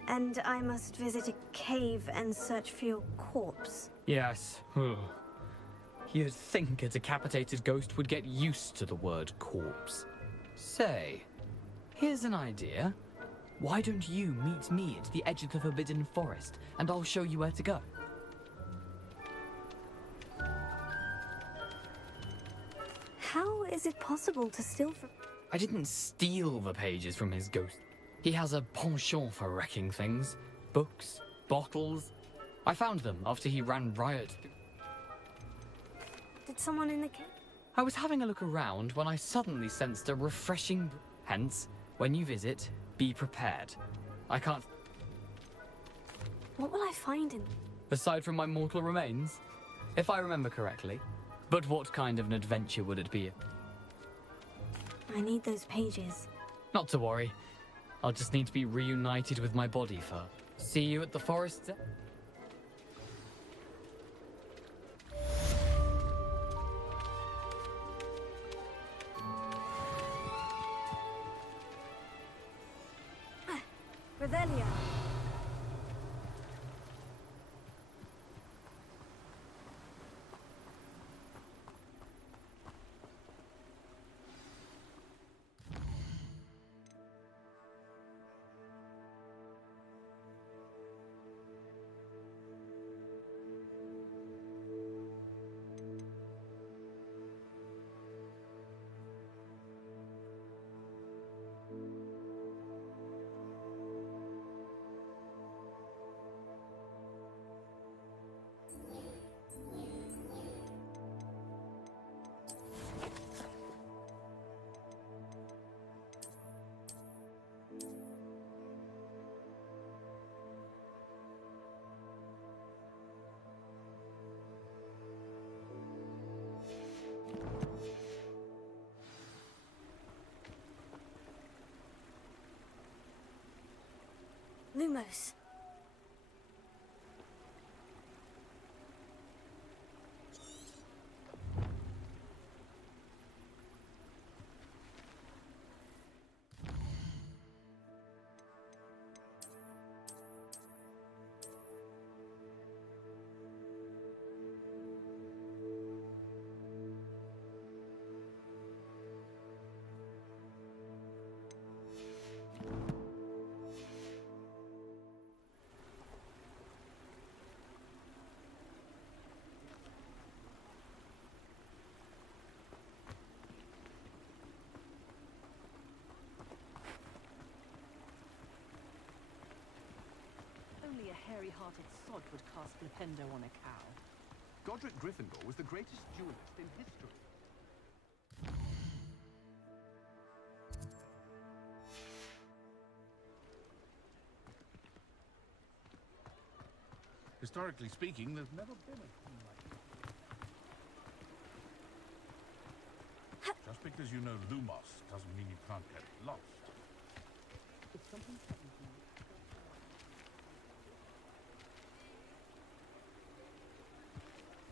And I must visit a cave and search for your corpse. Yes. You'd think a decapitated ghost would get used to the word corpse. Say, here's an idea. Why don't you meet me at the edge of the Forbidden Forest, and I'll show you where to go? How is it possible to steal from... I didn't steal the pages from his ghost. He has a penchant for wrecking things. Books, bottles. I found them after he ran riot. Did someone in the cave? I was having a look around when I suddenly sensed a refreshing... Hence, when you visit, be prepared. I can't... What will I find in... Aside from my mortal remains? If I remember correctly. But what kind of an adventure would it be? I need those pages. Not to worry. I'll just need to be reunited with my body for... See you at the forest. Revelio. Lumos. Only a hairy-hearted sod would cast Flipendo on a cow. Godric Gryffindor was the greatest duelist in history. Historically speaking, there's never been a team like it. Just because you know Lumos doesn't mean you can't get lost. If something's happened to you...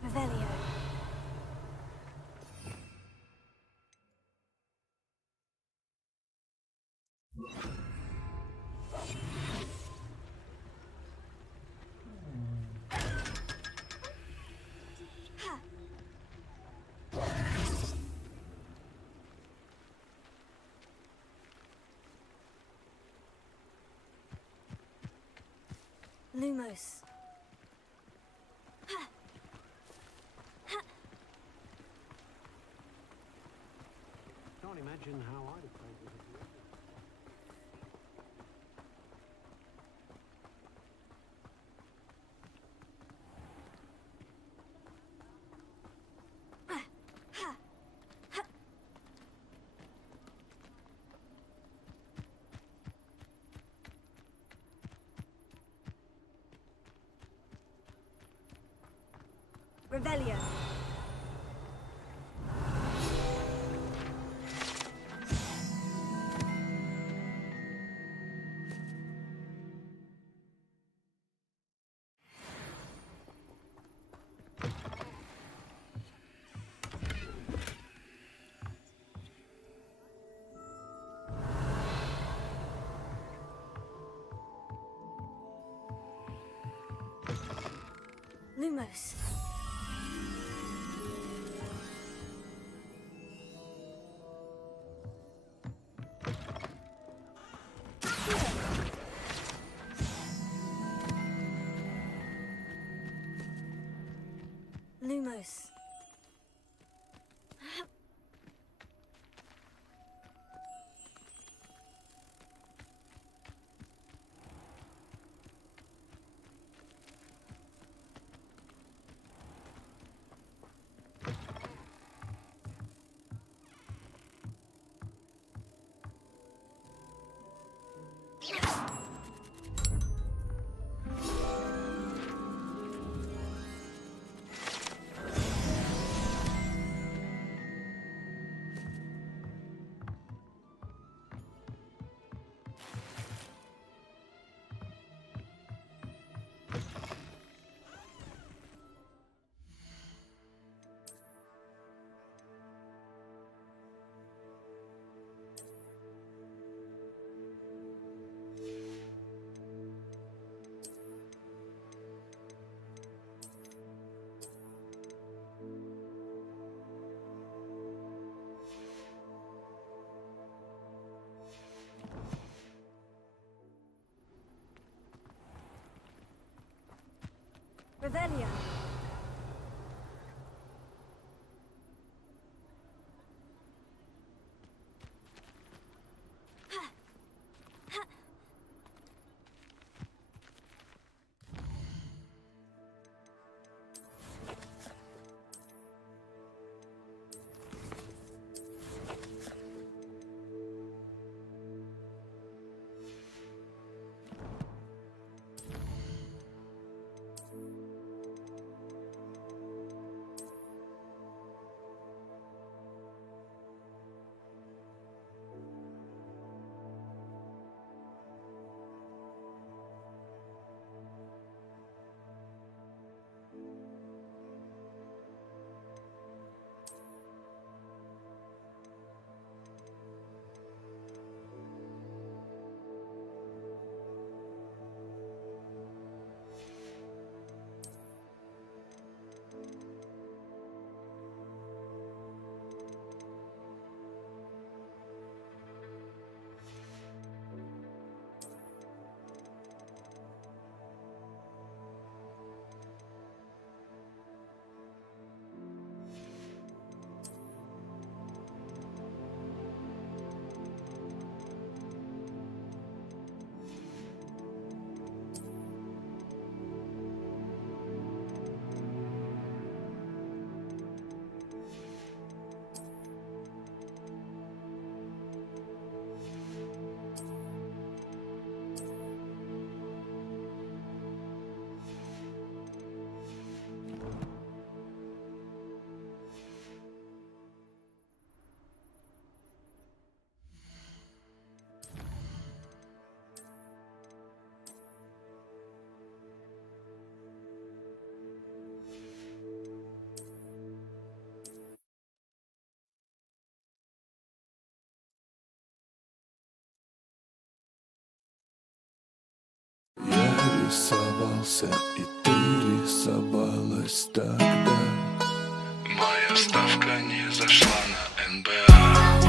Revelio. Lumos. Can't imagine how I'd have played with it. Revelio. Lumos. Lumos. Revelio. Я рисовался, и ты рисовалась тогда. Моя ставка не зашла на НБА.